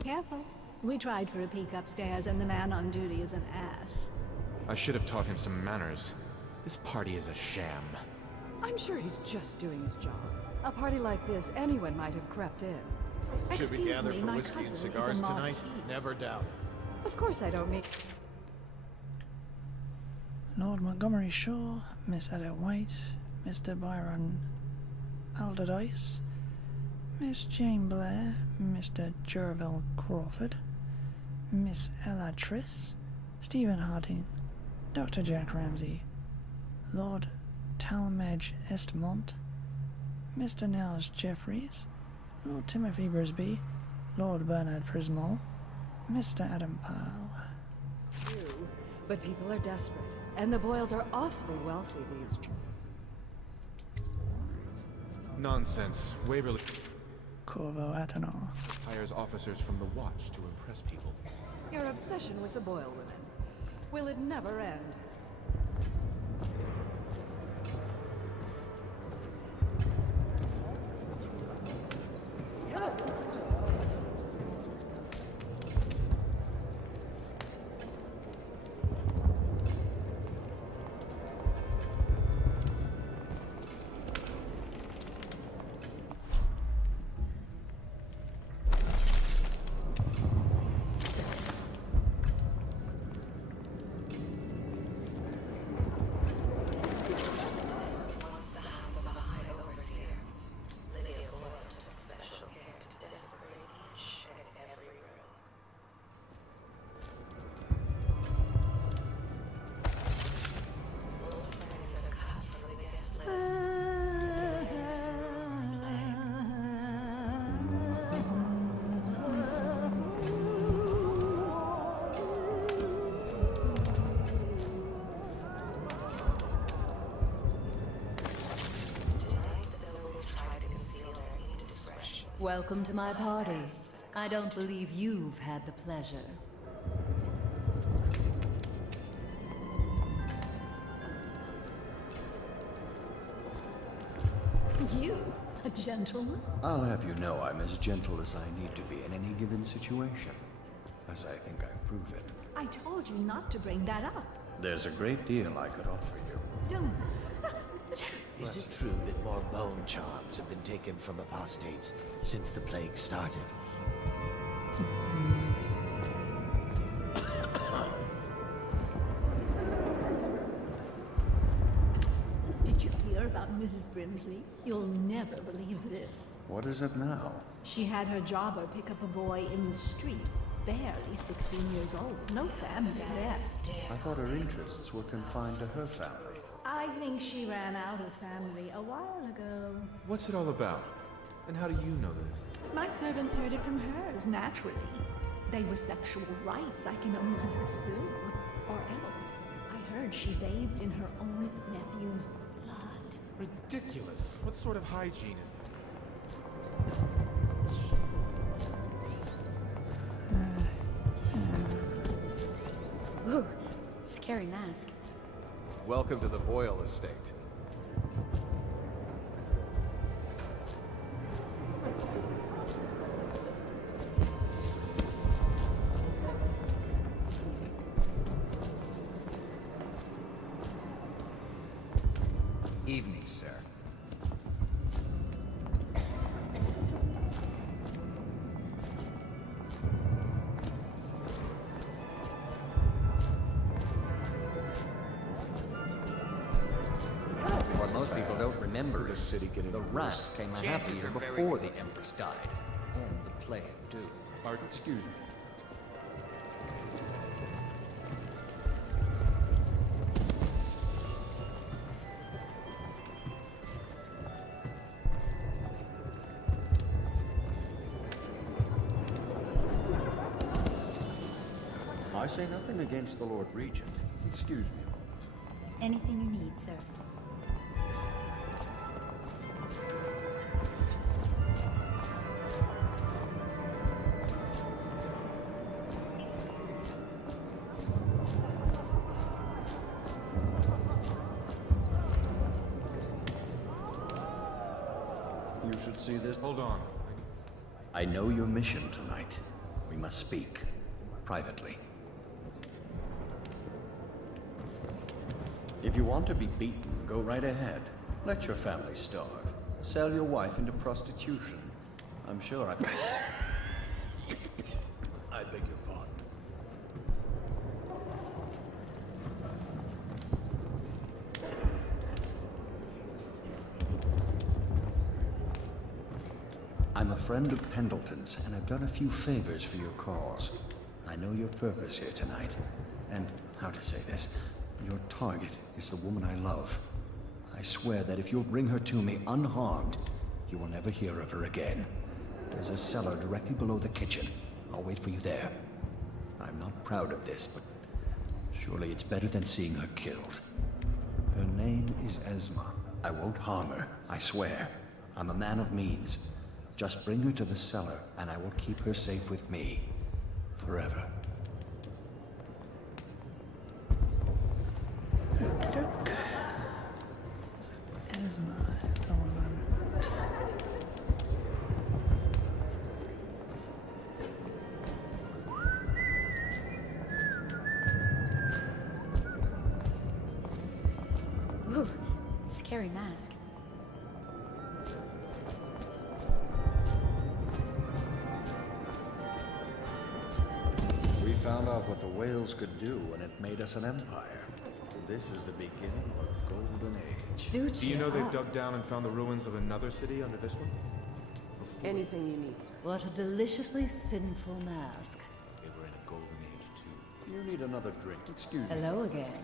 Careful. We tried for a peek upstairs, and the man on duty is an ass. I should have taught him some manners. This party is a sham. I'm sure he's just doing his job. A party like this, anyone might have crept in. Should we Excuse gather me, for my whiskey and cousin is a cigars tonight? Marquis. Never doubt it. Of course I don't mean... Lord Montgomery Shaw, Miss Ada White, Mr. Byron Alderdice, Miss Jane Blair, Mr. Jerville Crawford, Miss Ella Triss, Stephen Harding, Dr. Jack Ramsey, Lord Talmadge Estmont, Mr. Nels Jeffreys, Lord Timothy Brisby, Lord Bernard Prismall, Mr. Adam Pyle. True, but people are desperate, and the Boyles are awfully wealthy these days. Nonsense. Waverly Corvo Atenor. hires officers from the Watch to impress people. Your obsession with the Boyle women. Will it never end? Welcome to my party. I don't believe you've had the pleasure. You, a gentleman? I'll have you know I'm as gentle as I need to be in any given situation, as I think I've proven. I told you not to bring that up. There's a great deal I could offer you. Don't. Is it true that more bone charms have been taken from apostates since the plague started? Did you hear about Mrs. Brimsley? You'll never believe this. What is it now? She had her jobber pick up a boy in the street, barely 16 years old. No family left. I thought her interests were confined to her family. I think she ran out of family a while ago. What's it all about? And how do you know this? My servants heard it from hers, naturally. They were sexual rights, I can only assume. Or else, I heard she bathed in her own nephew's blood. Ridiculous. What sort of hygiene is that? Ooh, scary mask. Welcome to the Boyle estate. Evening, sir. What most people don't remember is the rats came a half a year before the Empress died. And the plague, too. Excuse me. I say nothing against the Lord Regent. Excuse me. Anything you need, sir. You should see this. Hold on. I know your mission tonight. We We must speak. Privately. If you want to be beaten, go right ahead. Let your family starve. Sell your wife into prostitution. I'm sure I beg your pardon. I'm a friend of Pendleton's, and I've done a few favors for your cause. I know your purpose here tonight, and how to say this, your target is the woman I love. I swear that if you'll bring her to me unharmed, you will never hear of her again. There's a cellar directly below the kitchen. I'll wait for you there. I'm not proud of this, but surely it's better than seeing her killed. Her name is Esma. I won't harm her, I swear. I'm a man of means. Just bring her to the cellar, and I will keep her safe with me. Forever. Okey-doke. Esma, for a moment. Ooh, scary mask. We found out what the whales could do, and it made us an empire. This is the beginning of a golden age. Do you know they've dug down and found the ruins of another city under this one? Anything you need, sir. What a deliciously sinful mask. They were in a golden age, too. You need another drink. Excuse me. Hello again.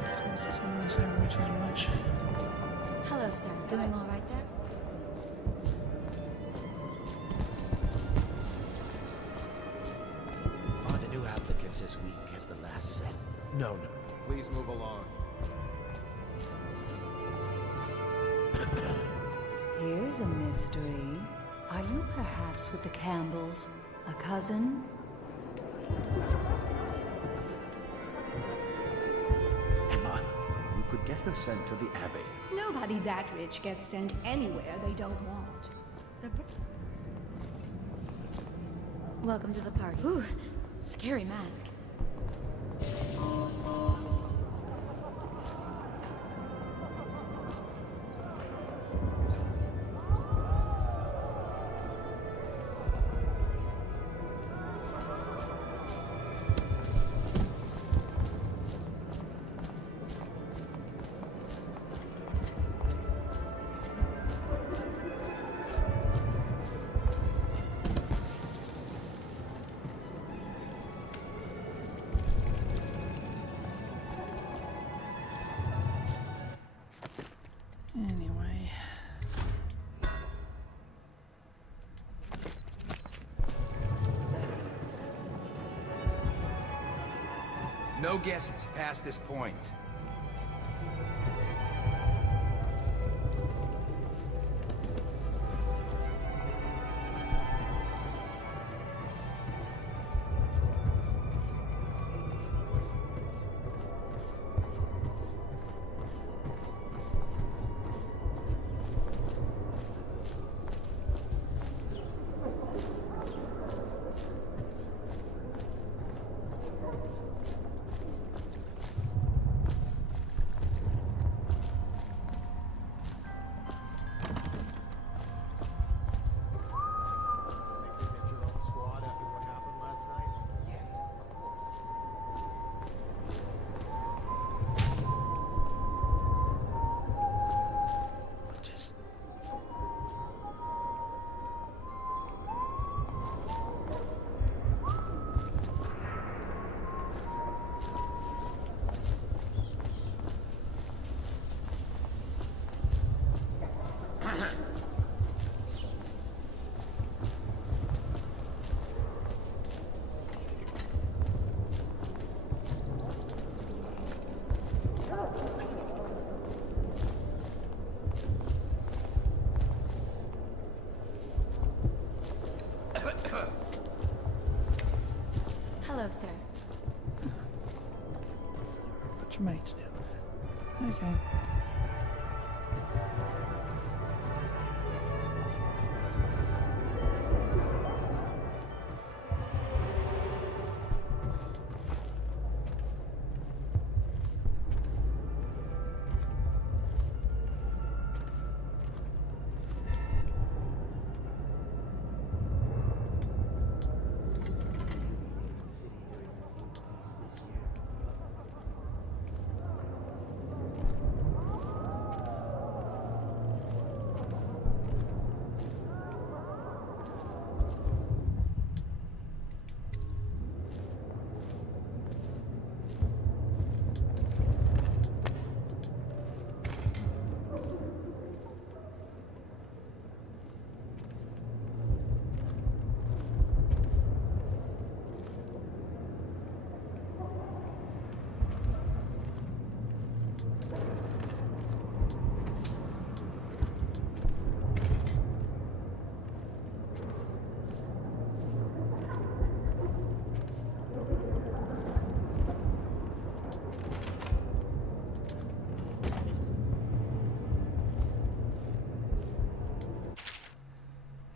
Of course, it's going to say which is which. Hello, sir. Doing all right there? Are the new applicants as weak as the last set? No. Please move along. Here's a mystery. Are you perhaps with the Campbells? A cousin? Emma, you could get her sent to the Abbey. Nobody that rich gets sent anywhere they don't want. Welcome to the party. Ooh, scary mask. Anyway. No guesses past this point. Hello, sir. Put your mates down there. Okay.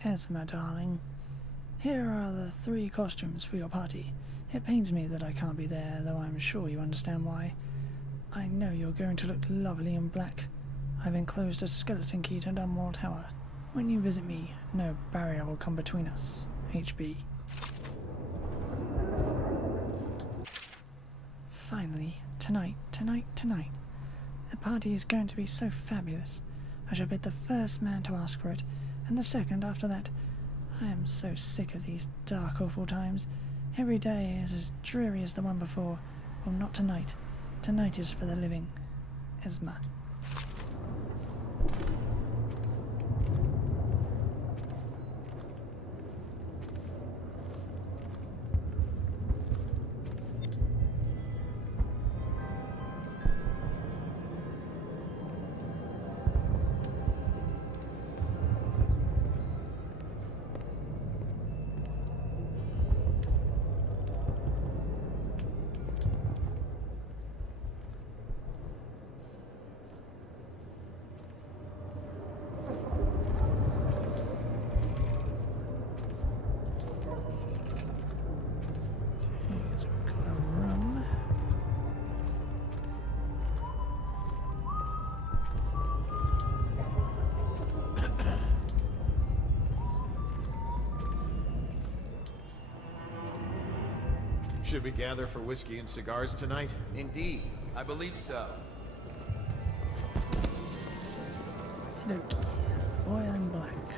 Esma, darling. Here are the 3 costumes for your party. It pains me that I can't be there, though I'm sure you understand why. I know you're going to look lovely in black. I've enclosed a skeleton key to Dunwall Tower. When you visit me, no barrier will come between us. HB. Finally, tonight. The party is going to be so fabulous. I shall be the first man to ask for it, and the second after that. I am so sick of these dark, awful times. Every day is as dreary as the one before. Well, not tonight. Tonight is for the living. Esma. Should we gather for whiskey and cigars tonight? Indeed, I believe so. Loki, boy in black.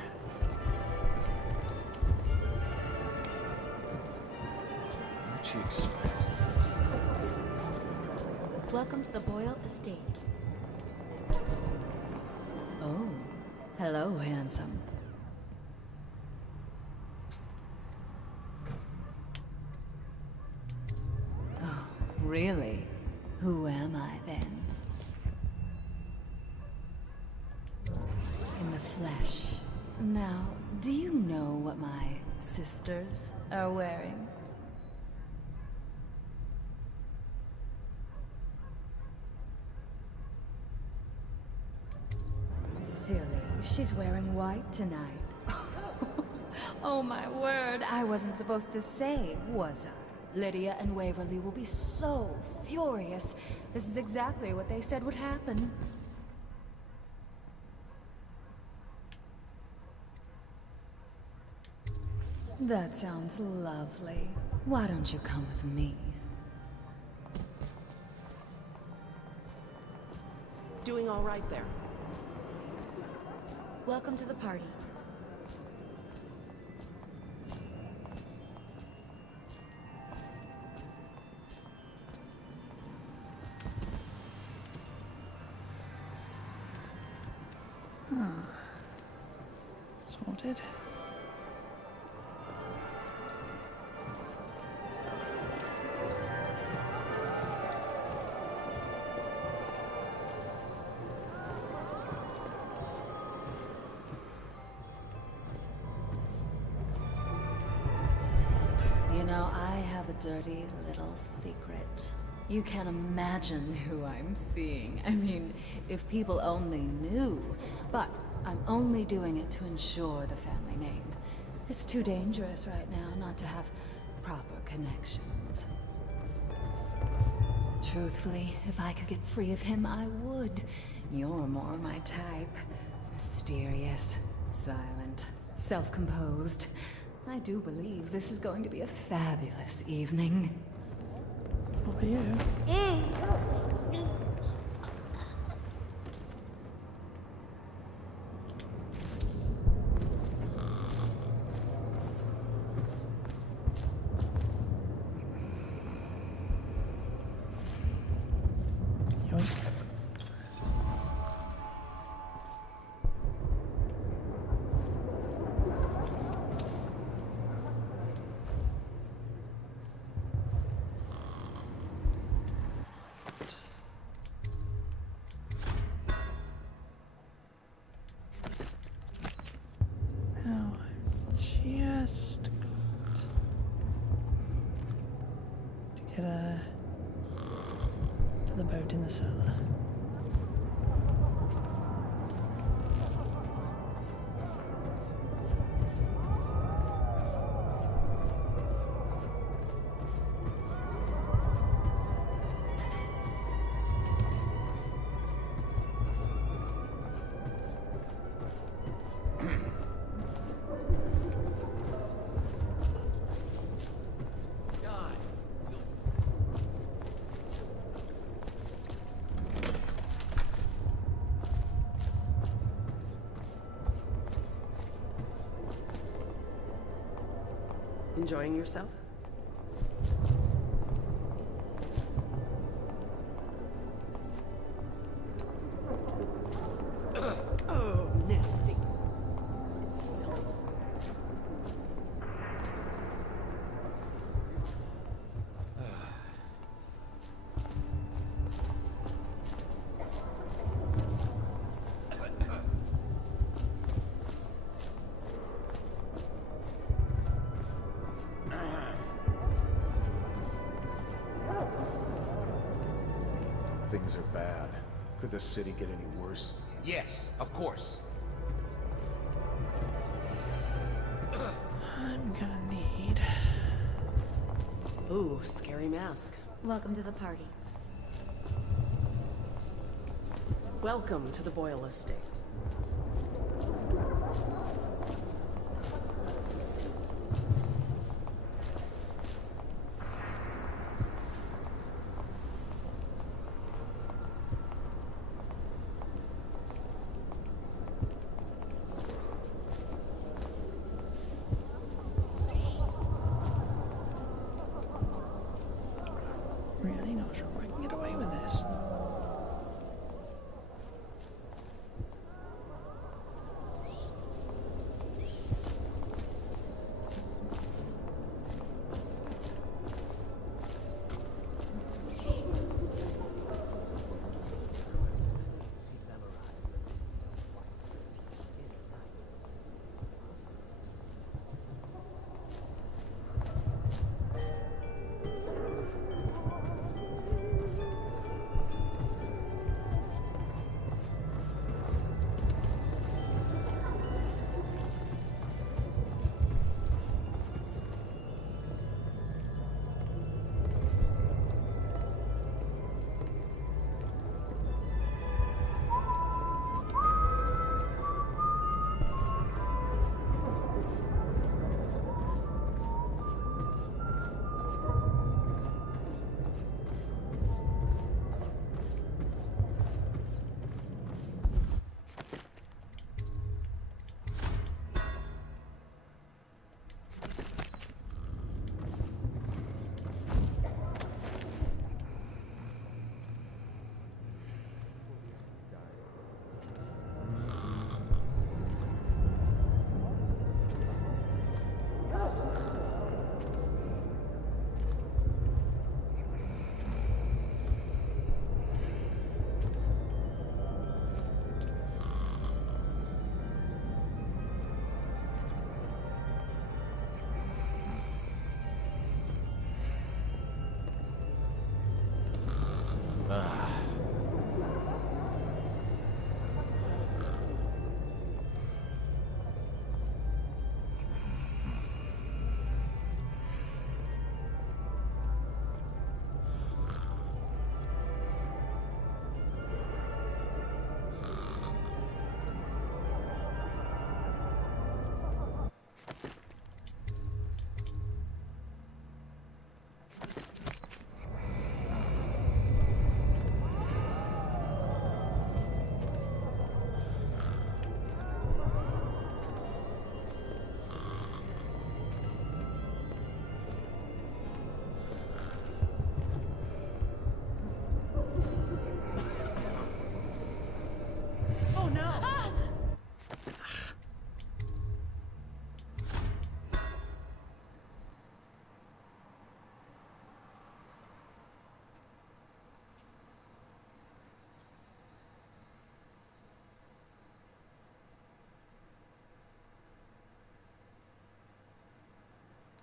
What'd you expect? Welcome to the Boyle Estate. Oh, hello, handsome. Oh, really? Who am I then? In the flesh. Now, do you know what my sisters are wearing? Silly, she's wearing white tonight. Oh my word, I wasn't supposed to say, was I? Lydia and Waverly will be so furious. This is exactly what they said would happen. That sounds lovely. Why don't you come with me? Doing all right there. Welcome to the party. Sorted. You know, I have a dirty little secret. You can't imagine who I'm seeing. I mean, if people only knew. But I'm only doing it to ensure the family name. It's too dangerous right now not to have proper connections. Truthfully, if I could get free of him, I would. You're more my type. Mysterious, silent, self-composed. I do believe this is going to be a fabulous evening. What are you? Yoink. Now I've just got to get to the boat in the cellar. Enjoying yourself? Oh, nasty. Things are bad. Could the city get any worse? Yes, of course. I'm gonna need... Ooh, scary mask. Welcome to the party. Welcome to the Boyle Estate. Really not sure I can get away with this.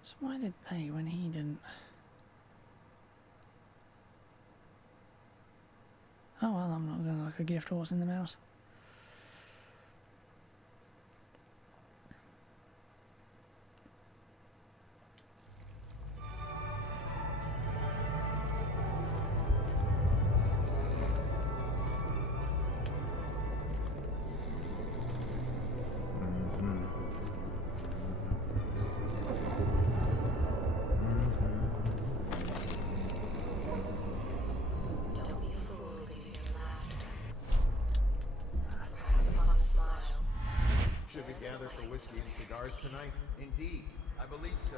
So why did they when he didn't? Oh well, I'm not gonna look a gift horse in the mouth. Should we gather for whiskey and cigars tonight? Indeed. I believe so.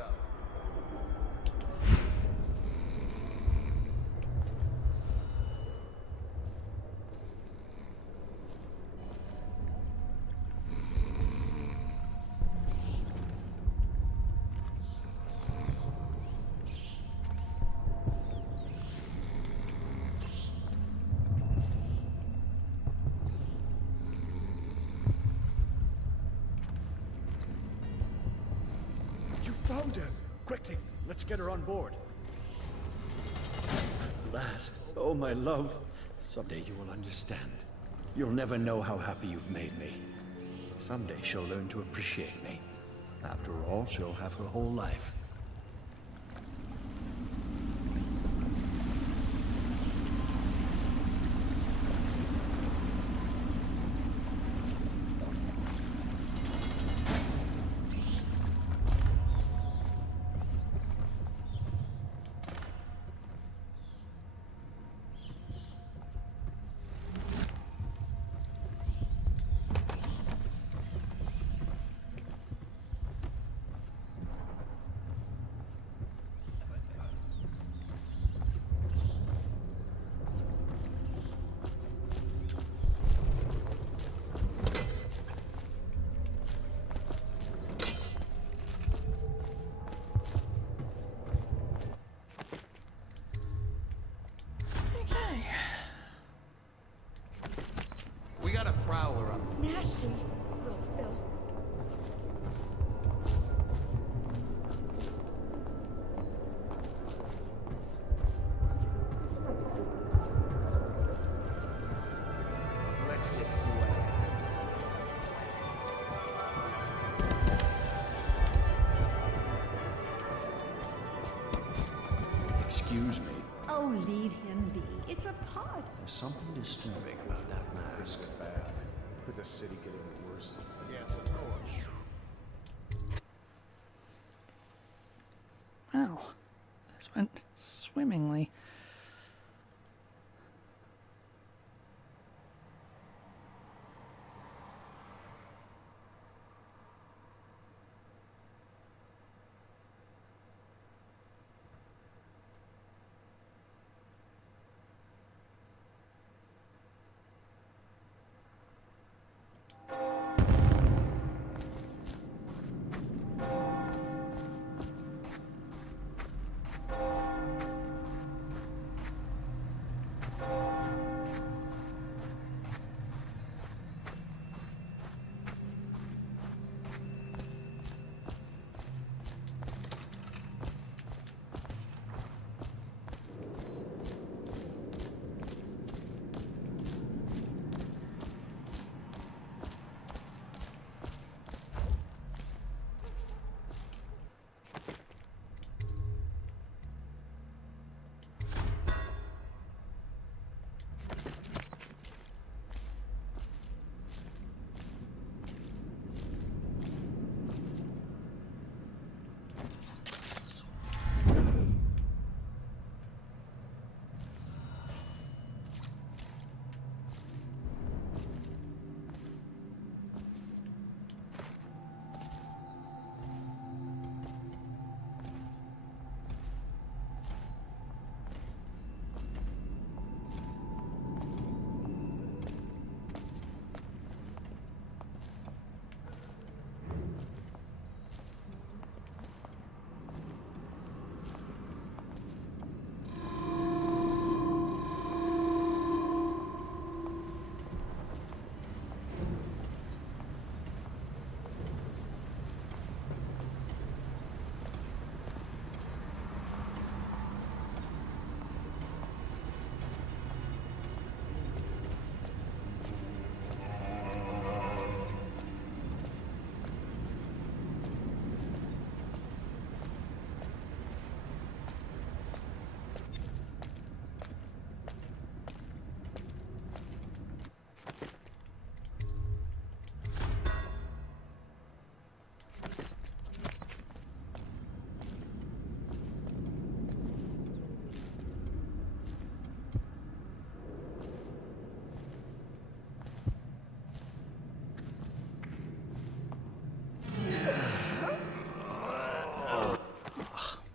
You found her! Quickly, let's get her on board. At last. Oh, my love. Someday you will understand. You'll never know how happy you've made me. Someday she'll learn to appreciate me. After all, she'll have her whole life. We got a prowler up. Nasty little filth. Let's get away. Excuse me. Oh, leave him be. It's a pod. There's something disturbing about that mask. Bad. Could the city get any worse? Yes, of course. Well, this went swimmingly.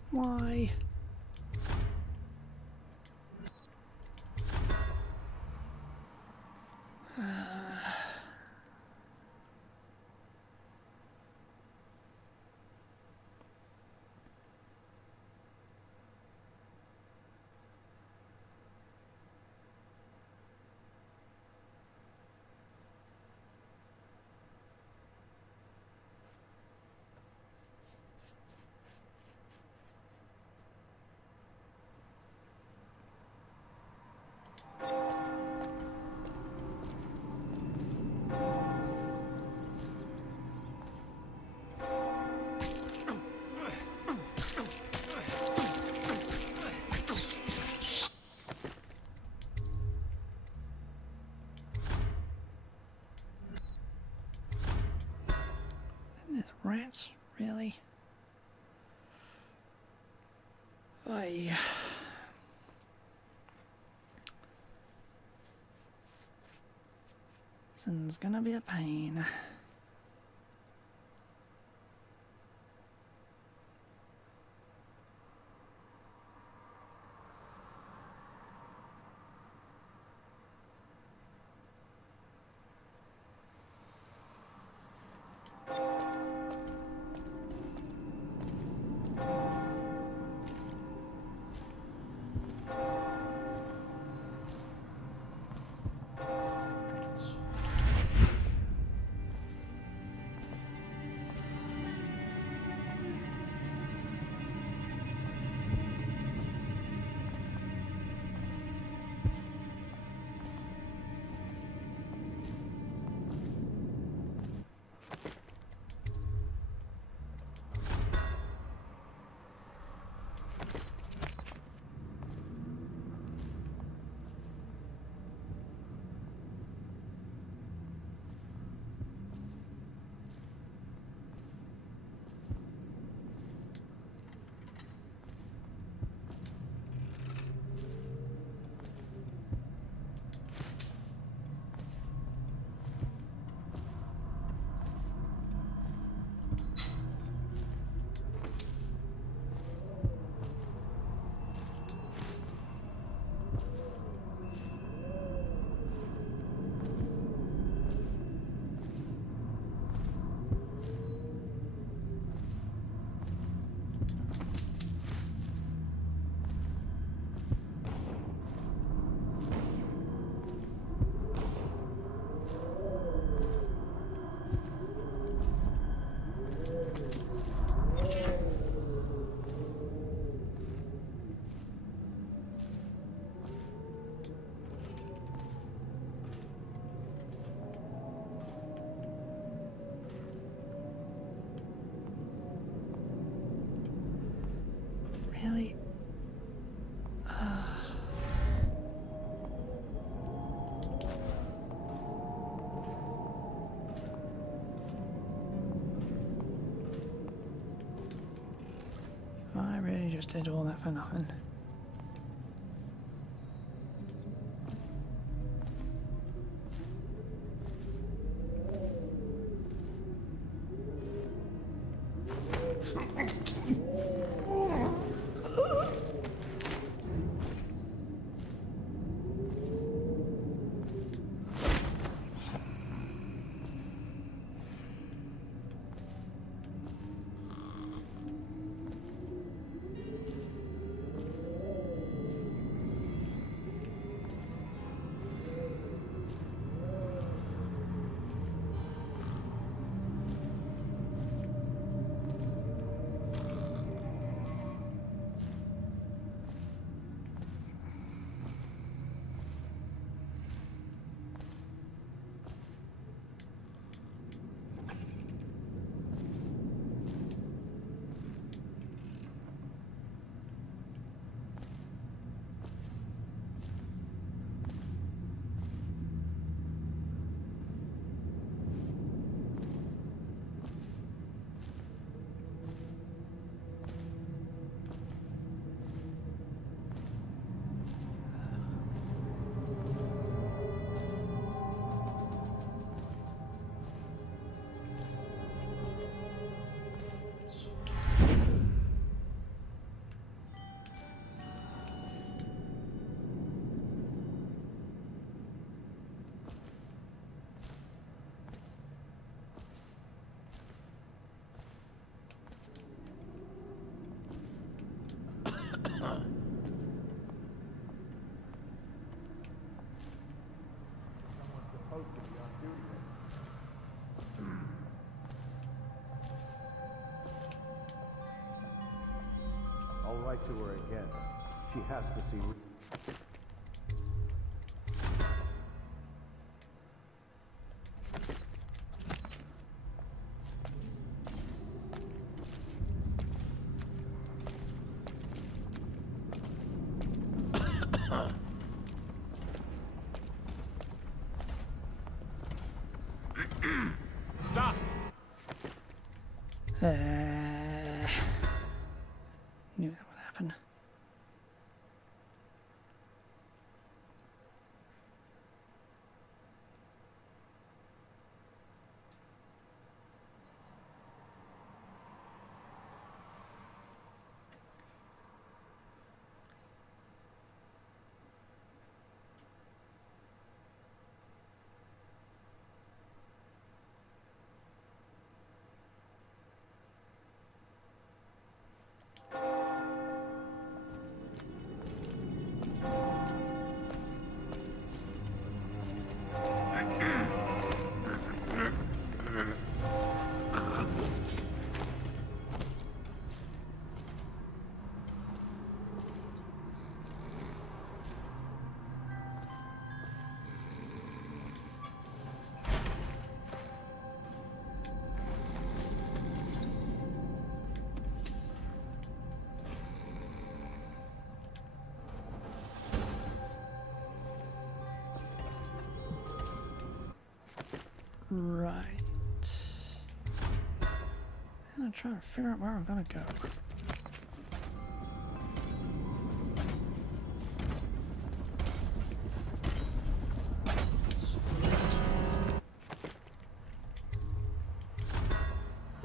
Why? There's rats, really? This one's gonna be a pain. Really? I really just did all that for nothing. write to her again. She has to see... Stop! Knew that would happen. Right. And I'm trying to figure out where I'm gonna go.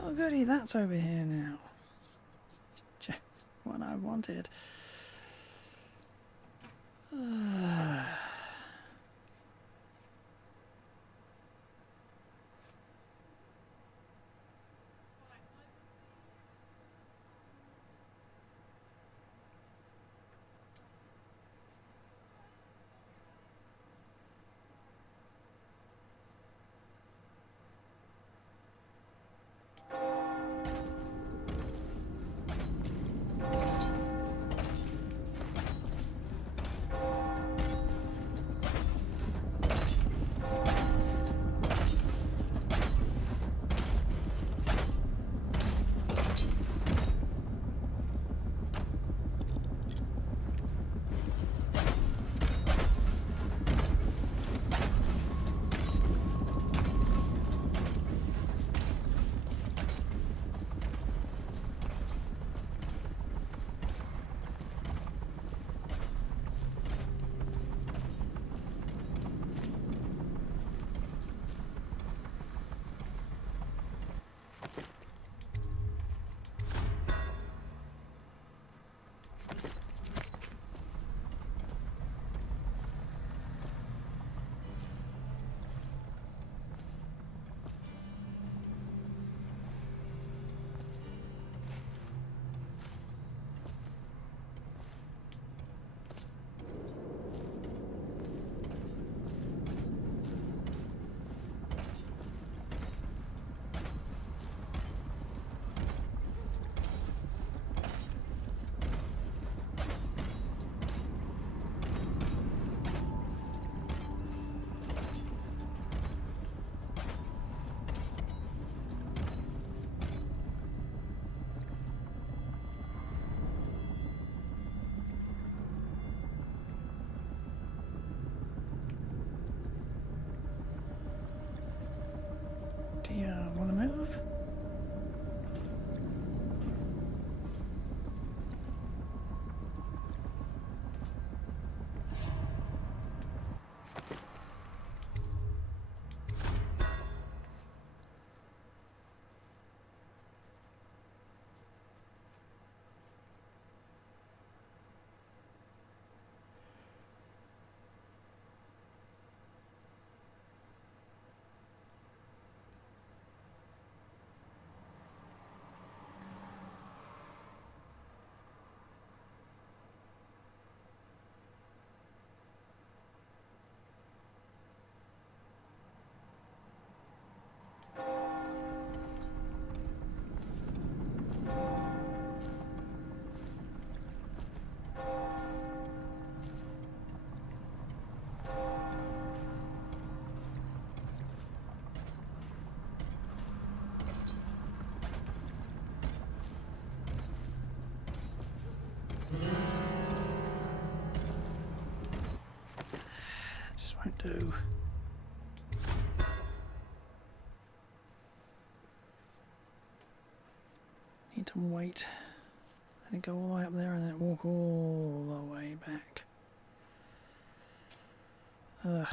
Oh goody, that's over here now. Just what I wanted. Won't do. Need to wait. Let it go all the way up there and then walk all the way back. Ugh.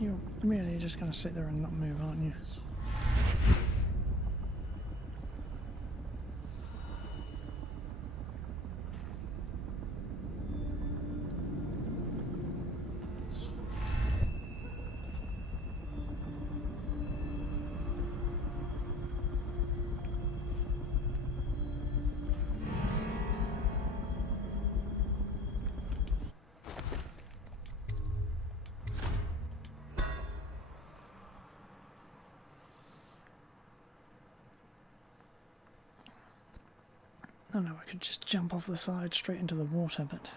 You're really just going to sit there and not move, aren't you? I know I could just jump off the side straight into the water, but...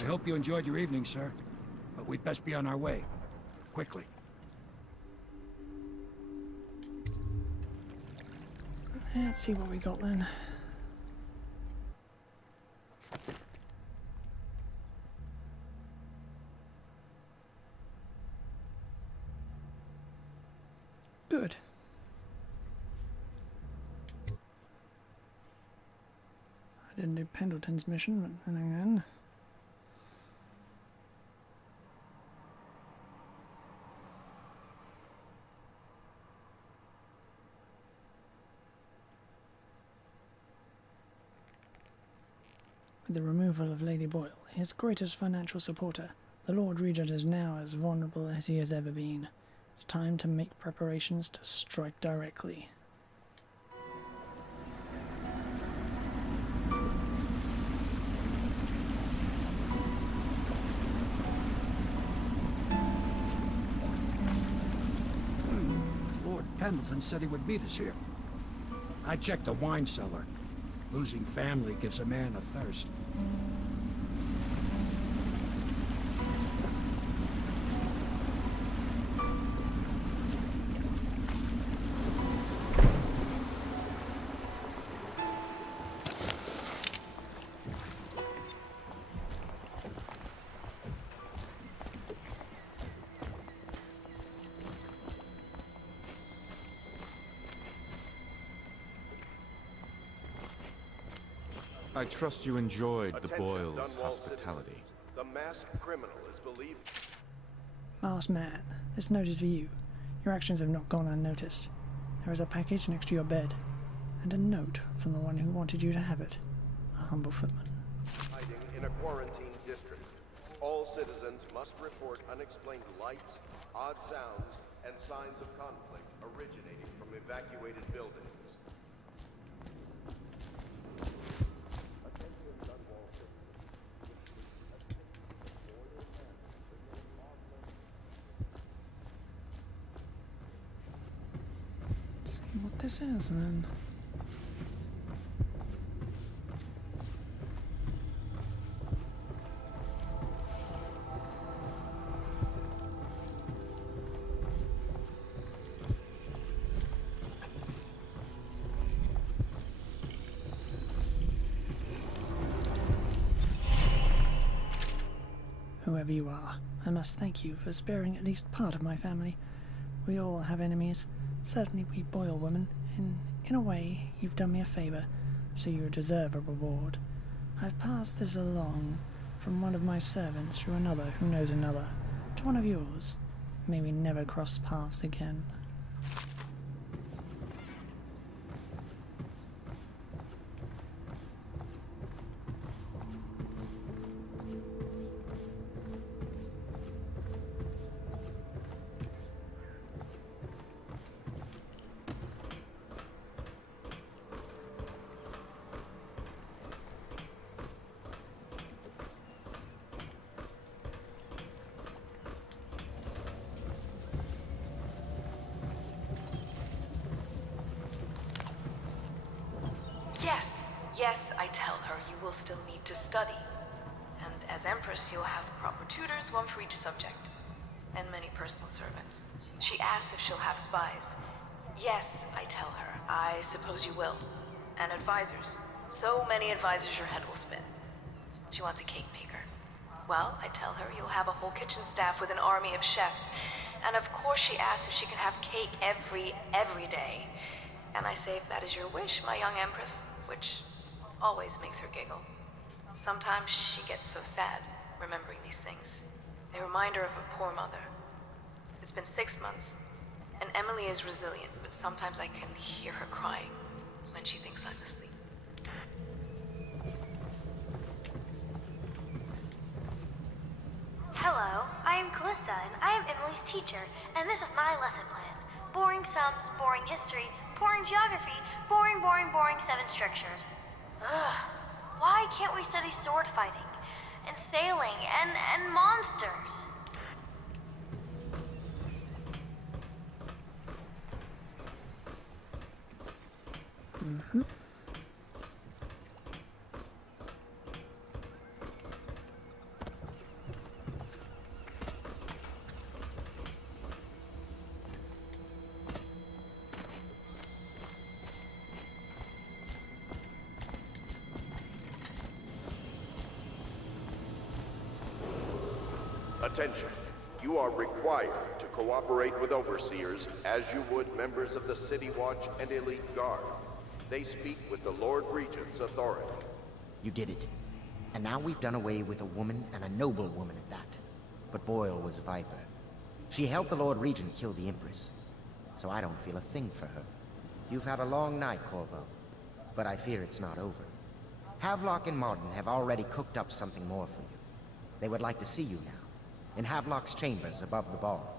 I hope you enjoyed your evening, sir. But we'd best be on our way. Quickly. Let's see what we got then. Good. I didn't do Pendleton's mission, but then again... With the removal of Lady Boyle, his greatest financial supporter, the Lord Regent is now as vulnerable as he has ever been. It's time to make preparations to strike directly. Lord Pendleton said he would meet us here. I checked the wine cellar. Losing family gives a man a thirst. I trust you enjoyed the Attention, Boyle's Dunwall hospitality. citizens. The masked criminal is believed... Masked man, this note is for you. Your actions have not gone unnoticed. There is a package next to your bed, and a note from the one who wanted you to have it. A humble footman. hiding in a quarantine district. All citizens must report unexplained lights, odd sounds, and signs of conflict originating from evacuated buildings. Attention Dunwall Let's see what this is then. Whoever you are, I must thank you for sparing at least part of my family. We all have enemies, certainly we Boyle women, and in a way, you've done me a favor, so you deserve a reward. I've passed this along from one of my servants to another who knows another, to one of yours. May we never cross paths again. Yes, I tell her you will still need to study. And as Empress, you'll have proper tutors, one for each subject. And many personal servants. She asks if she'll have spies. Yes, I tell her. I suppose you will. And advisors. So many advisors your head will spin. She wants a cake maker. Well, I tell her you'll have a whole kitchen staff with an army of chefs. And of course she asks if she can have cake every day. And I say if that is your wish, my young Empress, which always makes her giggle. Sometimes she gets so sad, remembering these things. They remind her of her poor mother. It's been 6 months, and Emily is resilient, but sometimes I can hear her crying when she thinks I'm asleep. Hello, I am Callista, and I am Emily's teacher, and this is my lesson plan. Boring sums, boring history, boring geography, boring 7 strictures. Ugh, why can't we study sword fighting, and sailing, and monsters? Mm-hmm. Attention. You are required to cooperate with overseers as you would members of the City Watch and Elite Guard. They speak with the Lord Regent's authority. You did it. And now we've done away with a woman, and a noble woman at that. But Boyle was a viper. She helped the Lord Regent kill the Empress. So I don't feel a thing for her. You've had a long night, Corvo. But I fear it's not over. Havelock and Martin have already cooked up something more for you. They would like to see you now, in Havelock's chambers above the ball.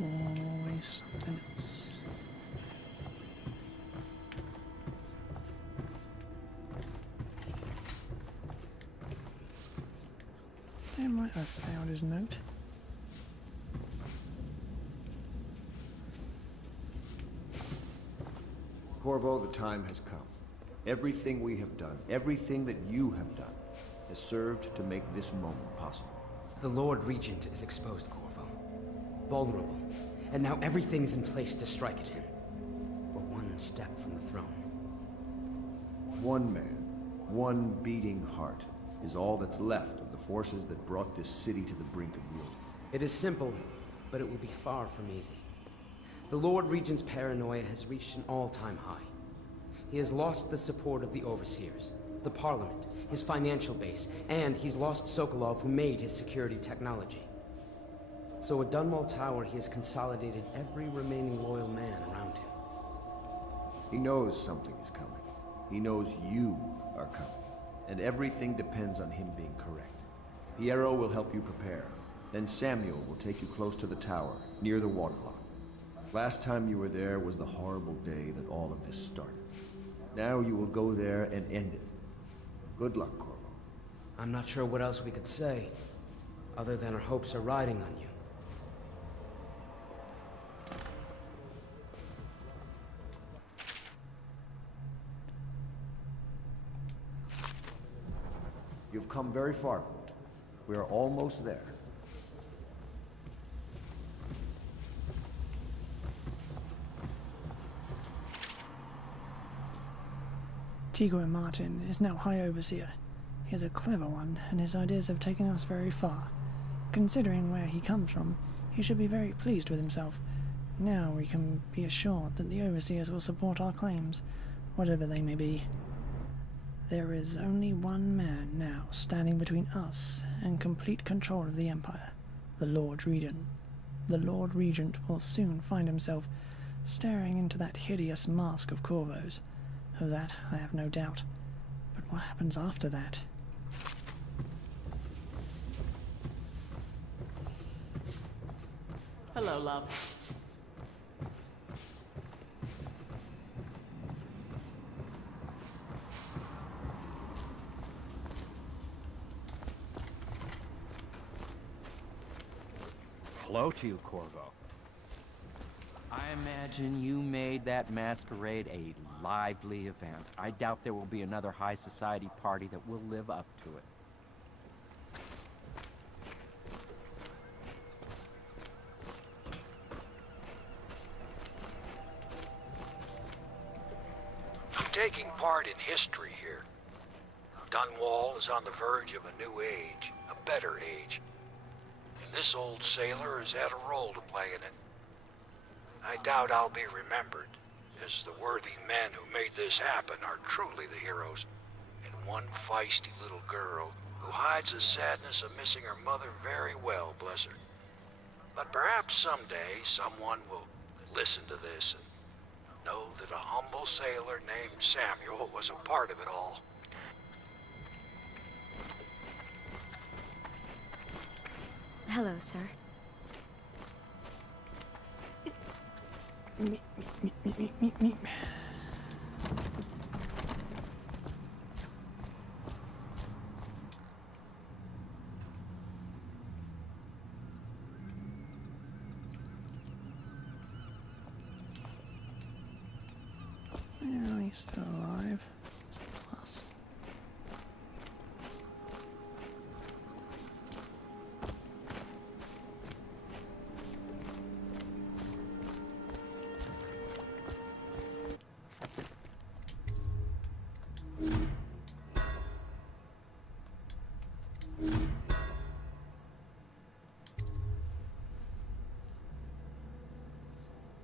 Always something else. They might have found his note. Corvo, the time has come. Everything we have done, everything that you have done, has served to make this moment possible. The Lord Regent is exposed, Corvo. Vulnerable. And now everything's in place to strike at him. We're one step from the throne. One man, one beating heart, is all that's left of the forces that brought this city to the brink of ruin. It is simple, but it will be far from easy. The Lord Regent's paranoia has reached an all-time high. He has lost the support of the Overseers, the Parliament, his financial base, and he's lost Sokolov, who made his security technology. So at Dunwall Tower, he has consolidated every remaining loyal man around him. He knows something is coming. He knows you are coming. And everything depends on him being correct. Piero will help you prepare. Then Samuel will take you close to the tower, near the waterlock. Last time you were there was the horrible day that all of this started. Now you will go there and end it. Good luck, Corvo. I'm not sure what else we could say, other than our hopes are riding on you. You've come very far. We are almost there. Tigre Martin is now High Overseer. He is a clever one, and his ideas have taken us very far. Considering where he comes from, he should be very pleased with himself. Now we can be assured that the Overseers will support our claims, whatever they may be. There is only one man now standing between us and complete control of the Empire, the Lord Regent. The Lord Regent will soon find himself staring into that hideous mask of Corvo's. Of that, I have no doubt. But what happens after that? Hello, love. Hello to you, Corvo. I imagine you made that masquerade a lively event. I doubt there will be another high society party that will live up to it. I'm taking part in history here. Dunwall is on the verge of a new age, a better age. And this old sailor has had a role to play in it. I doubt I'll be remembered, as the worthy men who made this happen are truly the heroes, and one feisty little girl who hides the sadness of missing her mother very well, bless her. But perhaps someday someone will listen to this and know that a humble sailor named Samuel was a part of it all. Hello, sir. Me. Well, he's still alive. It's a plus.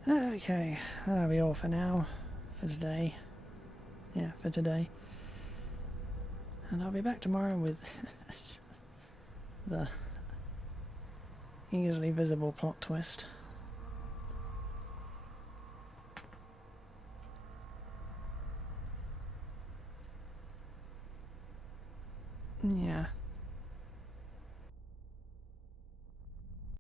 Okay, that'll be all for now. For today. Yeah, for today. And I'll be back tomorrow with the easily visible plot twist. Yeah.